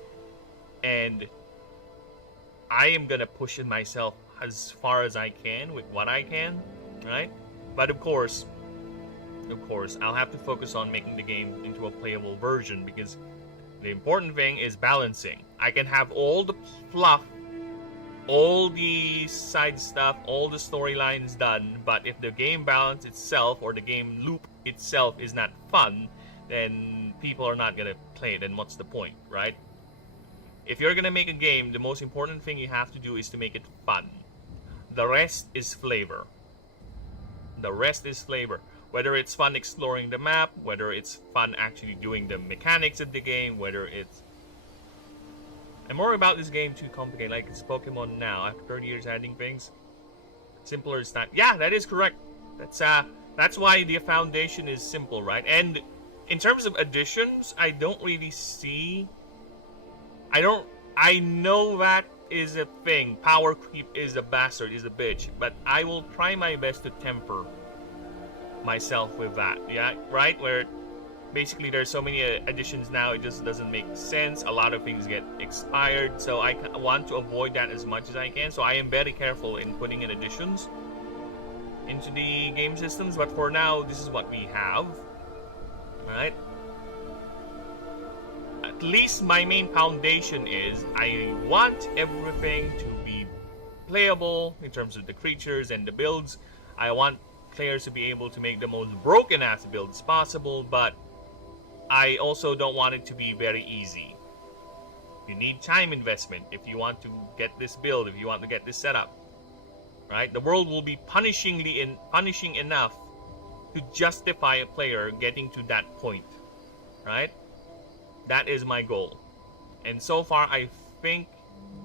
and I am gonna push it myself as far as I can with what I can, right? But of course, I'll have to focus on making the game into a playable version, because the important thing is balancing. I can have all the fluff, all the side stuff, all the storylines done, but if the game balance itself or the game loop itself is not fun, then people are not going to play it, and what's the point, right? If you're going to make a game, the most important thing you have to do is to make it fun. The rest is flavor. The rest is flavor. Whether it's fun exploring the map, whether it's fun actually doing the mechanics of the game, whether it's... I'm more about this game too complicated, like it's Pokemon now, after 30 years adding things. Simpler is not... Yeah, that is correct. That's why the foundation is simple, right? And in terms of additions, I don't really see. I know that is a thing. Power creep is a bastard, is a bitch. But I will try my best to temper myself with that. Yeah, right? Where basically there's so many additions now, it just doesn't make sense. A lot of things get expired. So I want to avoid that as much as I can. So I am very careful in putting in additions into the game systems. But for now, this is what we have. Alright? At least my main foundation is I want everything to be playable in terms of the creatures and the builds. I want players to be able to make the most broken ass builds possible, but I also don't want it to be very easy. You need time investment if you want to get this build, if you want to get this set up. Right? The world will be punishing enough to justify a player getting to that point. Right? That is my goal. And so far, I think,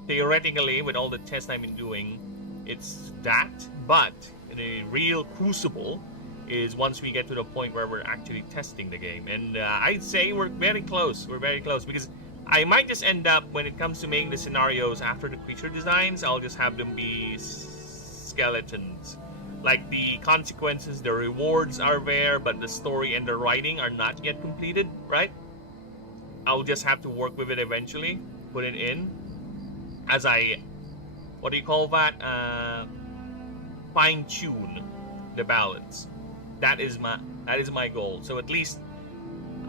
theoretically, with all the tests I've been doing, it's that. But the real crucible is once we get to the point where we're actually testing the game. And I'd say we're very close. We're very close. Because I might just end up, when it comes to making the scenarios after the creature designs, I'll just have them be skeletons. Like the consequences, the rewards are there, but the story and the writing are not yet completed, right? I'll just have to work with it eventually, put it in, as I, what do you call that? Fine-tune the balance. That is my goal. So at least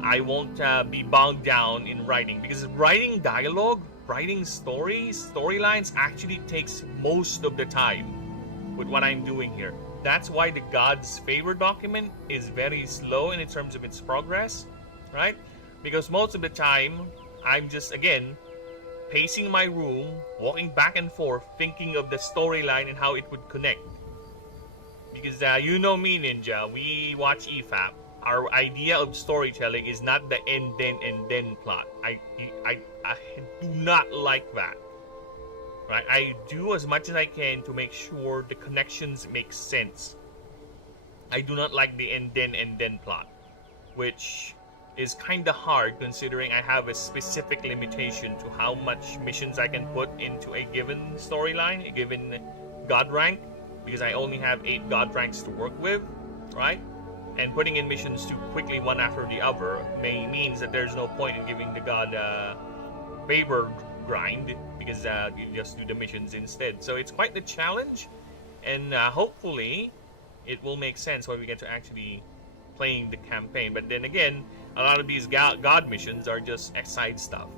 I won't be bogged down in writing, because writing dialogue, writing storylines actually takes most of the time with what I'm doing here. That's why the God's Favor document is very slow in terms of its progress, right? Because most of the time, I'm just, again, pacing my room, walking back and forth, thinking of the storyline and how it would connect. Because you know me, Ninja, we watch EFAP. Our idea of storytelling is not the and then plot. I do not like that. Right? I do as much as I can to make sure the connections make sense. I do not like the and then plot, which is kind of hard considering I have a specific limitation to how much missions I can put into a given storyline, a given god rank, because I only have 8 god ranks to work with, right? And putting in missions too quickly one after the other means that there's no point in giving the god favor grind, because you just do the missions instead. So it's quite the challenge, and hopefully it will make sense when we get to actually playing the campaign. But then again, a lot of these god missions are just side stuff.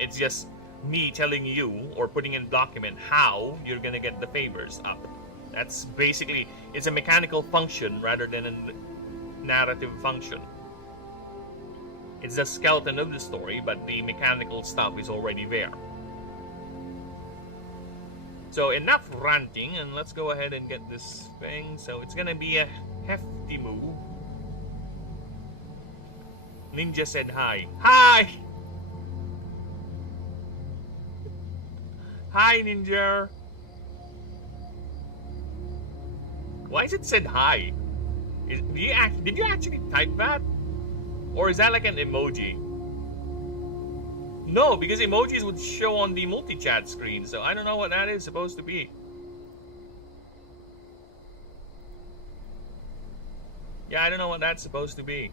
It's just me telling you or putting in a document how you're gonna get the favors up. That's basically, it's a mechanical function rather than a narrative function. It's the skeleton of the story, but the mechanical stuff is already there. So enough ranting, and let's go ahead and get this thing. So it's gonna be a hefty move. Ninja said hi. Hi! Hi, Ninja! Why is it said hi? Did you actually type that? Or is that like an emoji? No, because emojis would show on the multi-chat screen, so I don't know what that is supposed to be. Yeah, I don't know what that's supposed to be.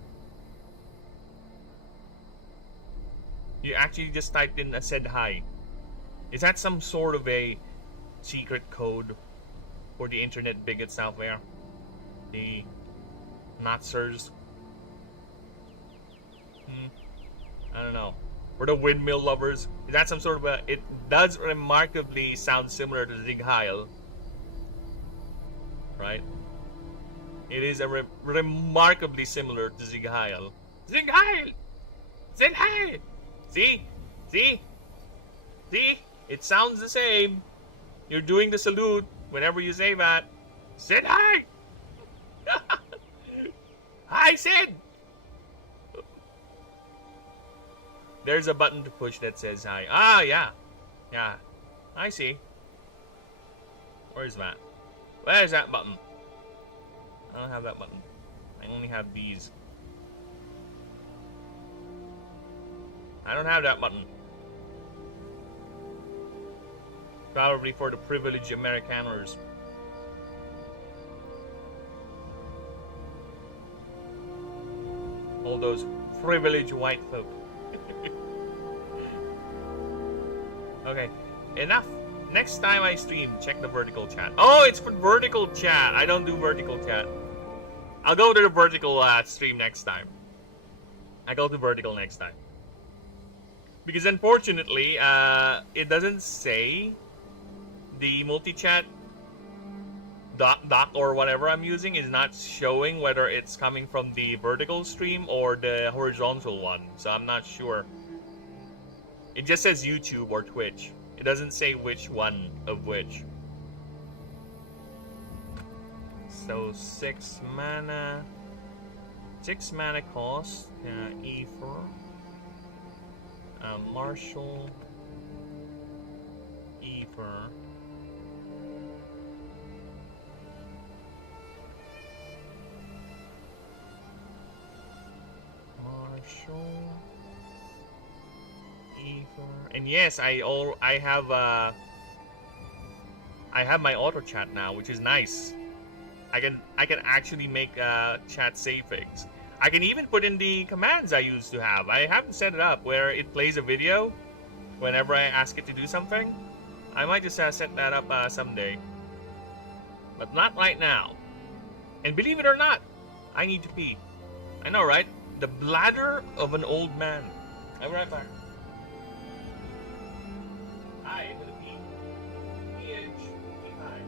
You actually just typed in said hi. Is that some sort of a secret code for the internet bigots out there? The Natsers? I don't know. For the windmill lovers? Is that some sort of a... It does remarkably sound similar to Zig Heil. Right? It is a remarkably similar to Zig Heil. Zig Heil! Zig Heil! See? See? See? It sounds the same. You're doing the salute whenever you say that. Sid, hi! Hi, Sid! There's a button to push that says hi. Ah, yeah. Yeah. I see. Where's that? Where's that button? I don't have that button. I only have these. I don't have that button. Probably for the privileged Americaners. All those privileged white folk. Okay, enough. Next time I stream, check the vertical chat. Oh, it's for vertical chat. I don't do vertical chat. I'll go to the vertical stream next time. I go to vertical next time. Because unfortunately, it doesn't say the multi-chat dock or whatever I'm using is not showing whether it's coming from the vertical stream or the horizontal one. So I'm not sure. It just says YouTube or Twitch. It doesn't say which one of which. So 6 mana. 6 mana cost. Ether. Marshall. Ether. Marshall. And yes, I have my auto chat now, which is nice. I can actually make chat saveings. I can even put in the commands I used to have. I haven't set it up where it plays a video whenever I ask it to do something. I might just set that up someday, but not right now. And believe it or not, I need to pee. I know, right? The bladder of an old man. I'll be right back. Hi, I'm gonna pee. PH. Hi.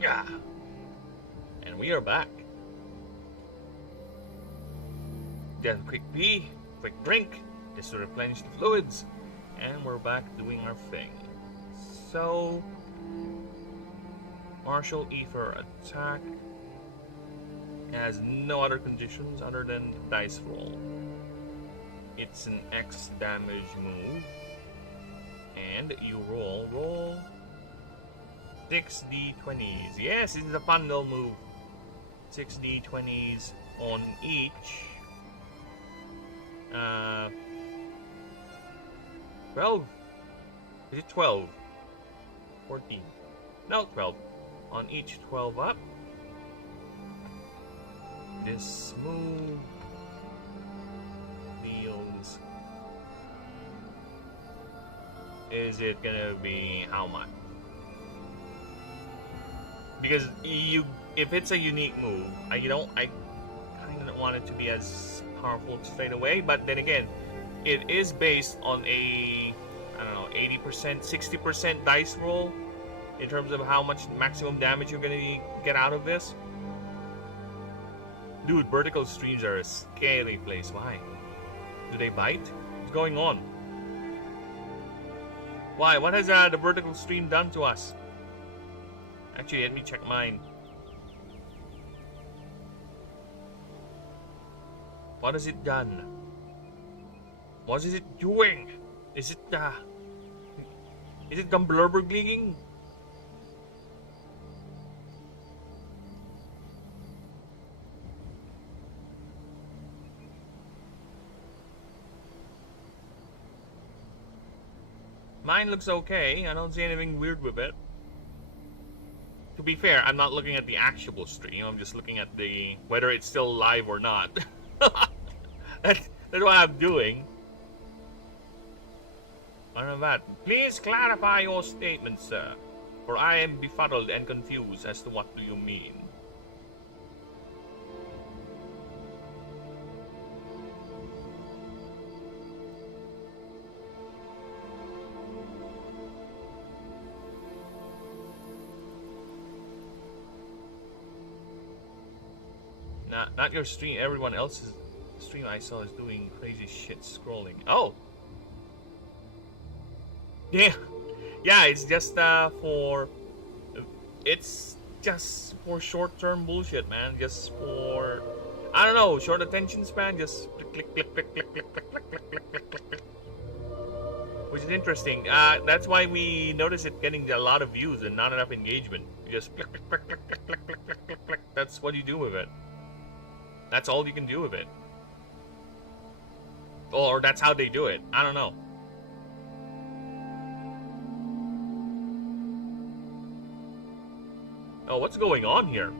Yeah. And we are back. Then quick pee, quick drink, just to replenish the fluids. And we're back doing our thing. So, Martial Ether attack has no other conditions other than dice roll. It's an X damage move. And you roll 6d20s. Yes, this is a bundle move. 6d20s on each. 12. Is it 12? 14. No, 12. On each 12 up. This move deals. Is it gonna be how much? Because if it's a unique move, I kind of don't want it to be as powerful straight away. But then again, it is based on a, I don't know, 80%, 60% dice roll in terms of how much maximum damage you're gonna get out of this. Dude, vertical streams are a scary place. Why? Do they bite? What's going on? Why? What has the vertical stream done to us? Actually, let me check mine. What has it done? What is it doing? Is it Gumblurbergling? Mine looks okay. I don't see anything weird with it. To be fair, I'm not looking at the actual stream. I'm just looking at the whether it's still live or not. That's what I'm doing. Other than that, please clarify your statement, sir, for I am befuddled and confused as to what do you mean. Not your stream. Everyone else's stream I saw is doing crazy shit scrolling. Oh! Yeah. Yeah, it's just for... It's just for short-term bullshit, man. Just for... I don't know, short attention span. Just click, click, click, click, click, click, click, click, click, click, click, click, click. Which is interesting. That's why we notice it getting a lot of views and not enough engagement. You just click, click, click, click, click, click, click, click, click, click. That's what you do with it. That's all you can do with it. Or that's how they do it. I don't know. Oh, what's going on here?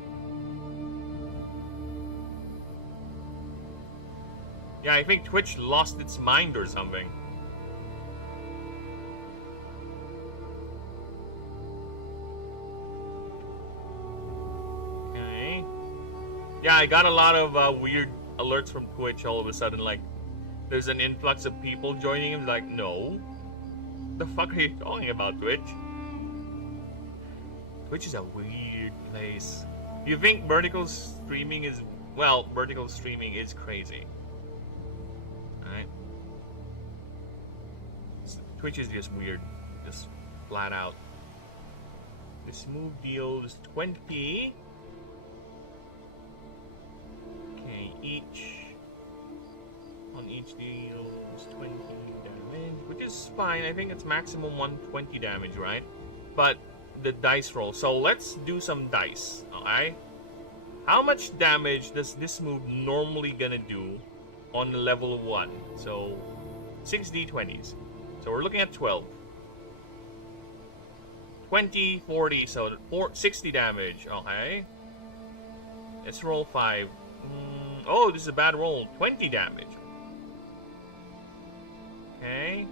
Yeah, I think Twitch lost its mind or something. Okay. Yeah, I got a lot of weird alerts from Twitch all of a sudden, like, there's an influx of people joining him. Like, no. The fuck are you talking about, Twitch? Twitch is a weird place. You think vertical streaming is... Well, vertical streaming is crazy. Alright? Twitch is just weird. Just flat out. This move deals 20. Okay, on each deals 20 damage, which is fine. I think it's maximum 120 damage, right? But the dice roll. So let's do some dice, alright? How much damage does this move normally gonna do on level 1? So 6 d20s. So we're looking at 12. 20, 40, so 60 damage, okay? Let's roll 5. Oh, this is a bad roll. 20 damage. Okay.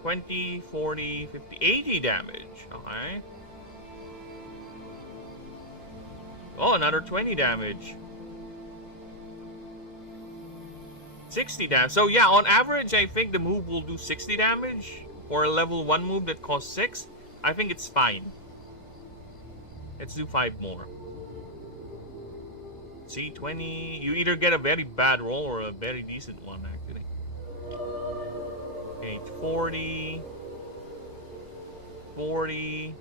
20, 40, 50, 80 damage. Okay. Oh, another 20 damage. 60 damage. So yeah, on average, I think the move will do 60 damage. For a level 1 move that costs 6. I think it's fine. Let's do 5 more. See, 20. You either get a very bad roll or a very decent one, actually. Okay, 40. 40.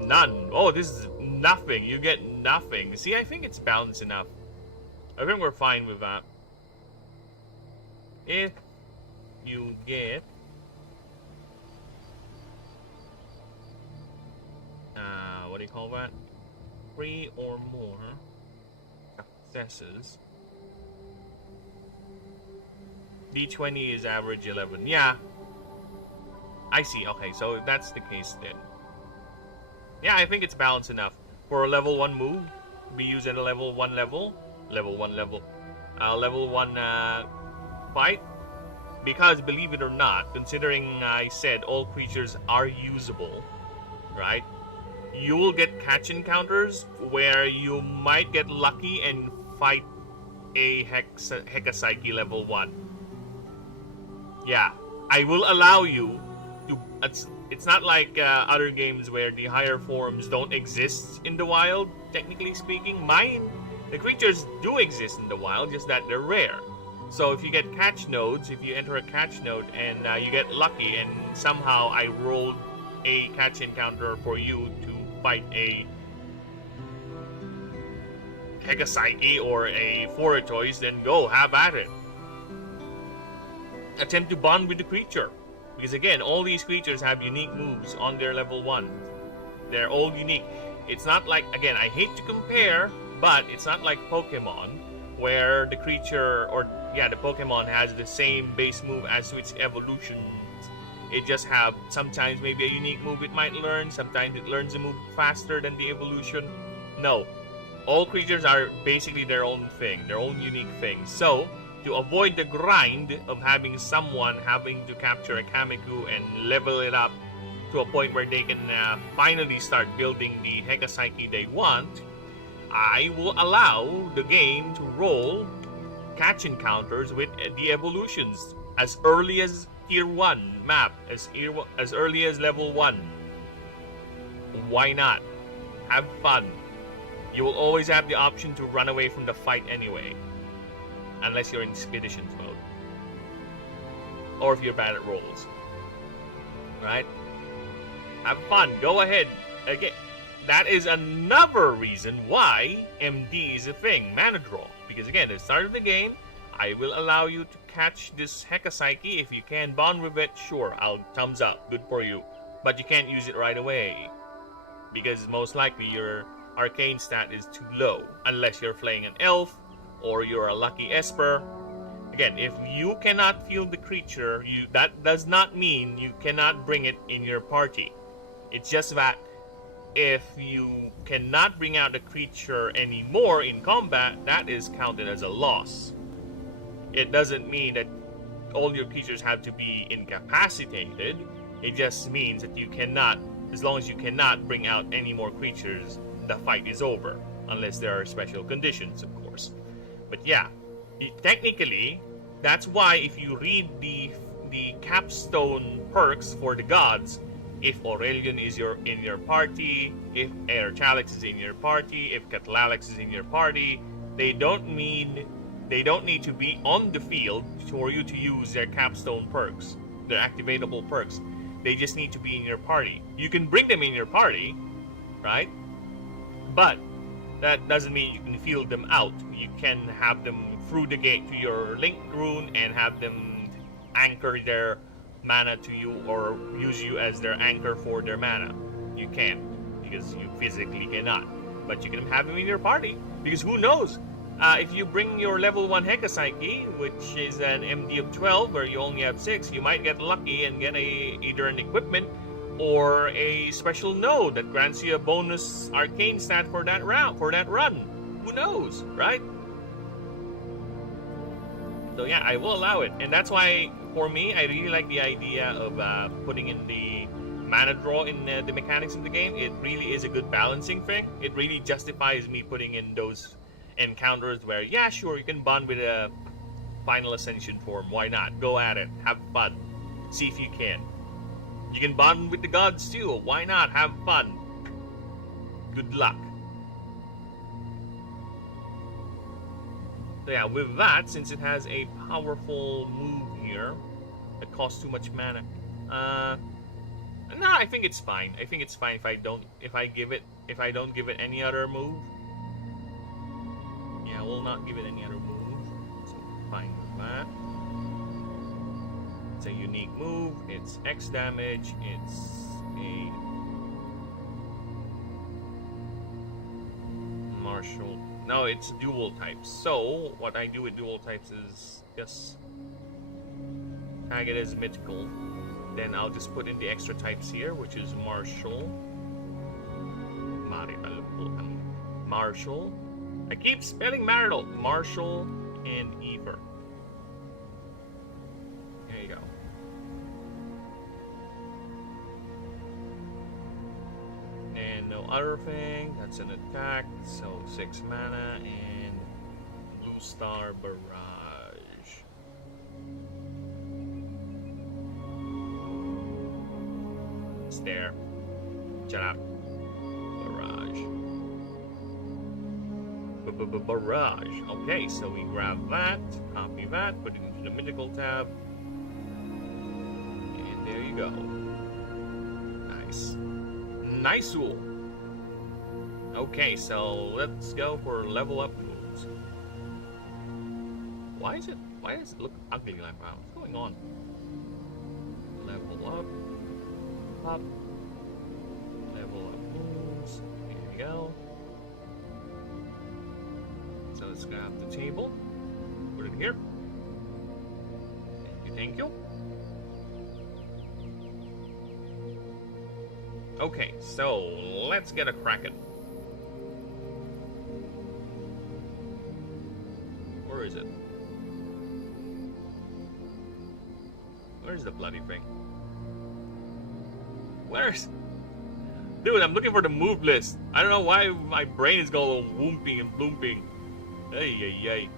None. Oh, this is nothing. You get nothing. See, I think it's balanced enough. I think we're fine with that. If you get... what do you call that? 3 or more successes. D20 is average 11. Yeah. I see. Okay, so if that's the case then. Yeah, I think it's balanced enough. For a level 1 move, we use at a level 1 level. Level 1 fight. Because, believe it or not, considering I said all creatures are usable, right? You will get catch encounters where you might get lucky and fight a Hekapsyche level 1. Yeah, I will allow you to... It's not like other games where the higher forms don't exist in the wild, technically speaking. The creatures do exist in the wild, just that they're rare. So if you get catch nodes, if you enter a catch node and you get lucky and somehow I rolled a catch encounter for you to fight a Hekapsyche or a Foratoise, then go, have at it. Attempt to bond with the creature. Because again, all these creatures have unique moves on their level 1. They're all unique. It's not like, again, I hate to compare, but it's not like Pokemon, where the creature, or yeah, the Pokemon has the same base move as to its evolution. It just have sometimes maybe a unique move it might learn, sometimes it learns a move faster than the evolution. No, all creatures are basically their own thing, their own unique thing. So, to avoid the grind of having someone having to capture a Kamiku and level it up to a point where they can finally start building the Hekasaki they want, I will allow the game to roll catch encounters with the evolutions as early as Tier 1 map, as early as level 1. Why not? Have fun. You will always have the option to run away from the fight anyway. Unless you're in expeditions mode. Or if you're bad at rolls. Right? Have fun. Go ahead. Again, that is another reason why MD is a thing. Mana draw. Because again, at the start of the game, I will allow you to catch this Hekasaki. If you can bond with it, sure, I'll thumbs up. Good for you. But you can't use it right away. Because most likely your arcane stat is too low. Unless you're playing an elf, or you're a lucky Esper. Again, if you cannot feel the creature, that does not mean you cannot bring it in your party. It's just that if you cannot bring out the creature anymore in combat, that is counted as a loss. It doesn't mean that all your creatures have to be incapacitated. It just means that you cannot, as long as you cannot bring out any more creatures, the fight is over. Unless there are special conditions, of course. But yeah, technically, that's why if you read the capstone perks for the gods, if Aurelion is in your party, if Airchalix is in your party, if Catlalix is in your party, they don't need to be on the field for you to use their capstone perks, their activatable perks. They just need to be in your party. You can bring them in your party, right? But that doesn't mean you can field them out. You can have them through the gate to your link rune and have them anchor their mana to you or use you as their anchor for their mana. You can't, because you physically cannot. But you can have them in your party, because who knows? If you bring your level 1 Hekasaki, which is an MD of 12 where you only have 6, you might get lucky and get either an equipment or a special node that grants you a bonus arcane stat for that run. Who knows, right? So yeah, I will allow it. And that's why, for me, I really like the idea of putting in the mana draw in the mechanics of the game. It really is a good balancing thing. It really justifies me putting in those encounters where, yeah, sure, you can bond with a Final Ascension form. Why not? Go at it. Have fun. See if you can. You can bond with the gods too. Why not? Have fun. Good luck. So yeah, with that, since it has a powerful move here that costs too much mana, no, I think it's fine. I think it's fine if I don't give it any other move. Yeah, I will not give it any other move. So fine with that. It's a unique move. It's X damage. It's a martial. No, it's dual types. So what I do with dual types is just tag it as mythical. Then I'll just put in the extra types here, which is martial, martial. I keep spelling marital. Martial and Ether. There you go. And no other thing. That's an attack. So 6 mana and Blue Star Barrage. It's there. Shut up. Barrage. Barrage. Okay, so we grab that, copy that, put it into the mythical tab, and there you go. Nice. Nice-ool. Okay, so let's go for level up moves. Why does it look ugly like that? What's going on? Level up. Up. Level up moves. Here you go. So let's grab the table. Put it here. Thank you. Okay, so let's get a crackin'. Where is it? Where's the bloody thing? Where's... Dude, I'm looking for the move list. I don't know why my brain is going whooping and blooping. Ay, ay, ay.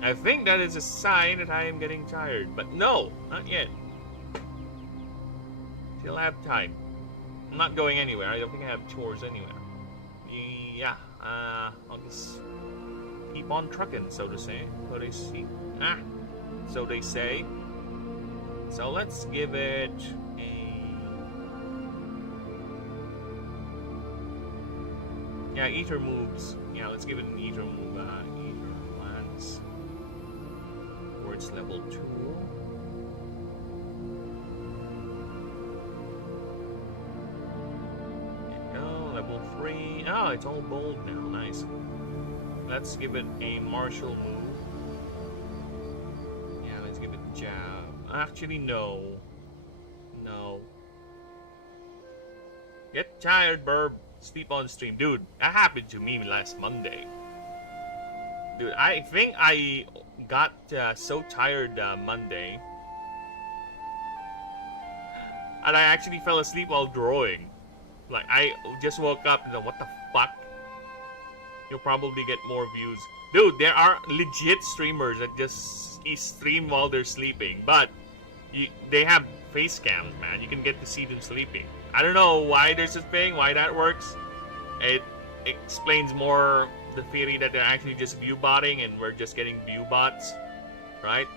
I think that is a sign that I am getting tired. But no, not yet. Still have time. I'm not going anywhere. I don't think I have chores anywhere. Yeah, I'll just keep on trucking, so to say. So they say. So let's give it a... Yeah, ether moves. Yeah, let's give it an ether move. Ether lands. Or it's level 2. Level 3. Oh, it's all bold now. Nice. Let's give it a martial move. Yeah, let's give it a jab. Actually, no. No. Get tired, Burb. Sleep on stream. Dude, that happened to me last Monday. Dude, I think I got so tired Monday. And I actually fell asleep while drawing. Like, I just woke up and what the fuck? You'll probably get more views. Dude, there are legit streamers that just stream while they're sleeping. But they have face cams, man. You can get to see them sleeping. I don't know why there's a thing, why that works. It explains more the theory that they're actually just view botting and we're just getting view bots. Right?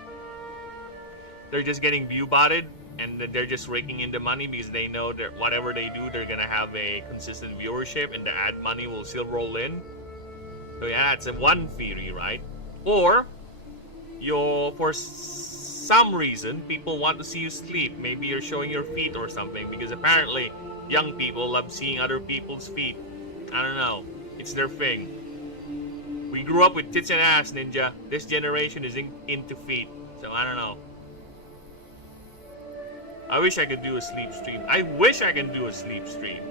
They're just getting view botted. And they're just raking in the money because they know that whatever they do, they're gonna have a consistent viewership and the ad money will still roll in. So yeah, that's one theory, right? Or for some reason, people want to see you sleep. Maybe you're showing your feet or something because apparently young people love seeing other people's feet. I don't know. It's their thing. We grew up with tits and ass, Ninja. This generation is into feet. So I don't know. I wish I could do a sleep stream. I wish I can do a sleep stream.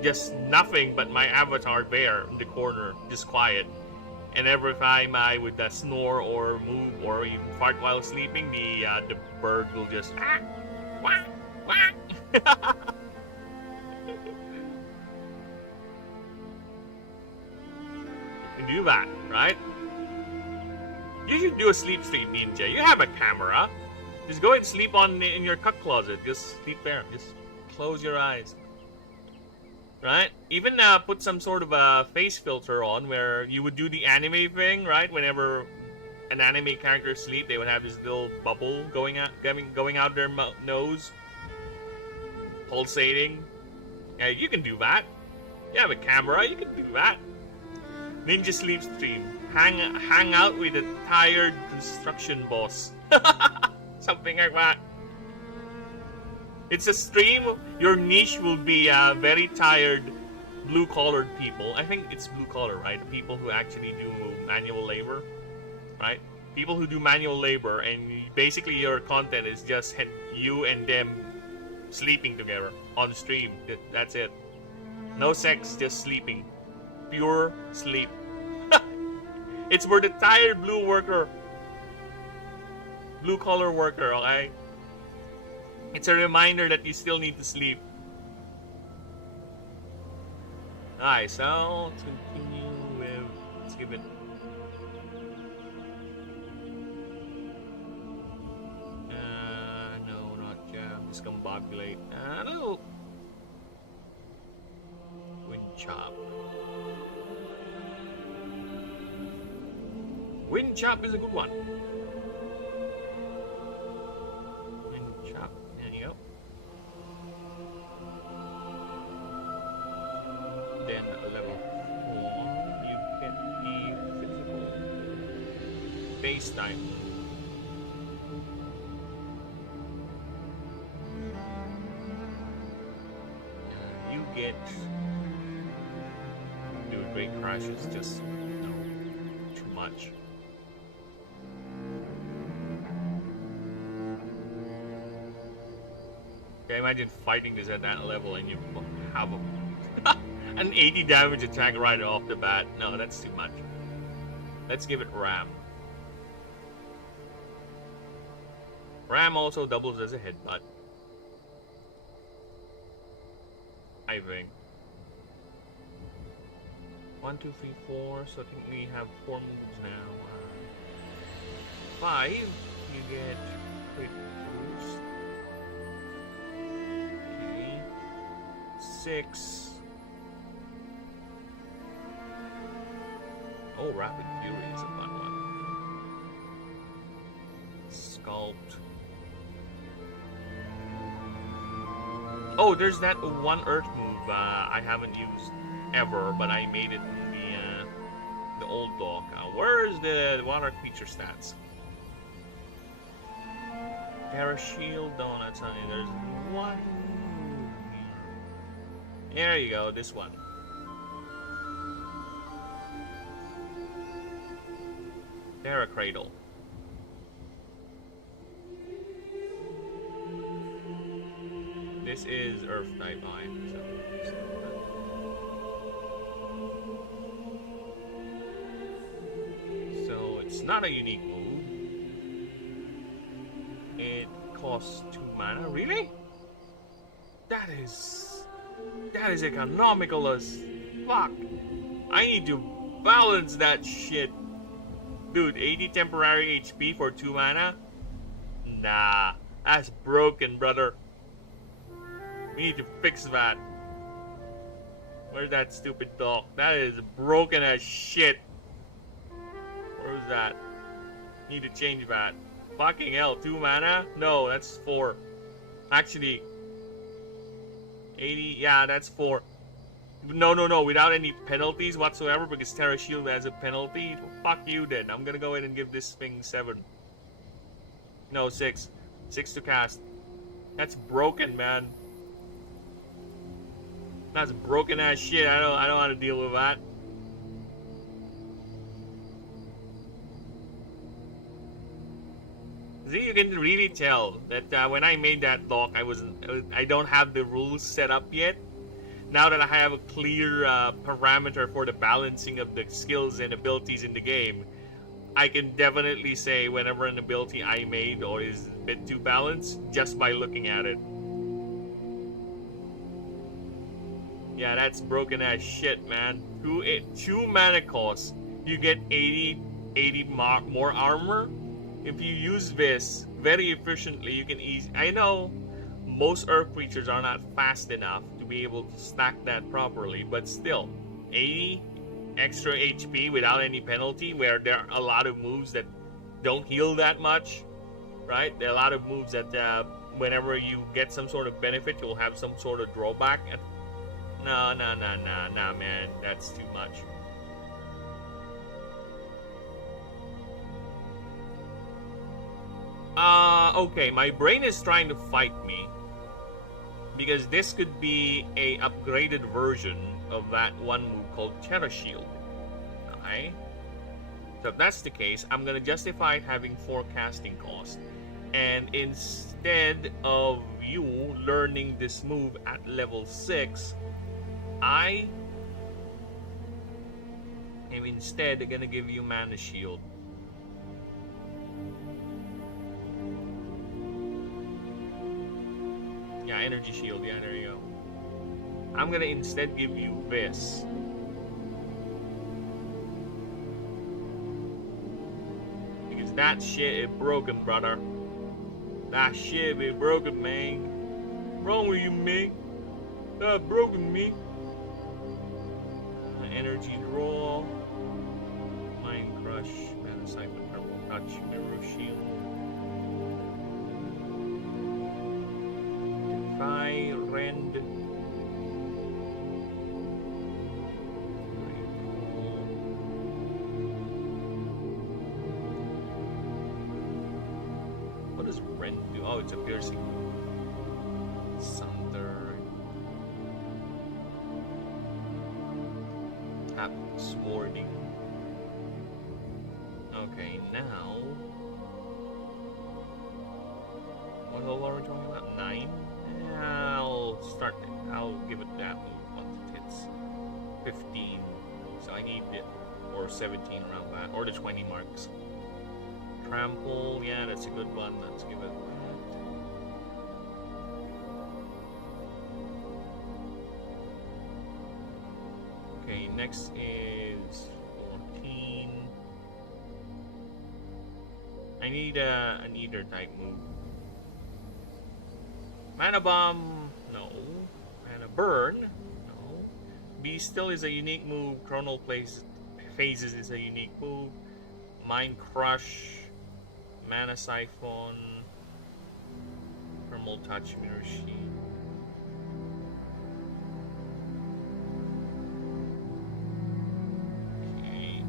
Just nothing but my avatar there in the corner, just quiet. And every time I would snore or move or even fart while sleeping, the bird will just quack, quack. You can do that, right? You should do a sleep stream, Ninja. You have a camera. Just go and sleep in your cup closet. Just sleep there. Just close your eyes. Right? Even put some sort of a face filter on where you would do the anime thing, right? Whenever an anime character sleep, they would have this little bubble going out their nose, pulsating. Yeah, you can do that. You have a camera, you can do that. Ninja sleep stream. Hang out with a tired construction boss. Something like that. It's a stream. Your niche will be very tired, blue-collared people. I think it's blue-collar, right? People who actually do manual labor, right? People who do manual labor, and basically your content is just you and them sleeping together on stream. That's it. No sex, just sleeping. Pure sleep. It's for the tired blue-collar worker, okay? It's a reminder that you still need to sleep. Alright, so let's continue with... Let's give it... no, not jam. Discombobulate. No. Wind chop. Wind chop is a good one. Then level 4, you get the physical base type. You get... Dude, great crashes, just, no, too much. Okay, imagine fighting this at that level and you have a an 80 damage attack right off the bat. No, that's too much. Let's give it Ram. Ram also doubles as a headbutt, I think. 1, 2, 3, 4. So I think we have 4 moves now. 5, you get crit boost. Okay. 6. Oh, Rapid Fury is a fun one. Sculpt. Oh, there's that one Earth move I haven't used ever, but I made it in the old dock. Where's the water creature stats? Terra Shield, Donuts, honey. There's one. There you go, this one. Terra Cradle. This is Earth type line. So it's not a unique move. It costs 2 mana. Really? That is economical as fuck. I need to balance that shit. Dude, 80 temporary HP for 2 mana? Nah, that's broken, brother. We need to fix that. Where's that stupid dog? That is broken as shit. Where's that? Need to change that. Fucking hell, 2 mana? No, that's 4. Actually, 80, yeah, that's 4. No, without any penalties whatsoever, because Terra Shield has a penalty. Fuck you then. I'm gonna go ahead and give this thing 7. No, 6. 6 to cast. That's broken, man. That's broken ass shit. I don't want to deal with that. See, you can really tell that when I made that dock, I don't have the rules set up yet. Now that I have a clear parameter for the balancing of the skills and abilities in the game, I can definitely say whenever an ability I made or is a bit too balanced just by looking at it. Yeah, that's broken ass shit, man. 2 mana cost, you get 80 more armor. If you use this very efficiently, you can I know most Earth creatures are not fast enough to be able to stack that properly, but still, 80 extra HP without any penalty, where there are a lot of moves that don't heal that much, right? There are a lot of moves that whenever you get some sort of benefit, you'll have some sort of drawback. No, man, that's too much. Okay, my brain is trying to fight me because this could be a upgraded version of that one move called Terra Shield. Okay? So if that's the case, I'm gonna justify it having 4 casting cost. And instead of you learning this move at level 6, I am instead gonna give you Mana Shield. Yeah, Energy Shield, yeah, there you go. I'm gonna instead give you this. Because that shit is broken, brother. That shit is broken, man. What's wrong with you, man? That broken me. Energy Draw. Mind Crush. Mana Siphon, Purple Touch, Mirror Shield. Defy, Rend. What does Rend do? Oh, it's a piercing. Sunder. Tap Swording. Okay, now. What level are we talking about? 9? Yeah, I need it, or 17 around that, or the 20 marks. Trample, yeah, that's a good one. Let's give it that. Okay, next is 14. I need an Ether type move. Mana Bomb, no. Mana Burn, no. Beast still is a unique move. Chronal Phases is a unique move. Mind Crush, Mana Siphon, Thermal Touch, Mirror Sheet. Okay.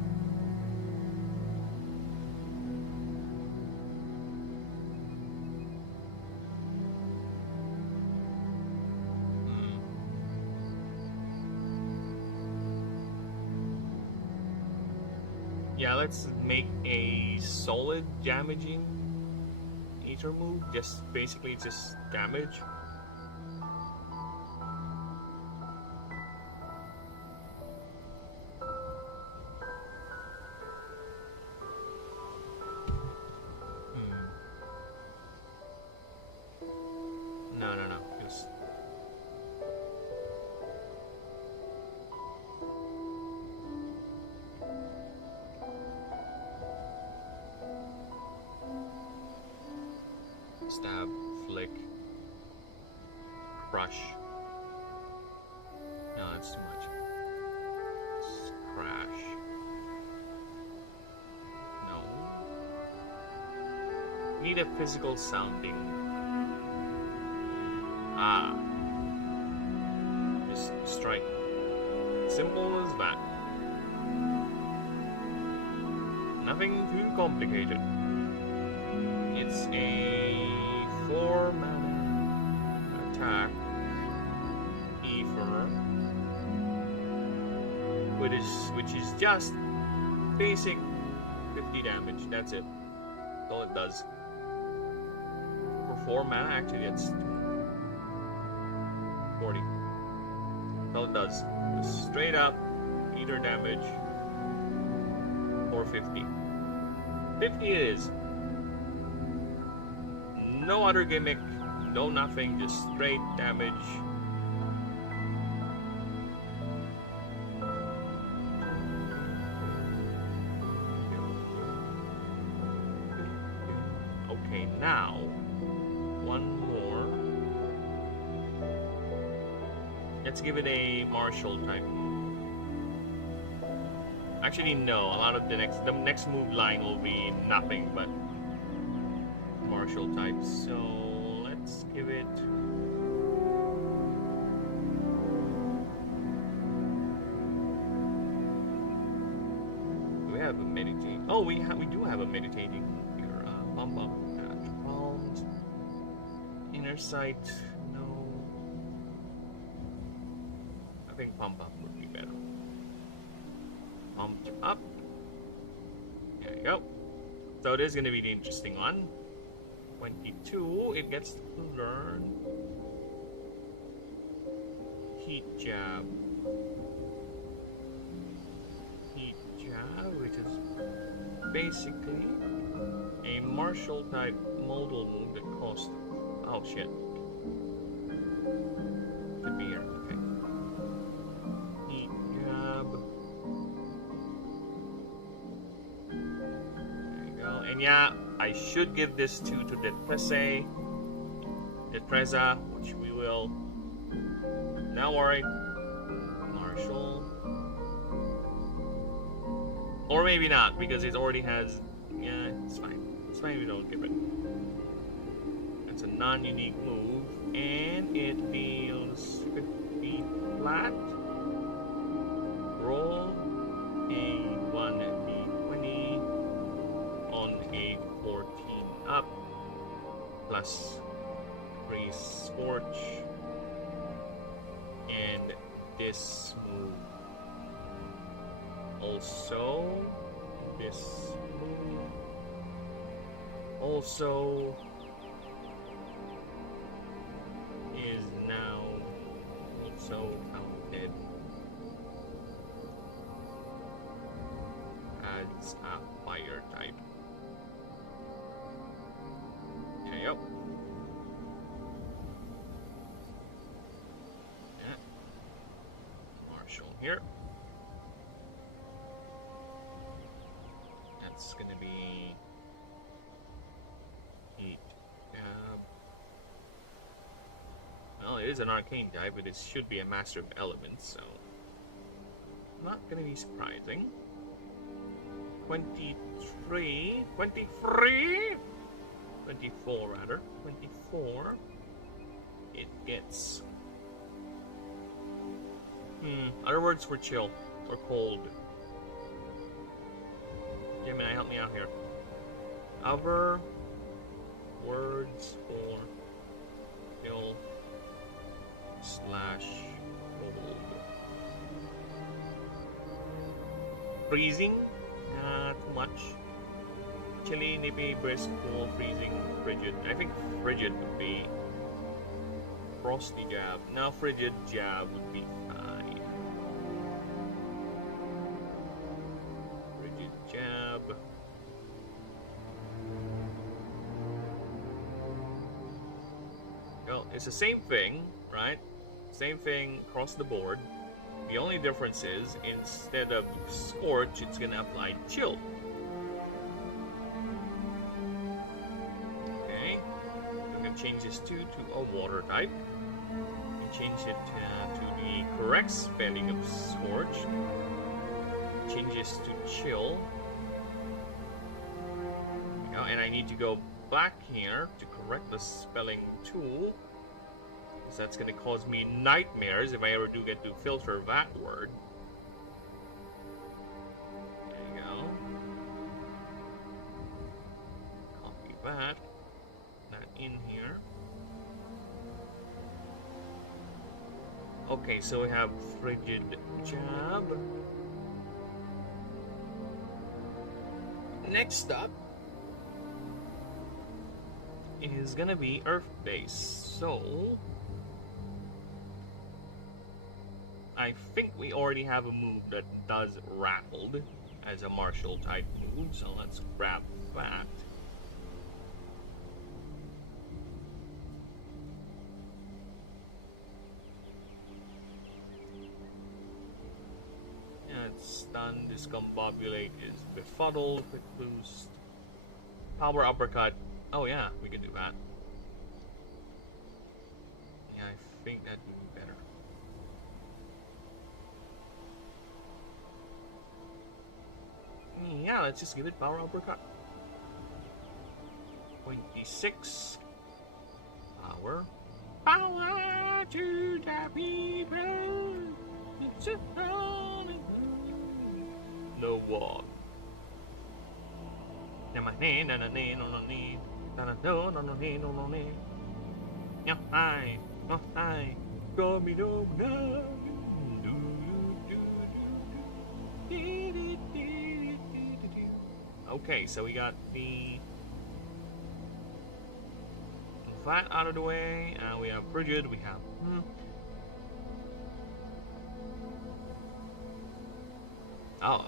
Yeah, let's make a solid damaging Ether move. Just basically just damage. No. Just stab, flick, crush. No, that's too much. Crash. No. Need a physical sounding. Ah. Just strike. Simple as that. Nothing too complicated. It's a 4 mana attack. Ether. Which is just basic 50 damage. That's it. That's all it does. For 4 mana, actually that's 40. That's all it does. Just straight up Ether damage. 450. 50 it is. No other gimmick, no nothing, just straight damage. Okay, now one more. Let's give it a martial type. Actually, no. A lot of the next move line will be nothing but martial type. So let's give it. Do we have a meditating? Oh, we do have a meditating here. Bump up, palms, inner sight. No. I think pump up would be better. Pumped up. There you go. So it is going to be the interesting one. 22, it gets to learn Heat Jab. Heat Jab, which is basically a martial type modal move that costs. Oh shit. Should be here. Okay. Heat Jab. There you go. And yeah, I should give this to Depreza, which we will. Don't worry. Marshall. Or maybe not, because it already has. Yeah, it's fine. It's fine if we don't give it. It's a non-unique move, and it deals 50 flat. Roll a 1d20 on a 14 up, plus 3 Scorch, and this move. Also, this move also is now also counted. water type. There you go. Yeah. Marshall here. That's gonna be heat. Well, it is an arcane type, but it should be a master of elements, so not gonna be surprising. 23, 23, 24 rather, 24. It gets. Other words for chill or cold. Gemini, help me out here. Other words for chill slash cold. Freezing? Too much. Chilly, nippy, brisk, cool, freezing, frigid. I think frigid would be. Frosty jab. No, frigid jab would be fine. Frigid jab. Well, it's the same thing, right? Same thing across the board. The only difference is, instead of scorch, it's gonna apply chill. Okay, I'm gonna change this to a water type. And change it to the correct spelling of scorch. Change this to chill. Now, and I need to go back here to correct the spelling too. That's going to cause me nightmares if I ever do get to filter that word. There you go. Copy that. That in here. Okay, so we have frigid jab. Next up is going to be earth base. So I think we already have a move that does rattled as a martial type move, so let's grab that. Yeah, it's stun, discombobulate is befuddled, quick boost, power uppercut. Oh yeah, we can do that. Yeah, I think that would be better. Yeah, let's just give it power uppercut. 26 power. Power to the people. It's a no war. Okay, so we got the that out of the way, and we have frigid, we have oh.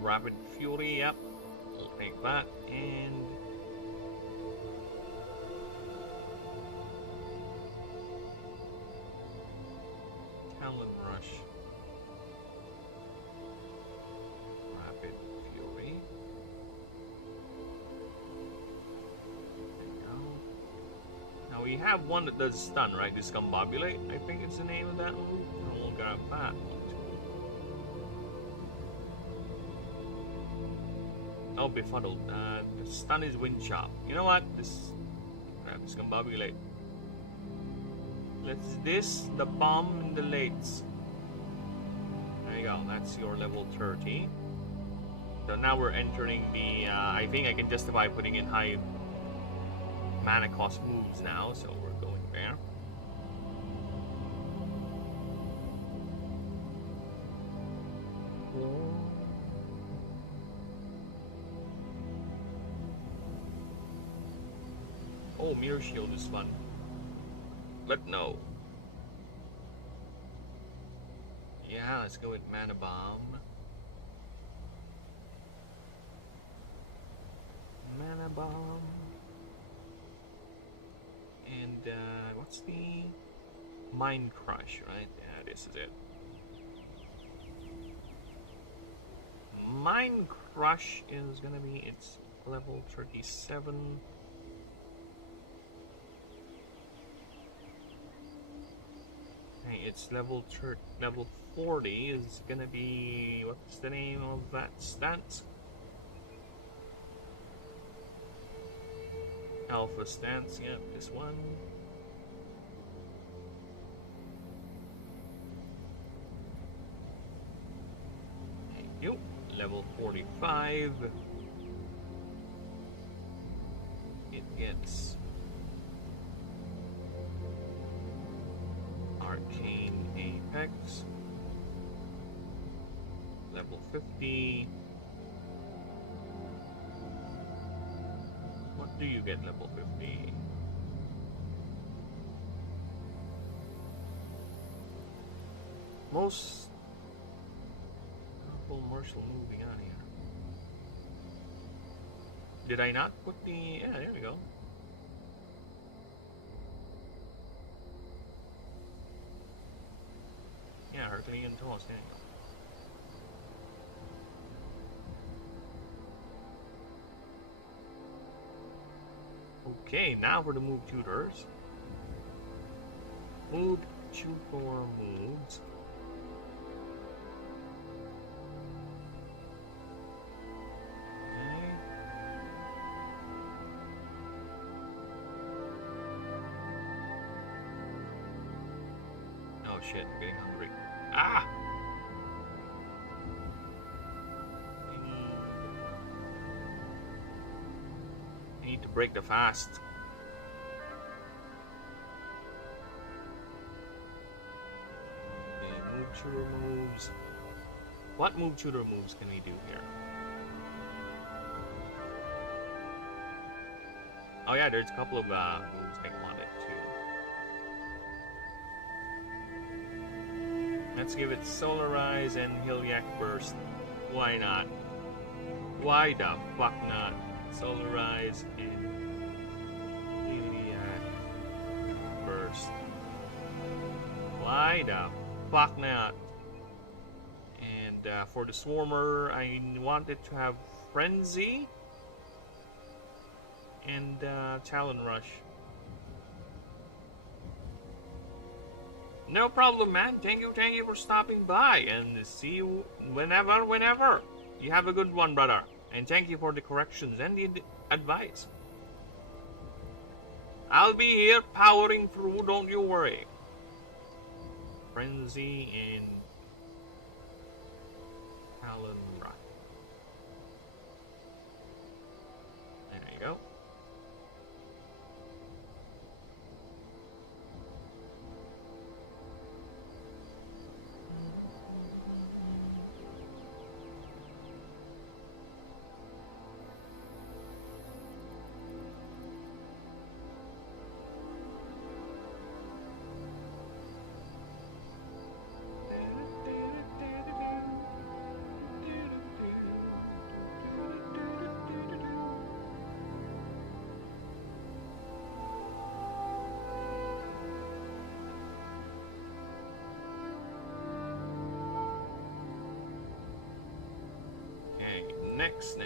Rapid Fury, yep. We'll take that, and Talon Rush. Rapid Fury. There you go. Now we have one that does stun, right? Discombobulate, I think it's the name of that move. And we'll grab that. Oh, befuddled. The stun is wind chop. You know what? Grab discombobulate. Let's this the bomb in the lates. There you go. That's your level 30. So now we're entering the. I think I can justify putting in high mana cost moves now. So we're going there. Oh, Mirror Shield is fun. Let know. Yeah, let's go with Mana Bomb. Mana Bomb. And what's the Mind Crush, right? Yeah, this is it. Mind Crush is gonna be its level 37. Okay, its level 40 is gonna be, what's the name of that stance? Alpha stance, yep, this one. Thank you. Level 45. It gets Arcane Apex. Level 50. What do you get level 50? Most powerful martial move on here. Did I not put the... Yeah, there we go. Yeah, Herculean Toss, there you go. Okay, now for the move tutors. Move tutor moves. Okay. Oh shit, I'm getting hungry. Ah! I need to break the fast. Okay, move tutor moves. What move tutor moves can we do here? Oh yeah, there's a couple of moves I wanted to. Let's give it Solarize and Hilyak Burst. Why not? Why the fuck not? Solarize and Hilyak Burst. Why the fuck not? And for the Swarmer, I wanted to have Frenzy and Talon Rush. No problem, man. Thank you for stopping by, and see you whenever. You have a good one, brother. And thank you for the corrections and the advice. I'll be here powering through, don't you worry. Frenzy and Talon Rush. There you go. Next.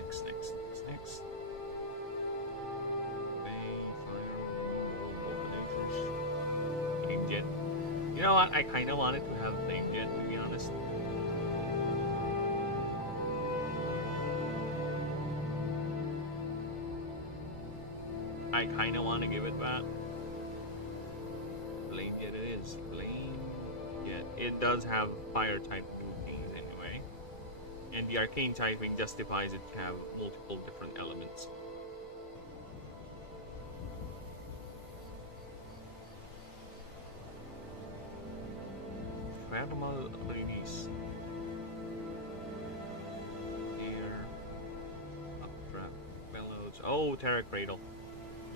Flame Jet. You know what? I kind of wanted to have Flame Jet, to be honest. I kind of want to give it that. Flame Jet it is. Flame Jet. It does have fire type things anyway. And the arcane typing justifies it to have multiple different elements. Thermal release. Air. Updraft. Bellows. Oh, Terra Cradle.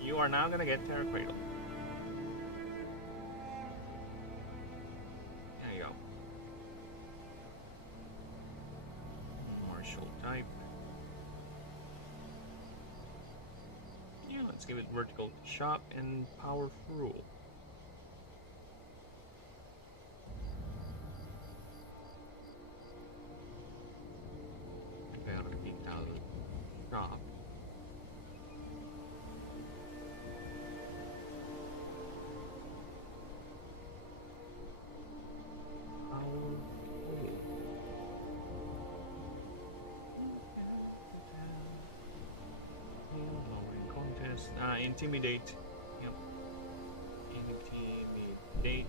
You are now gonna get Terra Cradle. There you go. type. Yeah, let's give it vertical chop and power through. Vertical chop. Contest. Intimidate. Yep. Intimidate.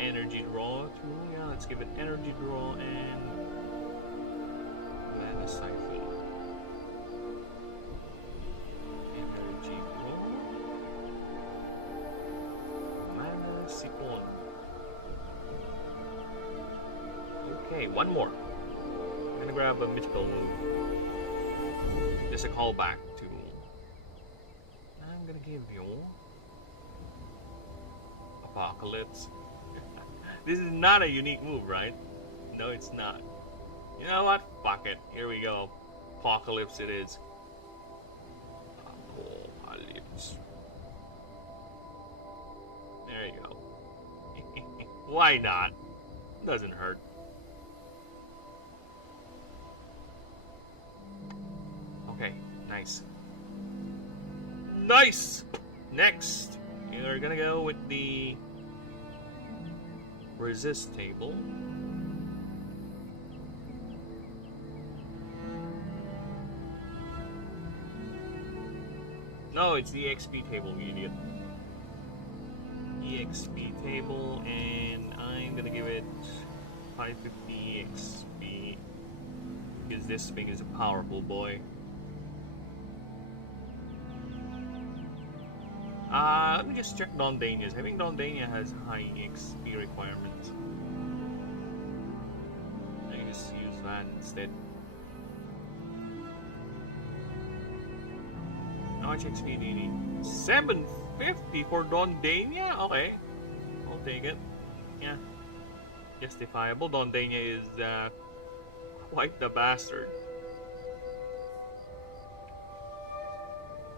Energy draw too. Yeah, let's give it energy draw and mana siphon. Energy draw. Mana siphon. Okay, one more. I'm gonna grab a mythical move. Just a callback to. I'm gonna give you Apocalypse. This is not a unique move, right? No, it's not. You know what? Fuck it. Here we go. Apocalypse it is. Apocalypse. There you go. Why not? Doesn't hurt. Okay, nice. Nice! Next, you're gonna go with the resist table. No, it's the XP table, you idiot. EXP table, and I'm gonna give it 550 XP because this thing is a powerful boy. Let me just check Dondania's. I think Dondania has high XP requirements. I just use that instead. How much XP do you need? 750 for Dondania? Okay. I'll take it. Yeah. Justifiable. Dondania is quite the bastard.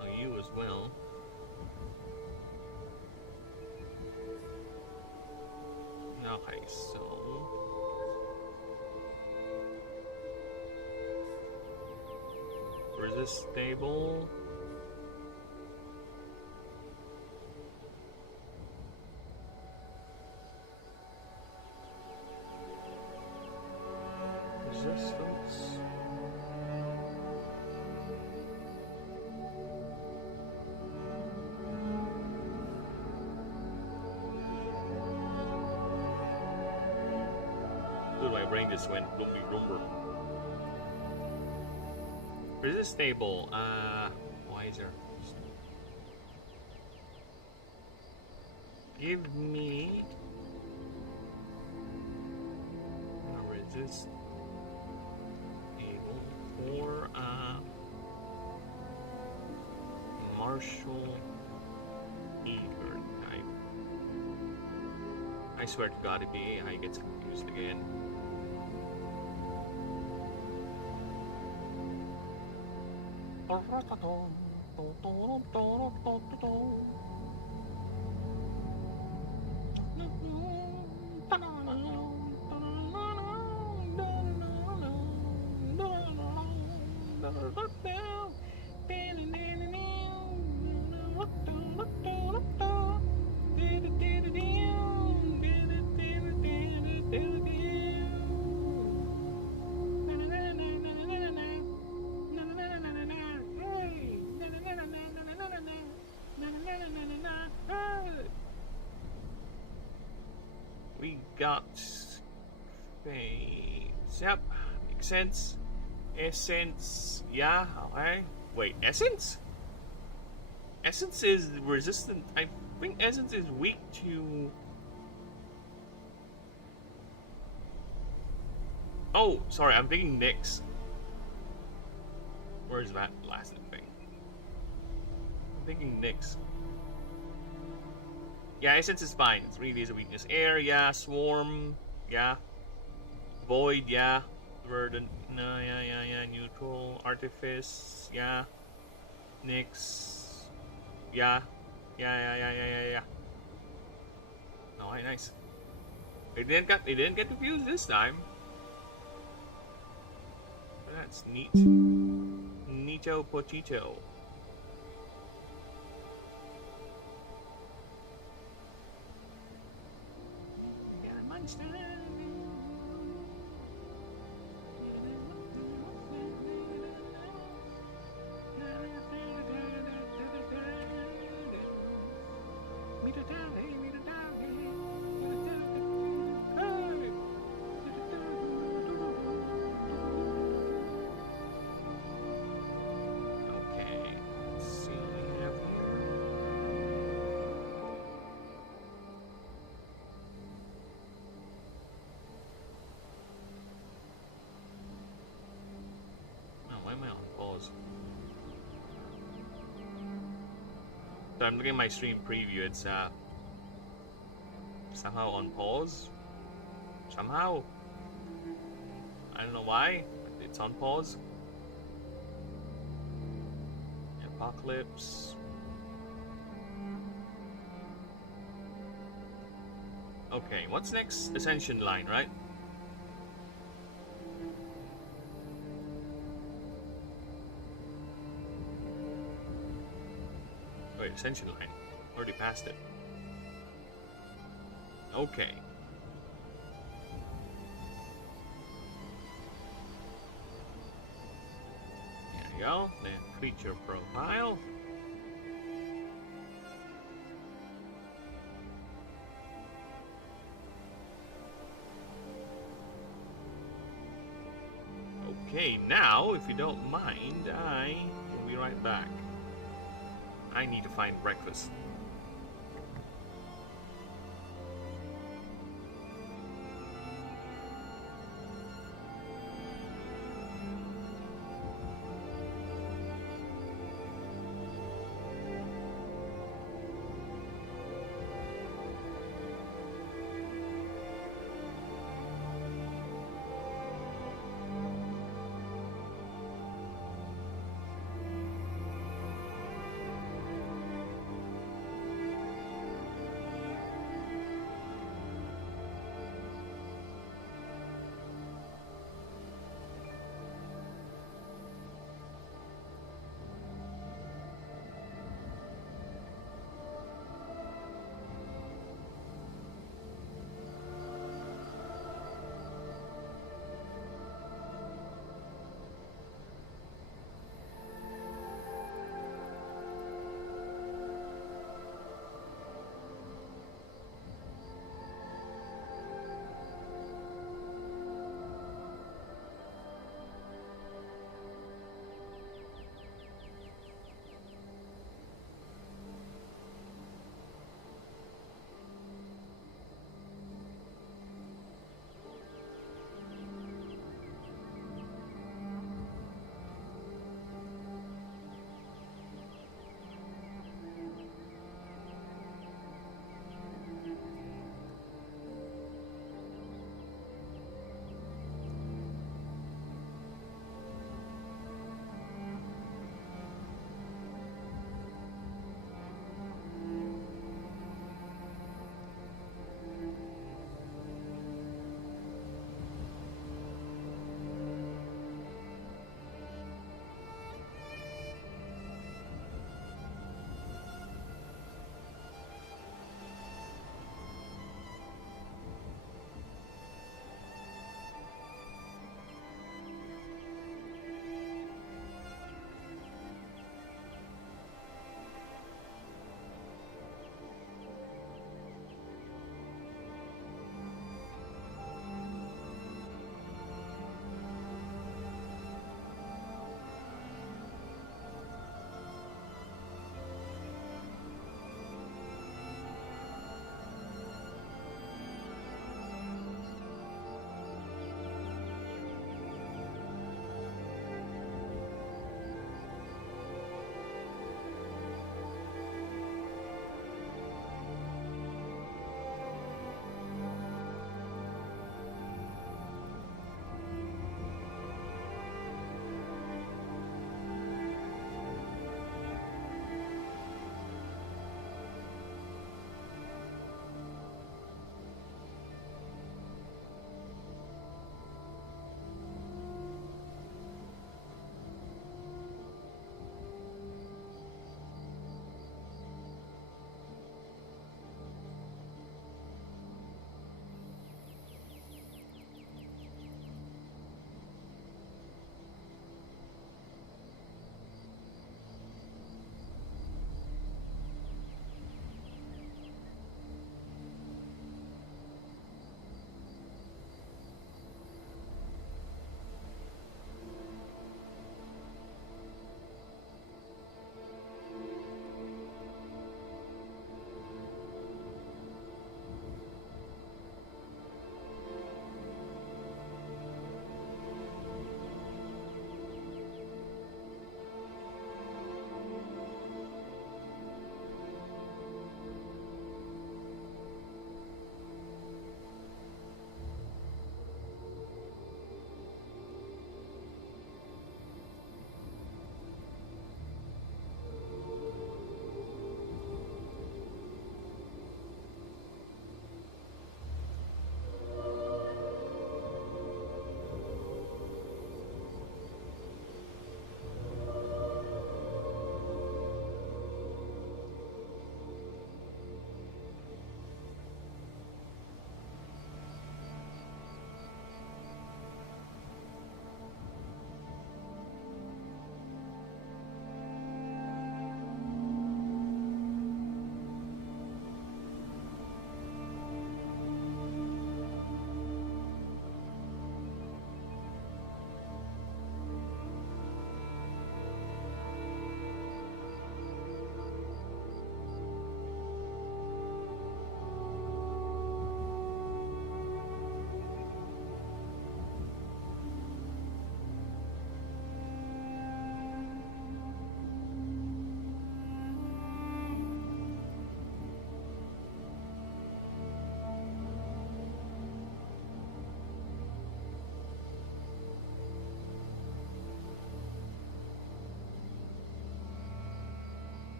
Oh, you as well. Okay, so resist stable. Resistance. My brain just went loopy rumber. Resist stable. Wiser. Give me a resist stable for martial eager type. I swear to God, I get confused again. We got phase. Yep, makes sense. Essence, yeah, okay. Wait, Essence? Essence is resistant. I think Essence is weak to. Oh, sorry, I'm thinking Nyx. Where's that last thing? I'm thinking Nyx. Yeah, Essence is fine. It's really is a weakness. Air, yeah, Swarm. Yeah. Void, yeah. Verdant, no, yeah. Neutral, Artifice, yeah. Nyx, yeah. Yeah. Alright, nice. It didn't get defused this time. That's neat. Neato pochito. Yeah, monster. Okay, let's see what we have here. Oh, why am I on pause? So I'm looking at my stream preview, it's somehow on pause. Somehow. I don't know why, but it's on pause. Apocalypse. Okay, what's next? Ascension line, right? Wait, Ascension line. Already passed it. Okay. There we go. Then creature profile. Okay, now, if you don't mind, I will be right back. I need to find breakfast.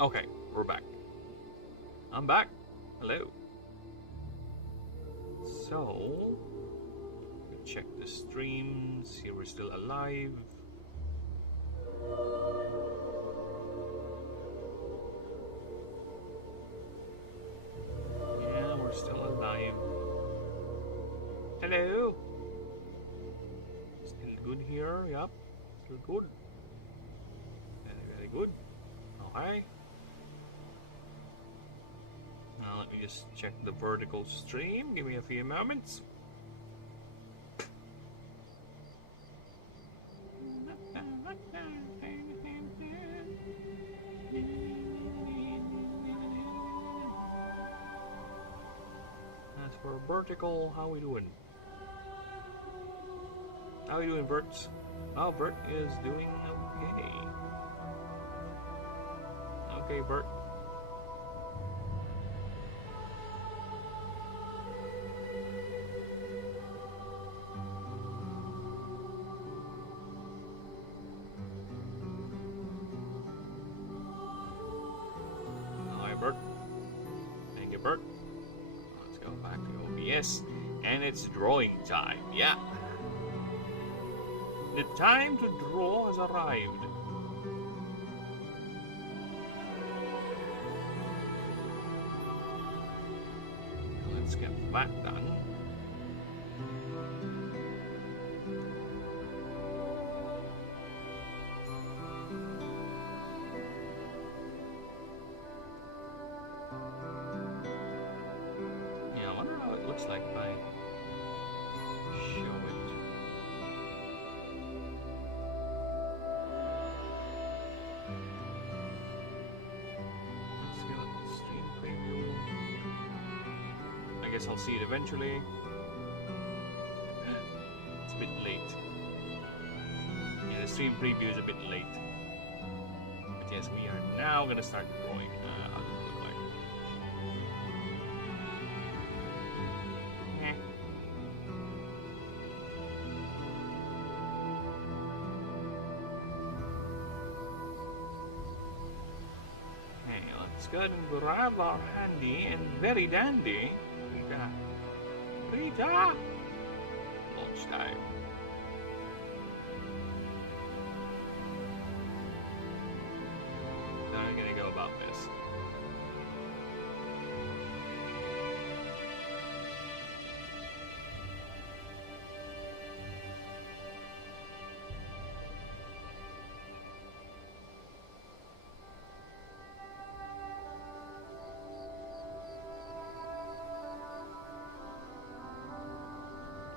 Okay, we're back. I'm back. Hello. So, check the stream, see we're still alive. Yeah, we're still alive. Hello. Still good here, yep. Still good. Very, very good. Okay. Now let me just check the vertical stream. Give me a few moments. As for vertical, how we doing? How we doing, Bert? Oh, Bert is doing okay. Okay, Bert. Hi, Bert. Thank you, Bert. Let's go back to OBS. And it's drawing time. Yeah. The time to draw has arrived. Let's get that done. Yeah, I wonder how it looks like if I show it. Let's get up the stream preview. I guess I'll see it eventually. It's a bit late. Yeah, the stream preview is a bit late. But yes, we are now gonna start drawing. How does it look like? Eh. Okay, let's go ahead and grab our handy and very dandy Rita! Launch time. How am I gonna go about this?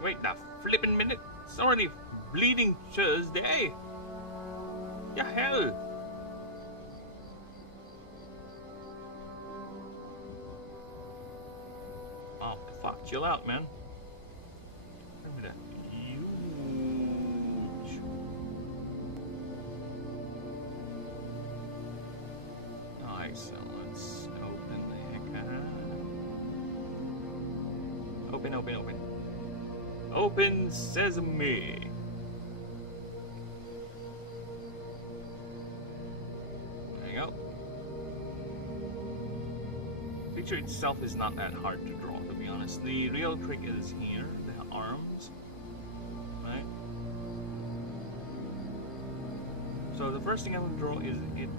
Wait the flippin' minute! It's already bleeding Thursday! The hell! Oh, fuck, chill out, man. Look at that. Huge. Alright, so let's open the heck out. Open, open, open. Open sesame. There you go. The picture itself is not that hard to draw, to be honest. The real trick is here, the arms. Right? So the first thing I will draw is it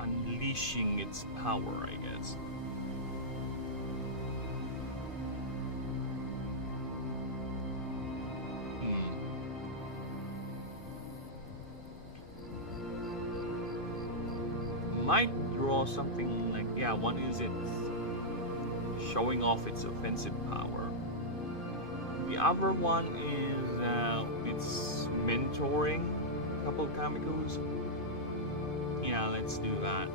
unleashing its power, I guess. Might draw something like, yeah, one is it showing off its offensive power. The other one is it's mentoring a couple of kamikos. Yeah, let's do that.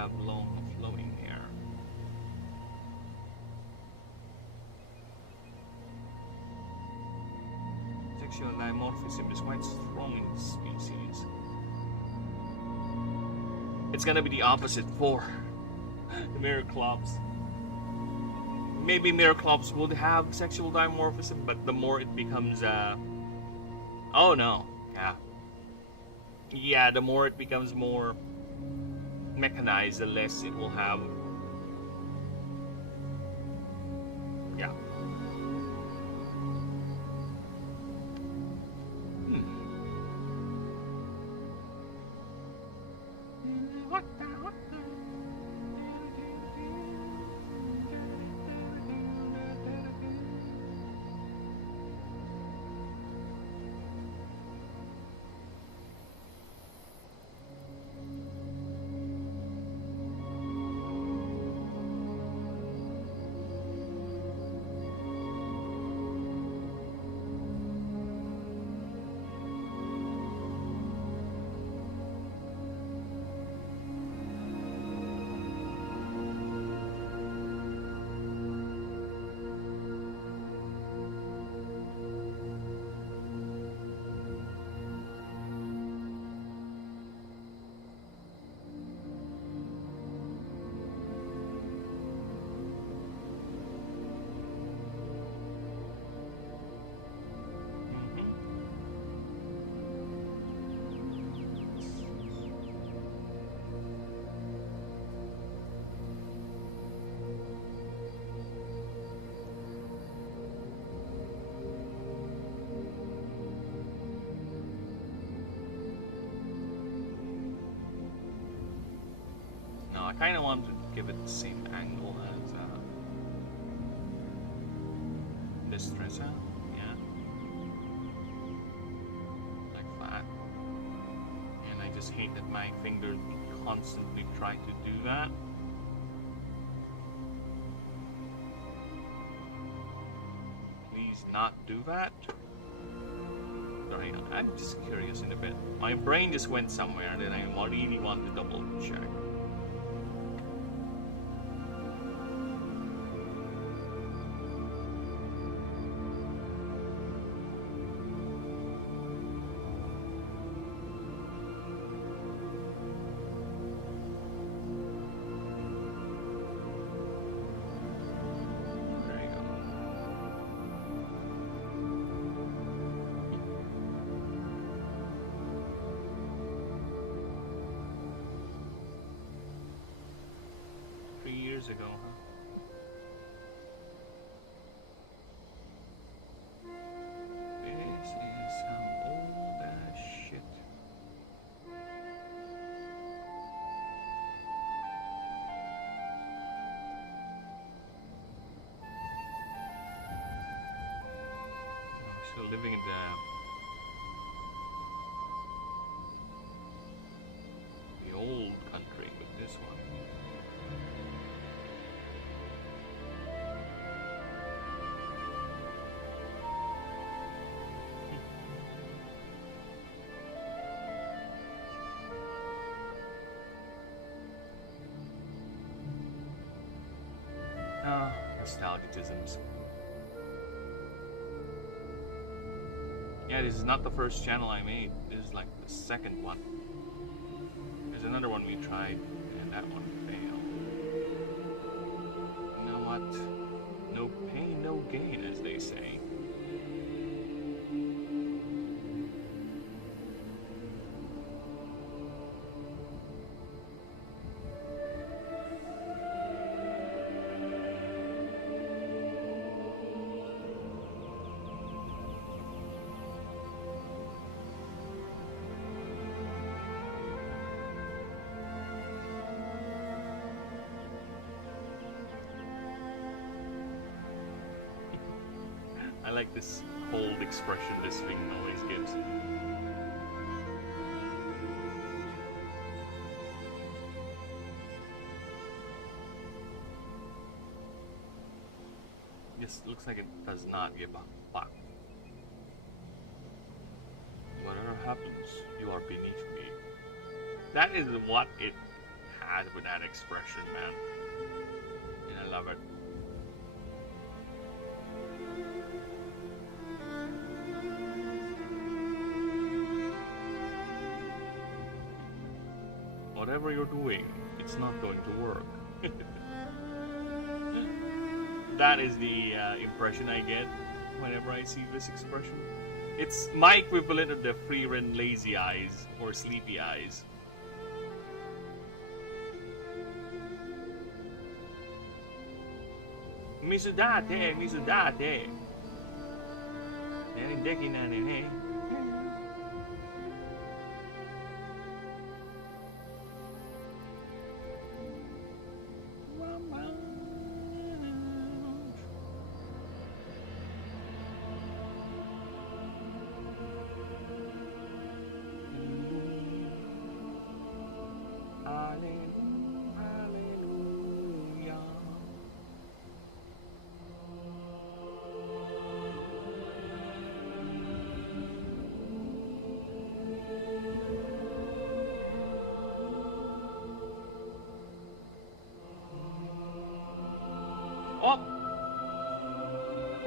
have long flowing hair. Sexual dimorphism is quite strong in this species. It's gonna be the opposite for the mirror clubs. Maybe mirror clubs would have sexual dimorphism, but the more it becomes, oh no, yeah, the more it becomes more mechanized, the less it will have. Yeah. I kind of want to give it the same angle as this dresser, yeah, like that. And I just hate that my fingers constantly try to do that. Please not do that. Sorry, I'm just curious in a bit. My brain just went somewhere that I really want to double check. Ago, huh? This is some old ass shit. I'm still living in the old country with this one. Nostalgicisms. Yeah, this is not the first channel I made. This is like the second one. There's another one we tried, and that one failed. You know what? No pain, no gain, as they say. I like this cold expression this thing always gives. This looks like it does not give a fuck. Whatever happens, you are beneath me. That is what it bad with that expression, man. And I love it. Whatever you're doing, it's not going to work. That is the impression I get whenever I see this expression. It's my equivalent of the free-run lazy eyes or sleepy eyes. Misudate, misudate. Hindi na eh.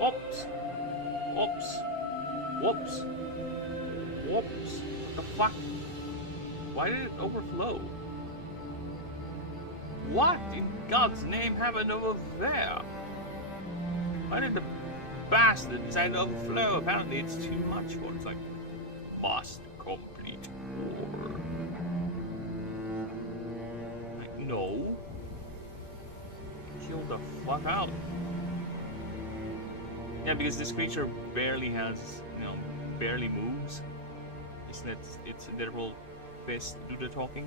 Oops. Oops. Whoops. Whoops. What the fuck? Why did it overflow? What in God's name happened over there? Why did the bastard decide to overflow? Apparently it's too much for it. It's like, must complete or... Like, no. Chill the fuck out. Yeah, because this creature barely has, barely moves. Isn't it? Its literal fist do the talking.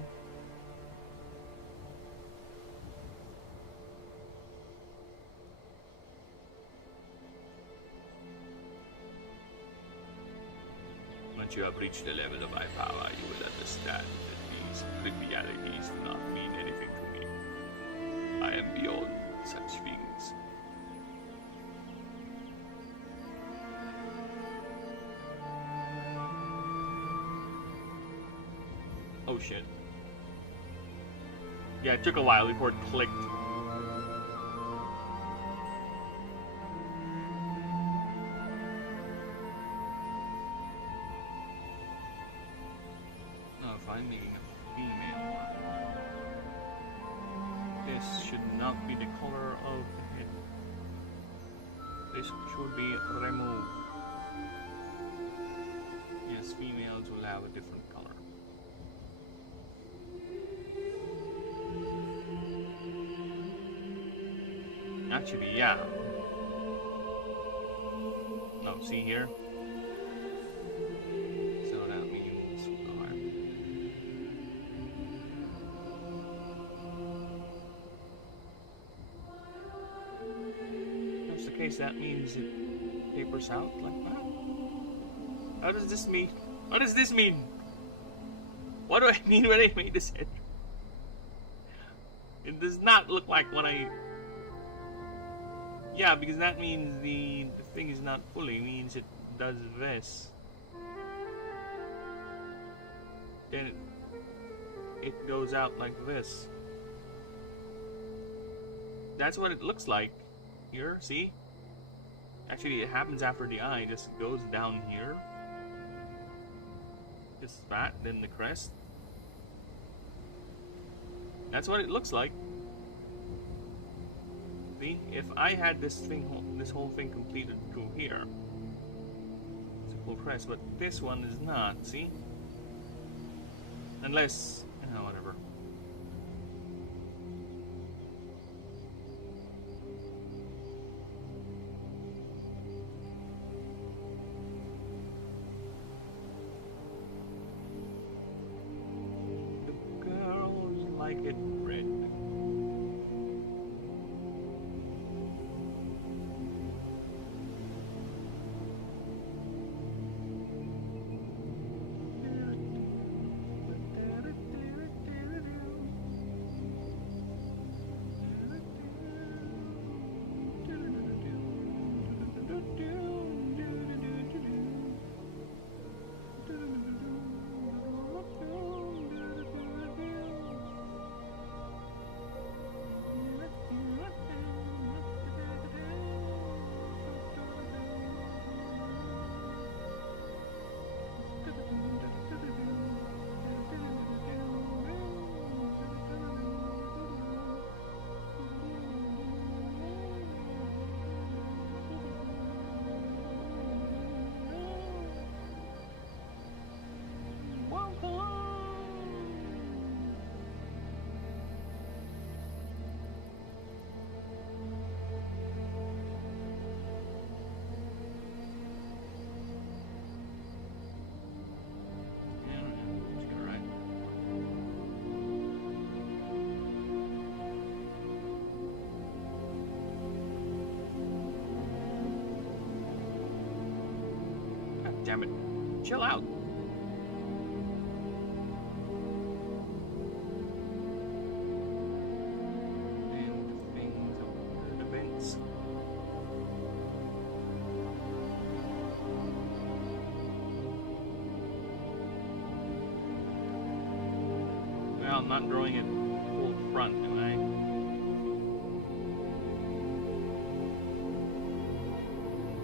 Once you have reached the level of my power, you will understand that these trivialities do not mean anything to me. I am beyond such things. Oh shit. Yeah, it took a while before it clicked. Oh, if I'm making a female one. This should not be the color of the head. This should be removed. Yes, females will have a different color. Actually, yeah. No, see here? So that means... If that's the case, that means it tapers out like that? How does this mean? What does this mean? What do I mean when I made this head? It does not look like when I... Yeah, because that means the thing is not fully, means it does this. Then it goes out like this. That's what it looks like. Here, see? Actually, it happens after the eye, just goes down here. Just that, then the crest. That's what it looks like. See, if I had this whole thing completed through here, it's a full crest, but this one is not. See, unless whatever. The girls like it red. damn it. Chill out. And things of events. Well, I'm not drawing it full front, am I?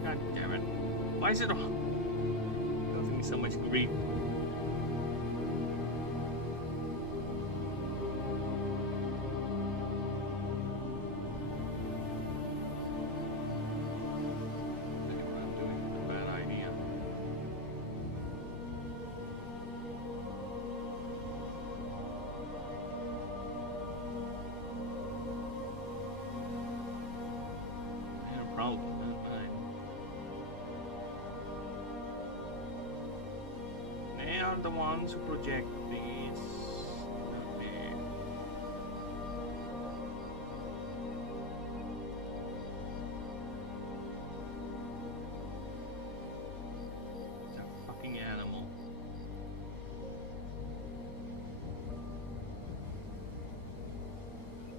God damn it. Why is it all causing me so much grief? I think what I'm doing is a bad idea. I have a problem with that, but they are the ones who project these. Okay. It's a fucking animal.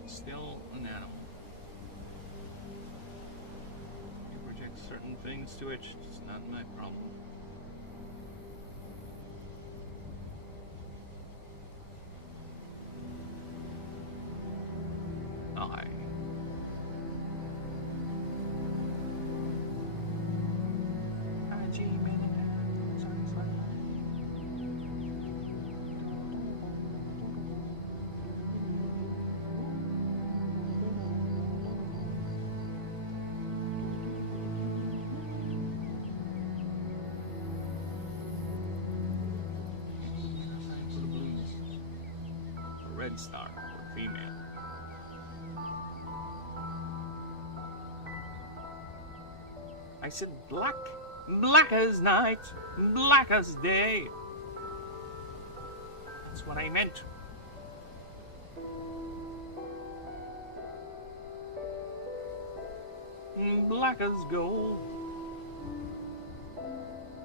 Still an animal. You project certain things to it, it's not my problem. Okay. Red star for female. I said black. Black as night, black as day. That's what I meant. Black as gold.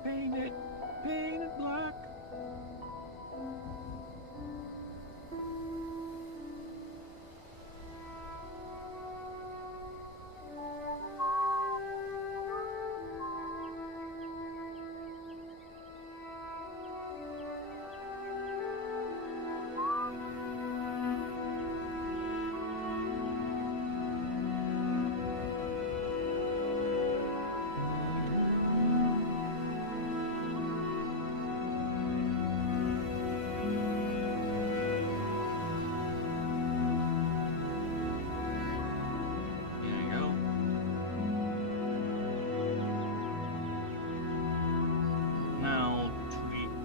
Paint it black.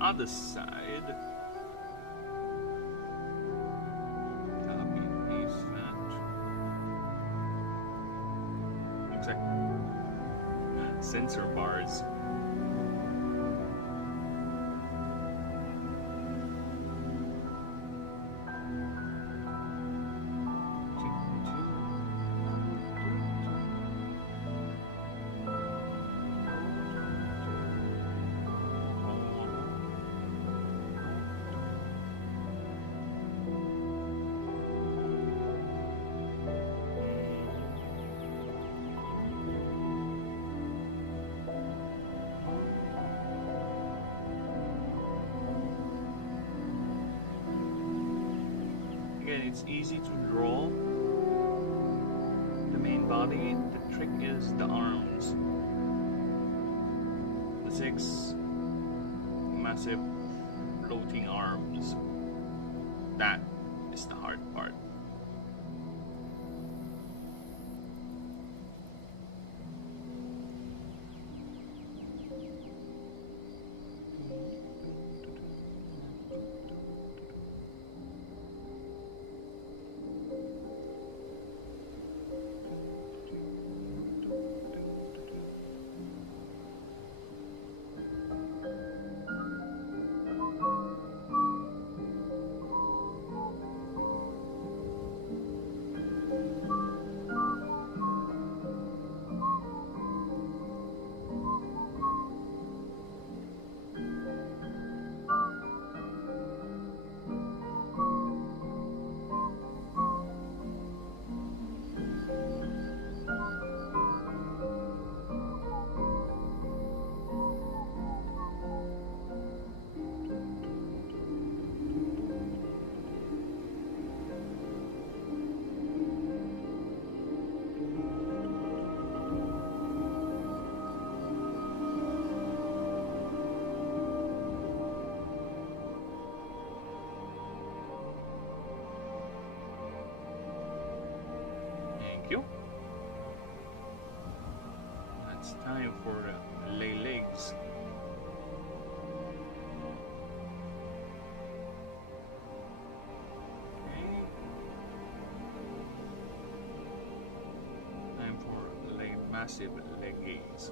Other side. Copy, paste that. Looks like sensor bars. It's easy to draw the main body. The trick is the arms. The 6 massive floating arms. That is the hard part. time for lay legs. Okay. Time for lay massive leg gaze.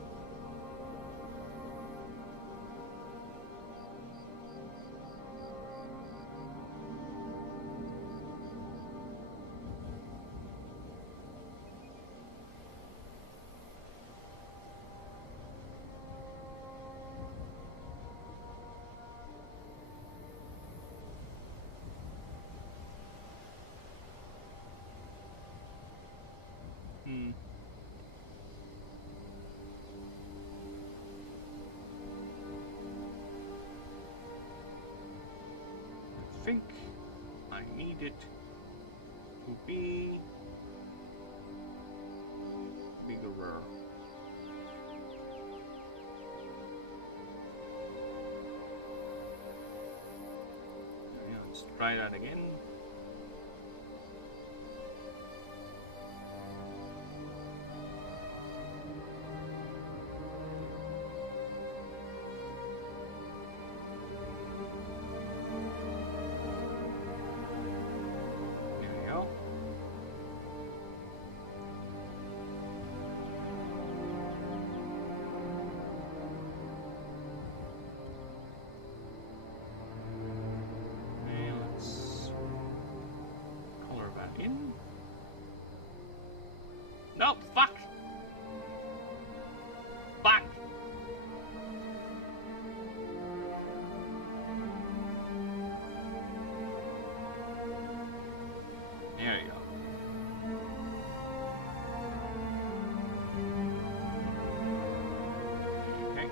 I think I need it to be bigger. Yeah, let's try that again. No, fuck! Fuck! There you go. Okay.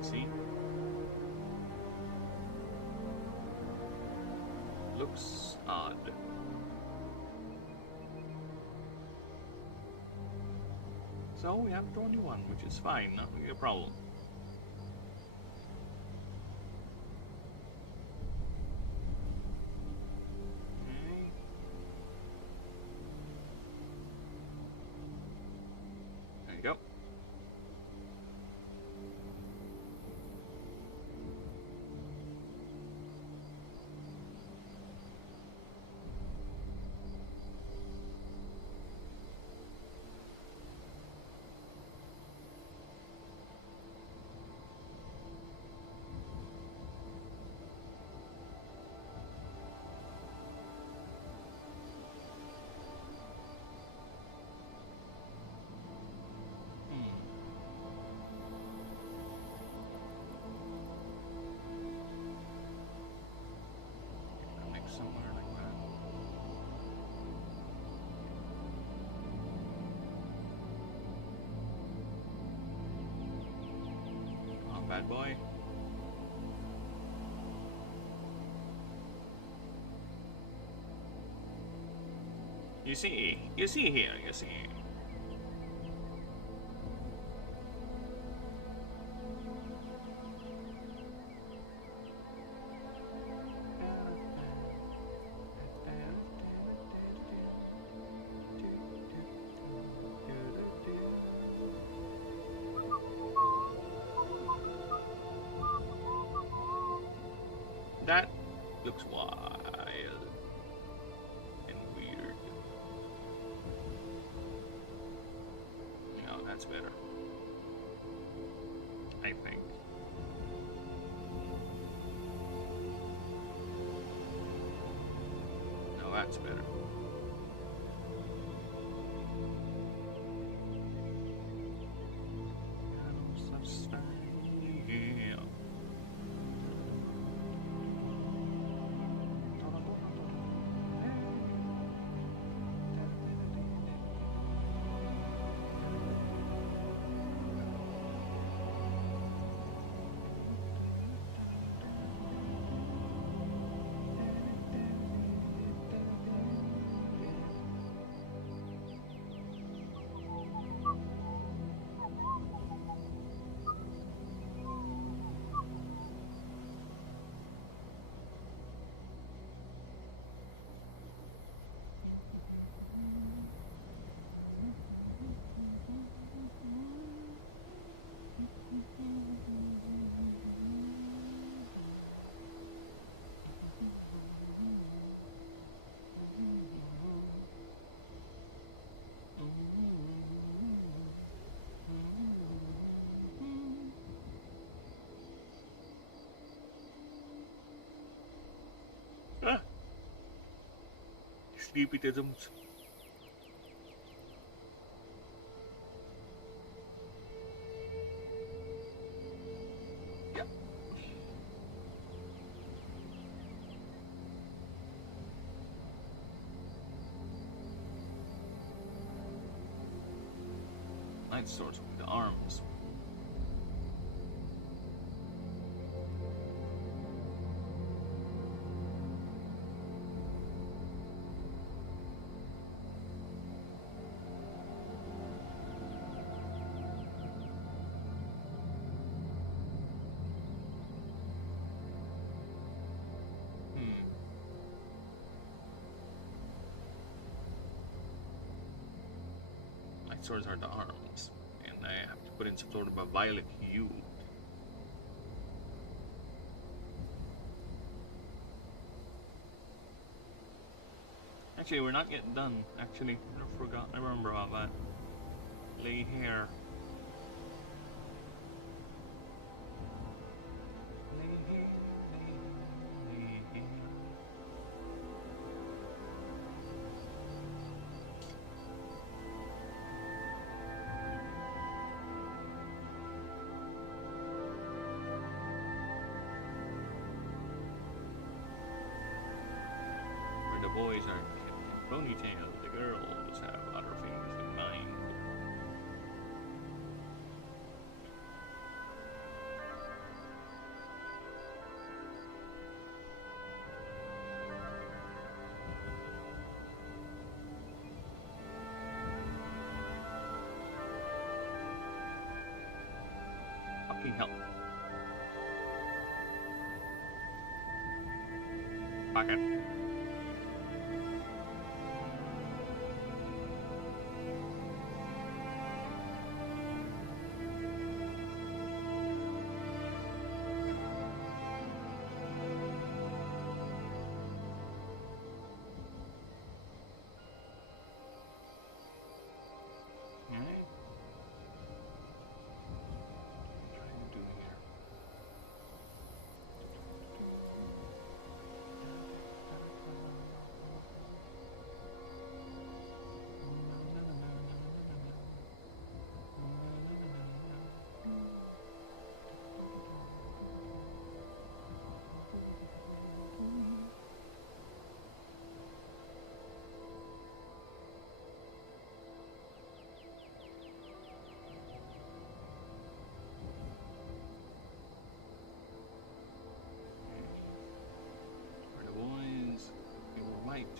See? Looks odd. So we have 21, which is fine, not really a problem. Okay. There you go. Somewhere like that. Come on, bad boy. You see here, you see. That looks wild and weird. No, that's better. I think. No, that's better. sleepytisms. Yeah. Light swords with the arms. Light swords are the arms, and I have to put in some sort of a violet hue. Actually, we're not yet done. Actually, I forgot. I remember about that. Lay hair. Lay hair, lay hair. Where the boys are kept in ponytails, the girls have other things in mind. Fucking hell. Pocket. Alright. Trying to do here. For the boys, they were white.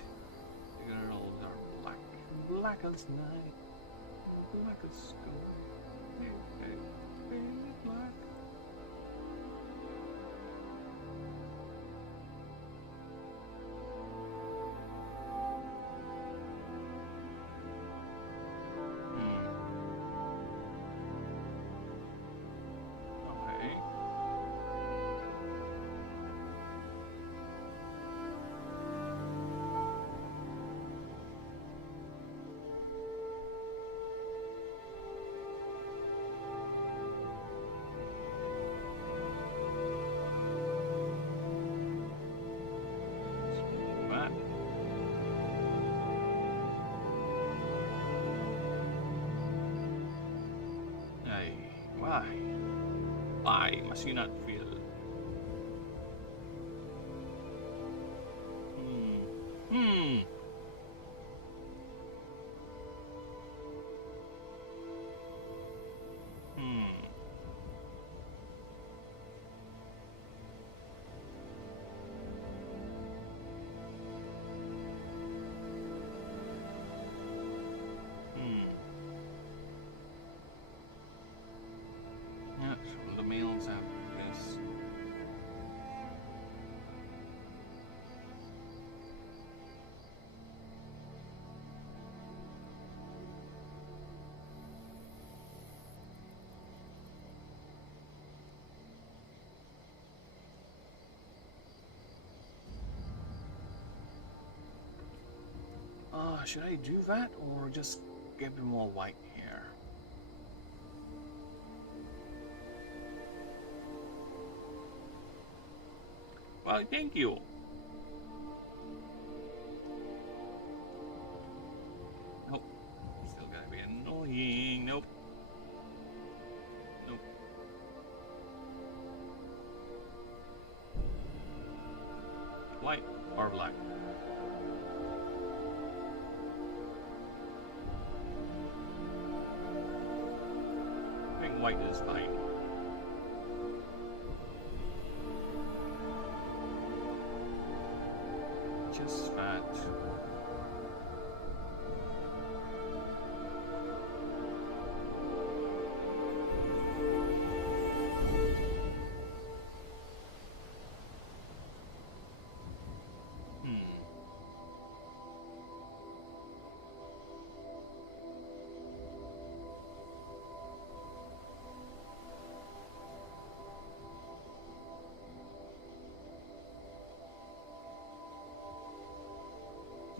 The girls are black. Black as night. Black as sky. Hey, hey, hey, black. Okay. That. Ay, why? Why must you not feel? Hmm. Hmm. Hmm. Yeah, so the males have this. Should I do that or just give him more white hair? Well, thank you. White or black? I think white is fine. Just fat.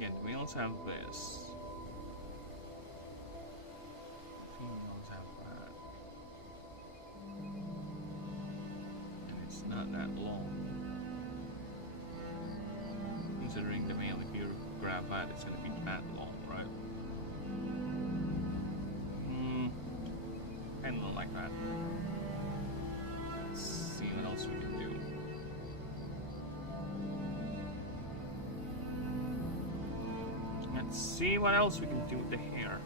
Yeah, the males have this. Females have that. And it's not that long. Considering the male, if you grab that, it's going to be that long, right? Kind of like that. Let's see what else we can do. Let's see what else we can do with the hair.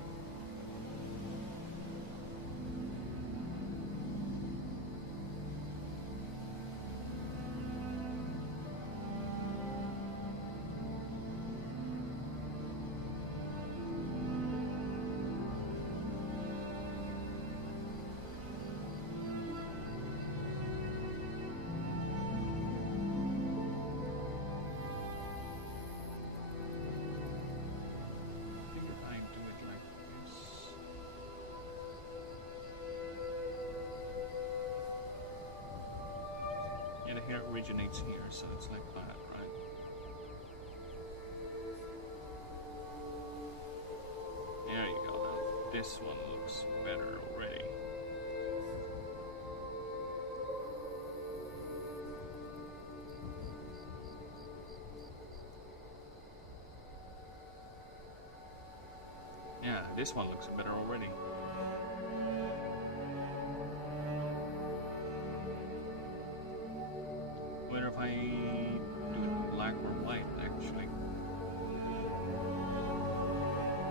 The hair originates here, so it's like that, right? There you go. Now this one looks better already. Yeah, this one looks better already. Wonder if I do it black or white, actually.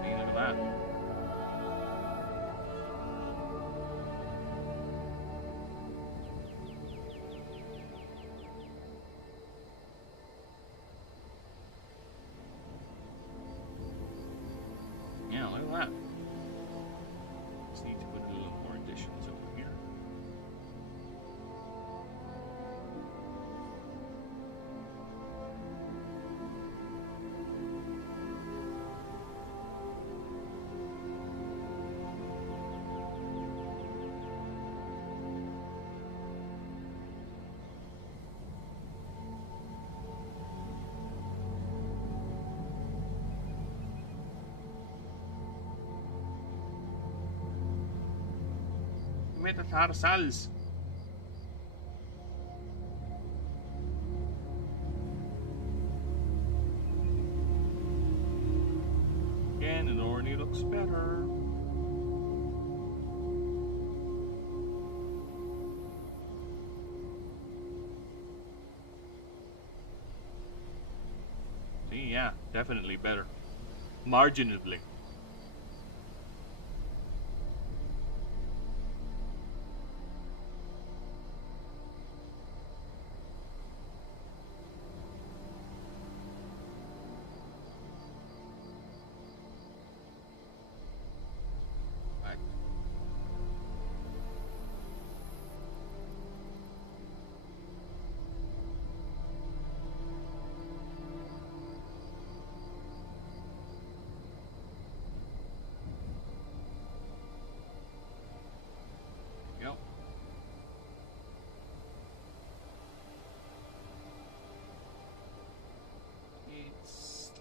Hey, look at that. Yeah, look at that. Just need to put a little more additions over here. Metatarsals. Again, it already looks better. See, yeah, definitely better. Marginally.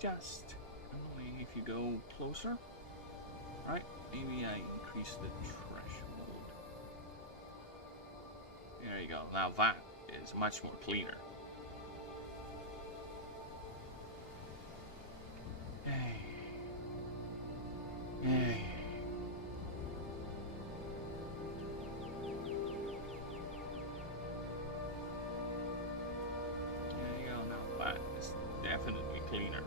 Just only if you go closer, right? Maybe I increase the threshold. There you go. Now that is much more cleaner. Hey. Hey. There you go. Now that is cleaner.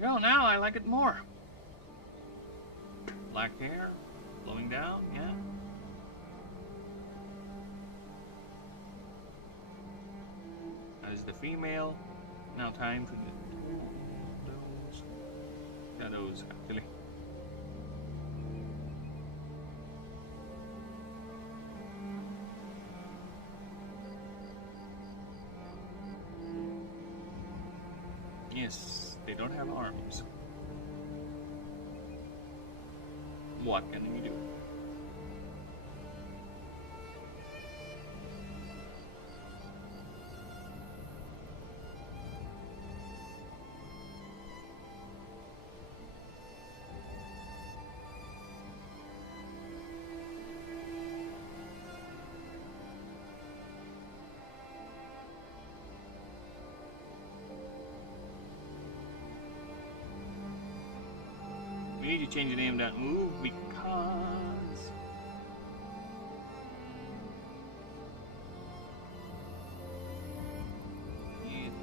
Well, now I like it more. Black hair, blowing down, yeah. As the female, now time for those shadows, actually. Yes, they don't have arms. What can we do? We need to change the name of that move because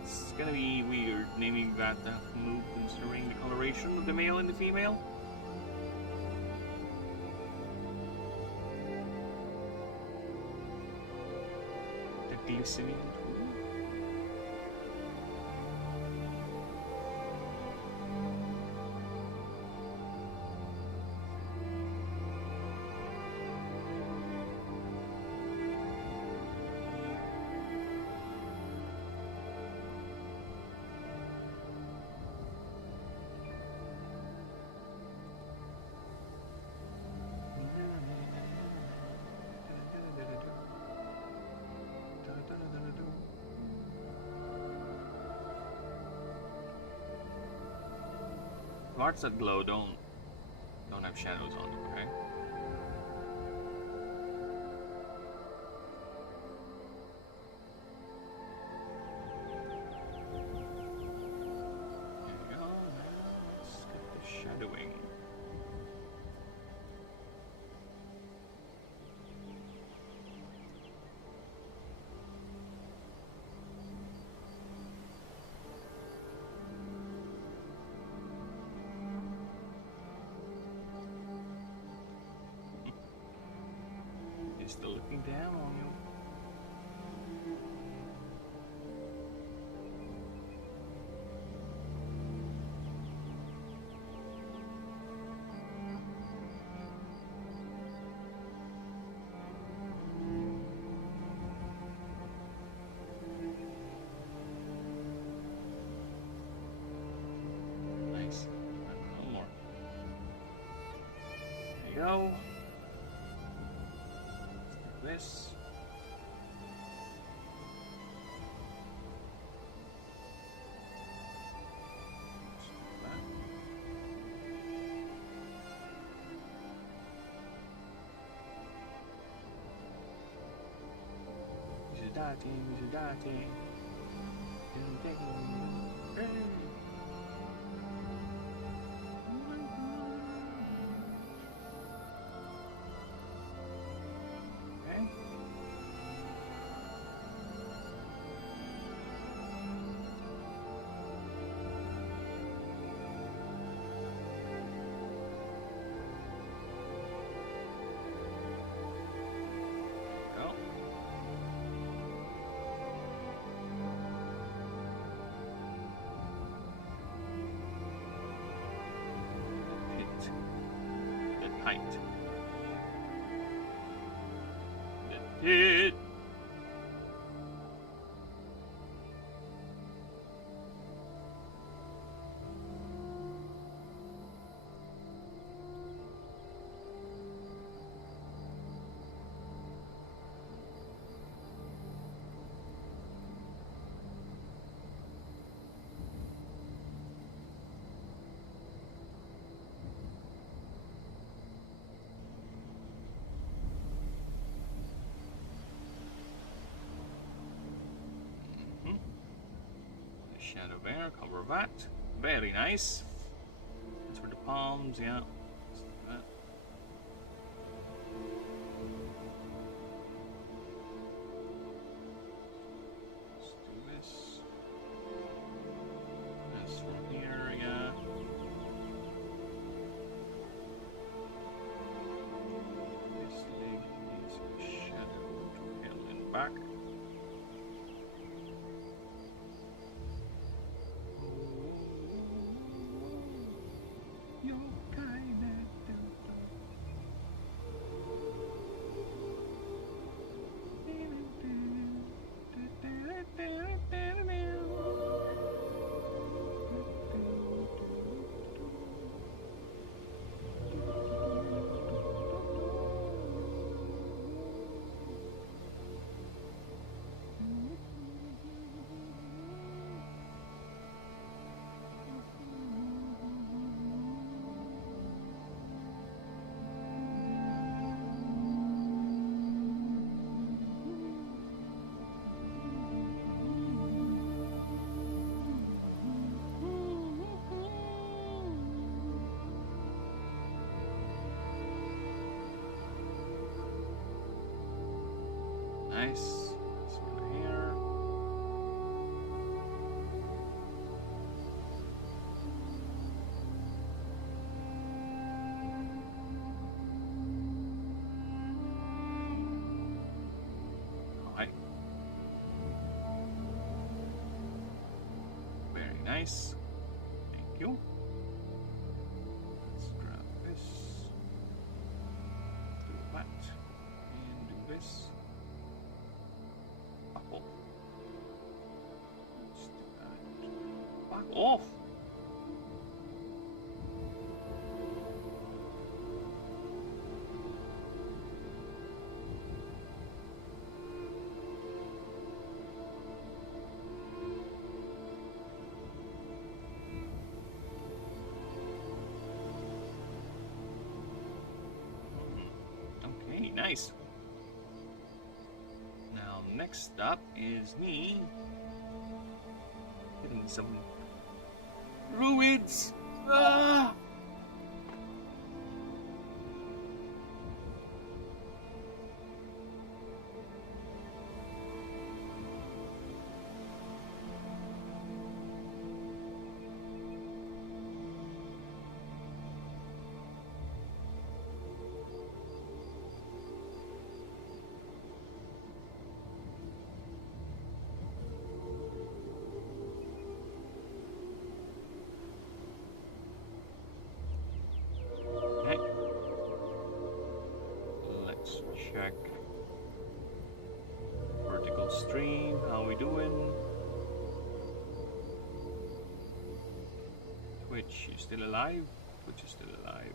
it's gonna be weird naming that move considering the coloration of the male and the female. The glistening tool. Parts that glow don't have shadows on them, right? There we go. Let's get the shadowing. Still looking down on you. Nice. One more. There you go. This. Height. That's it. Shadow Bear, cover that. Very nice. That's for the palms, yeah. Let's do that. Let's do this. This from here, yeah. This leg needs a shadow to hill and back. Nice. This one here. Alright. Very nice. Thank you. Let's grab this. Do that. And do this. Apple. Let's do that. Back off! Okay, nice. Now, next up is me getting some druids. Ah! Okay. Let's check vertical stream. How we doing? Twitch, you still alive? Twitch is still alive.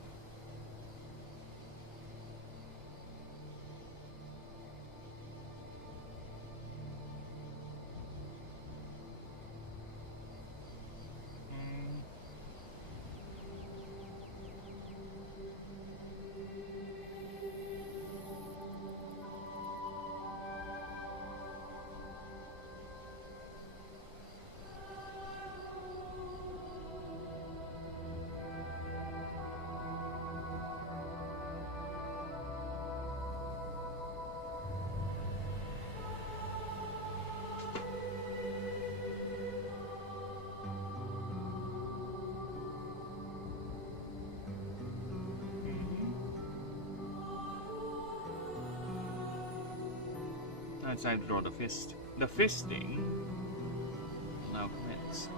Now it's time to draw the fist. The fisting will now commence.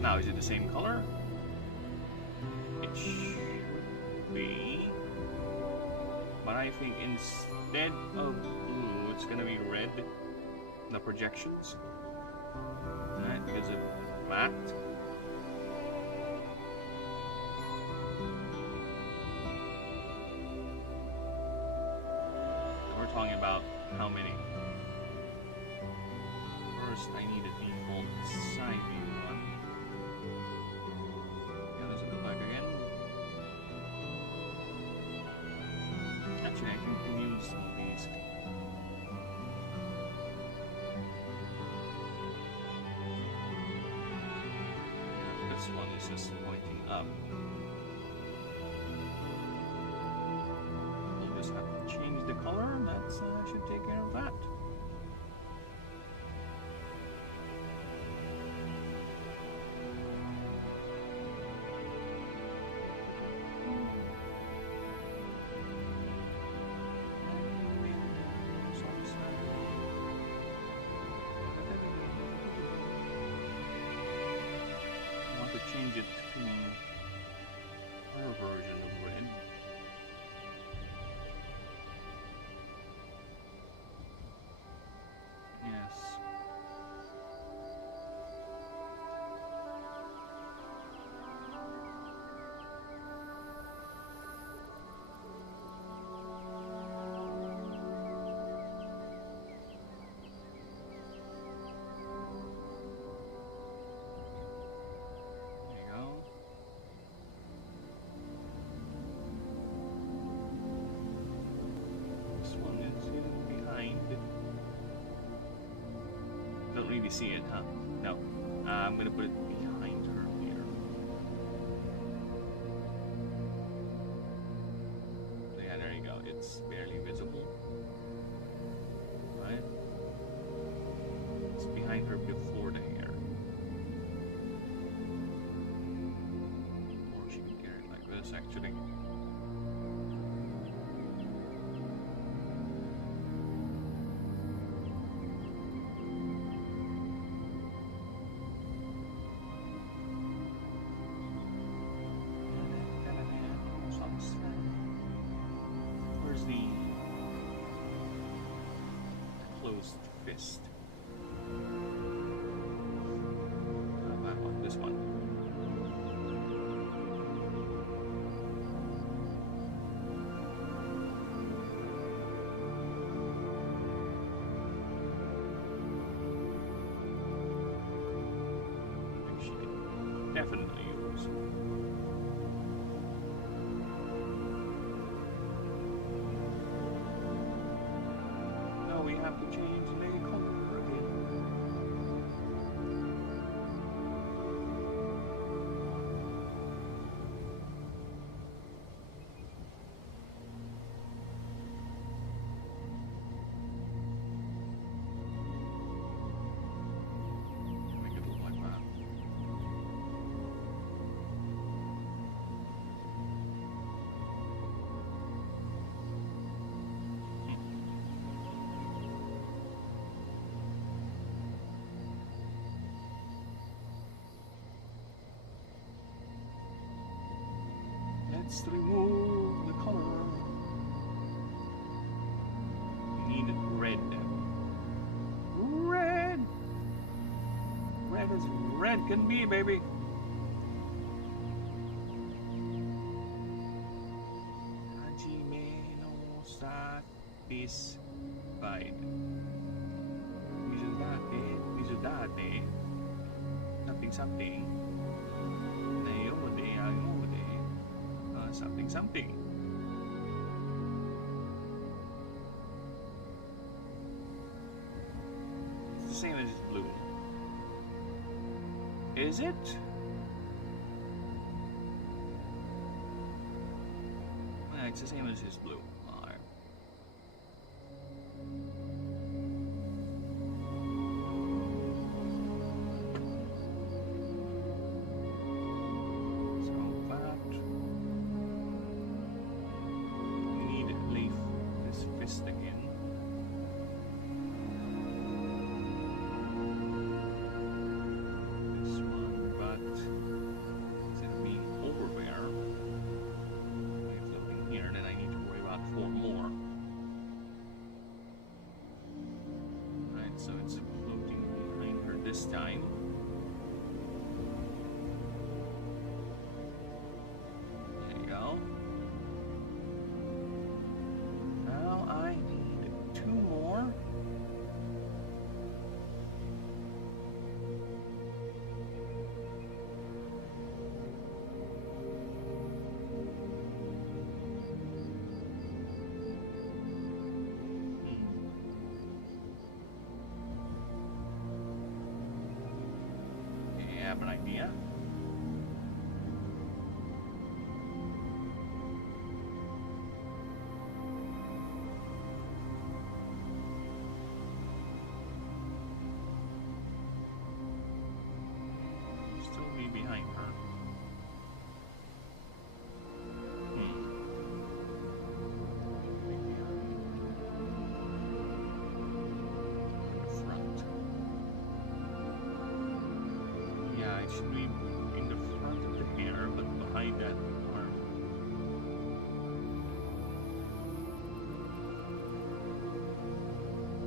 Now, is it the same color? It should be. But I think instead of blue, it's gonna be red. The projections. Right, because of that. We're talking about how many. First, I need a default side view one. Yeah, does it look like again? This one is just pointing up. We'll just have to change the color. That should take care of that. Change it to our version of red. Yes. Don't really see it, huh? No. I'm gonna put it behind her here. So yeah, there you go. It's barely visible. Right? It's behind her before the hair. Or she can carry it like this, actually. Closed fist. How about this one? She can definitely use. We have to change the color again. Make it look like that. Let's remove the color. We need red. Red! Red as red can be, baby. Hajime no satisfied. Visudate. Something something. Something. It's the same as blue. Is it? Yeah, it's the same as his blue. Alright. This time. There you go. Now I need 2 more. I have an idea. should be in the front of the hair, but behind that arm.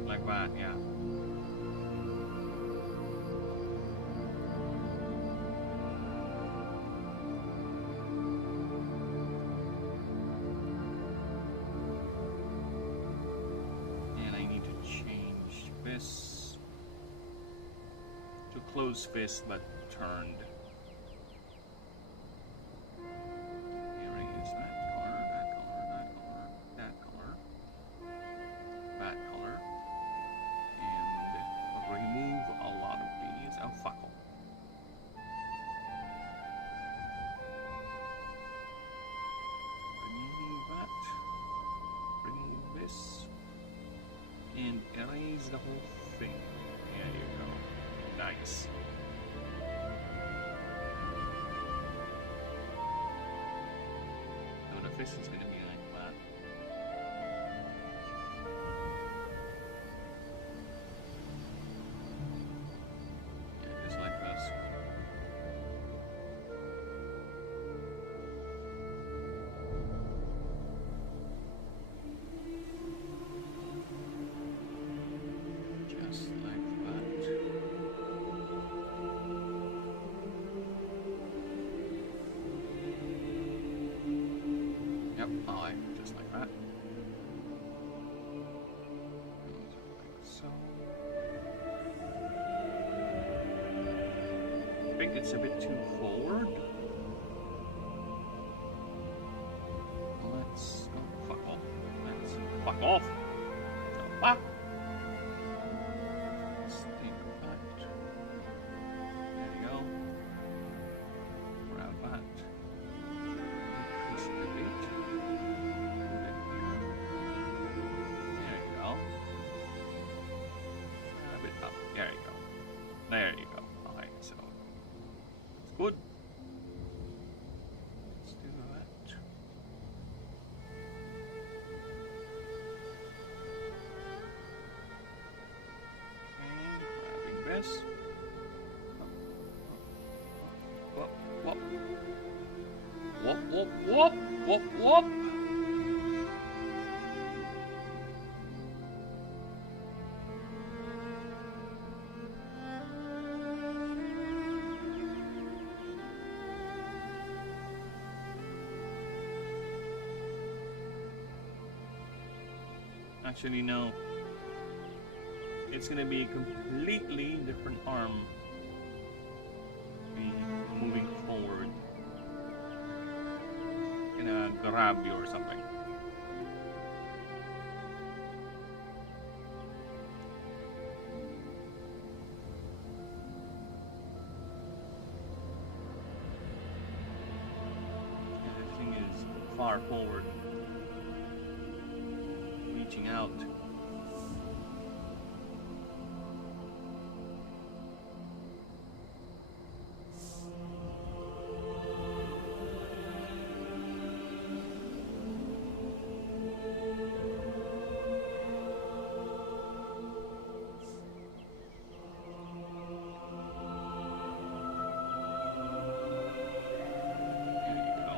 Like that, yeah. And I need to change this to closed fist but turned. Erase that color, that color, that color, that color, that color, and remove a lot of these. Oh, fuck. Remove that. Remove this. And erase the whole thing. There you go. Nice. So the fish is going to be like that. Yeah, just like this. Just like that. Yep, alright, just like that. Like so. I think it's a bit too forward. Let's. Oh, fuck off. Let's. Fuck off! The fuck? Let's think of that. There you go. Grab that. Increase it a bit. There you go. A bit up. There you go. There you go. Alright, so it's good. Let's do that. Okay, grabbing this. Whoop, whoop. Whoop, whoop, whoop, whoop, whoop. Actually, no. It's gonna be a completely different arm. Be moving forward. Gonna grab you or something. Everything is far forward. Reaching out. There you go.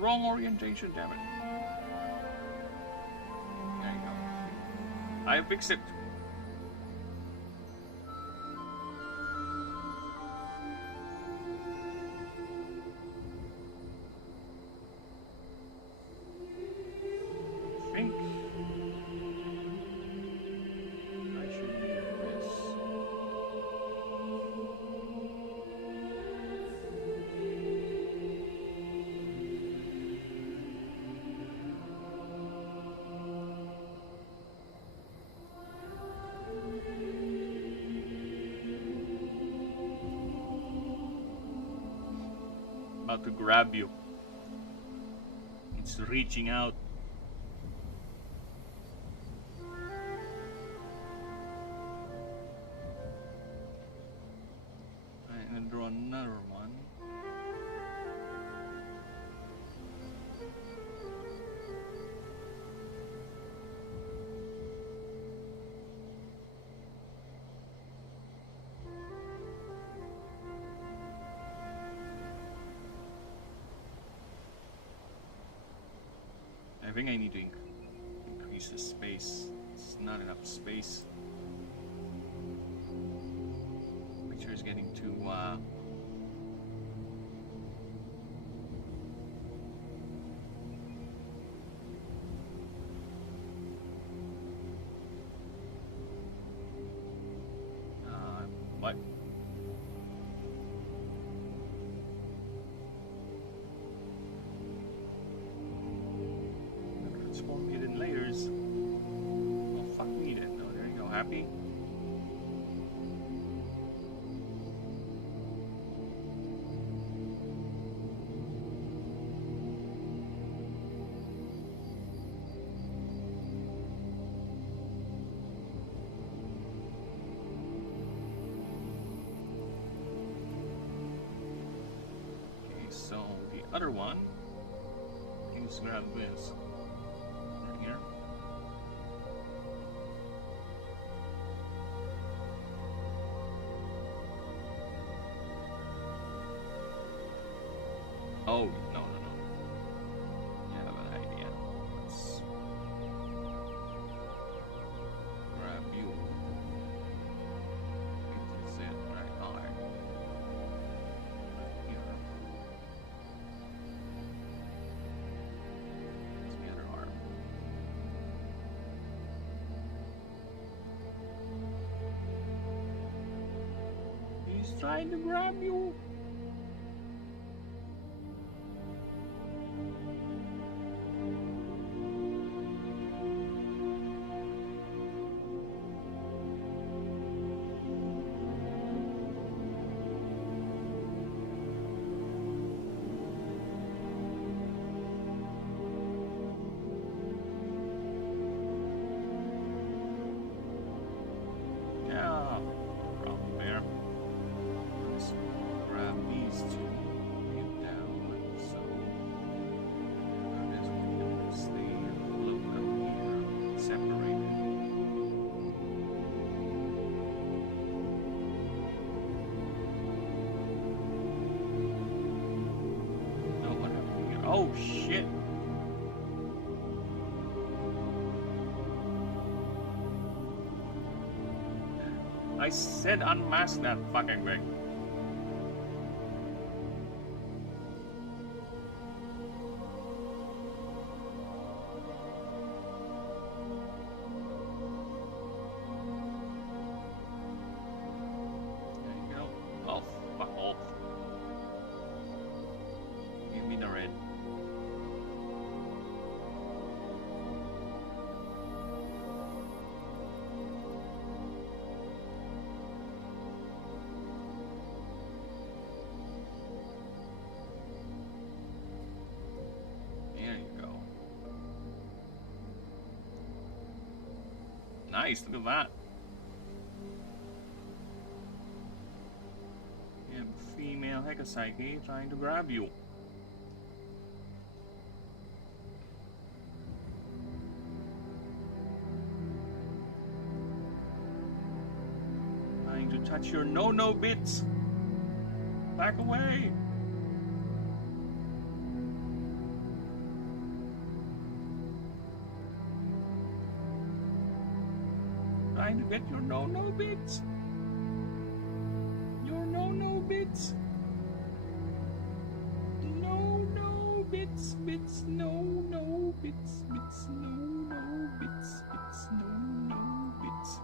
Wrong orientation, damn it. There you go. I fixed it. I think I should need this. About to grab you. It's reaching out. I'm gonna draw another one. I think I need to increase the space. It's not enough space. Picture is getting too what? Transform hidden layers. Oh, fuck me then. Oh, there you go. Happy? Okay, so the other one, let's grab this. Right here. Oh, no. Yeah, I have an idea. Let's grab you. This is it, right? Alright. Right here. That's the other arm. He's trying to grab you. Yeah, no problem there. Let's grab these two, bring it down, so this one can stay float up here, separated. Oh, what happened here? Oh shit! I said unmask that fucking thing. There you go. Oh, fuck off. Give me the red. There you go. Nice, look at that. You have a female Hekaspsyche trying to grab you. Trying to touch your no-no bits. Back away. trying to get your no-no bits. Your no-no bits. No bits, bits, no bits, bits, no bits, bits, no bits.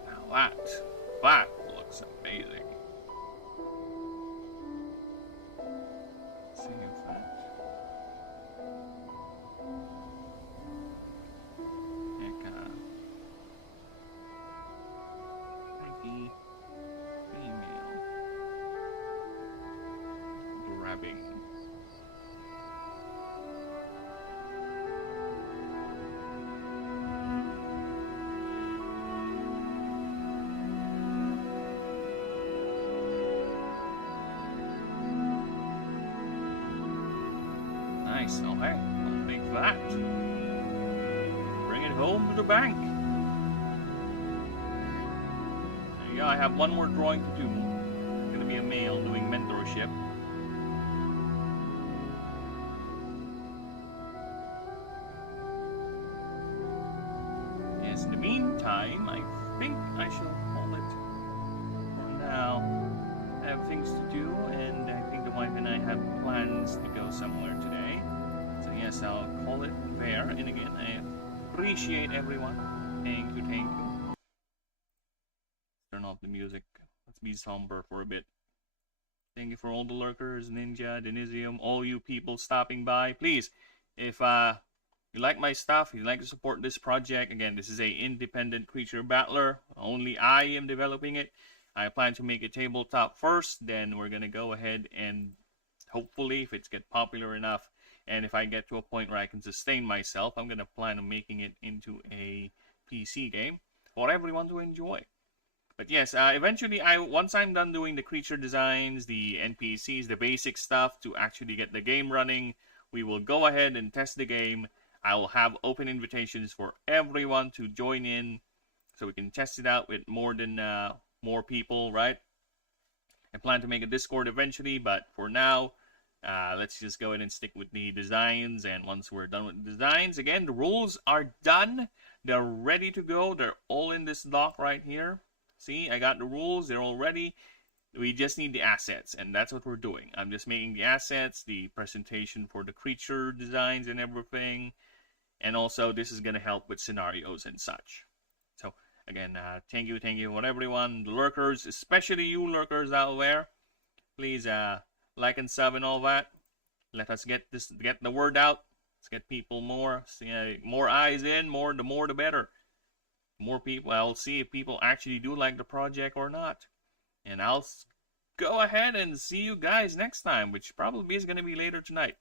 Now that looks amazing. Let's see if that. Nike female grabbing. Nice, okay, I'll take that. Bring it home to the bank. There you go, I have one more drawing to do. It's gonna be a male doing mentorship. Yes, in the meantime, I think I shall call it for now. I have things to do, and I think the wife and I have plans to go somewhere today. So yes, I'll call it there. And again, I appreciate everyone. Thank you, thank you. Turn off the music. Let's be somber for a bit. Thank you for all the lurkers, Ninja, Denisium, all you people stopping by. Please, if you like my stuff, you'd like to support this project, again, this is a independent creature battler. Only I am developing it. I plan to make it tabletop first, then we're gonna go ahead and hopefully, if it's get popular enough, and if I get to a point where I can sustain myself, I'm gonna plan on making it into a PC game for everyone to enjoy. But yes, eventually, once I'm done doing the creature designs, the NPCs, the basic stuff to actually get the game running, we will go ahead and test the game. I will have open invitations for everyone to join in, so we can test it out with more people, right? I plan to make a Discord eventually, but for now, let's just go ahead and stick with the designs. And once we're done with the designs, again, the rules are done. They're ready to go. They're all in this doc right here. See, I got the rules. They're all ready. We just need the assets, and that's what we're doing. I'm just making the assets, the presentation for the creature designs and everything. And also, this is going to help with scenarios and such. So, again, thank you for everyone, the lurkers, especially you lurkers out there. Please like and sub and all that. Let us get the word out. Let's get people more eyes in, the more the better. More people, I'll see if people actually do like the project or not. And I'll go ahead and see you guys next time, which probably is going to be later tonight.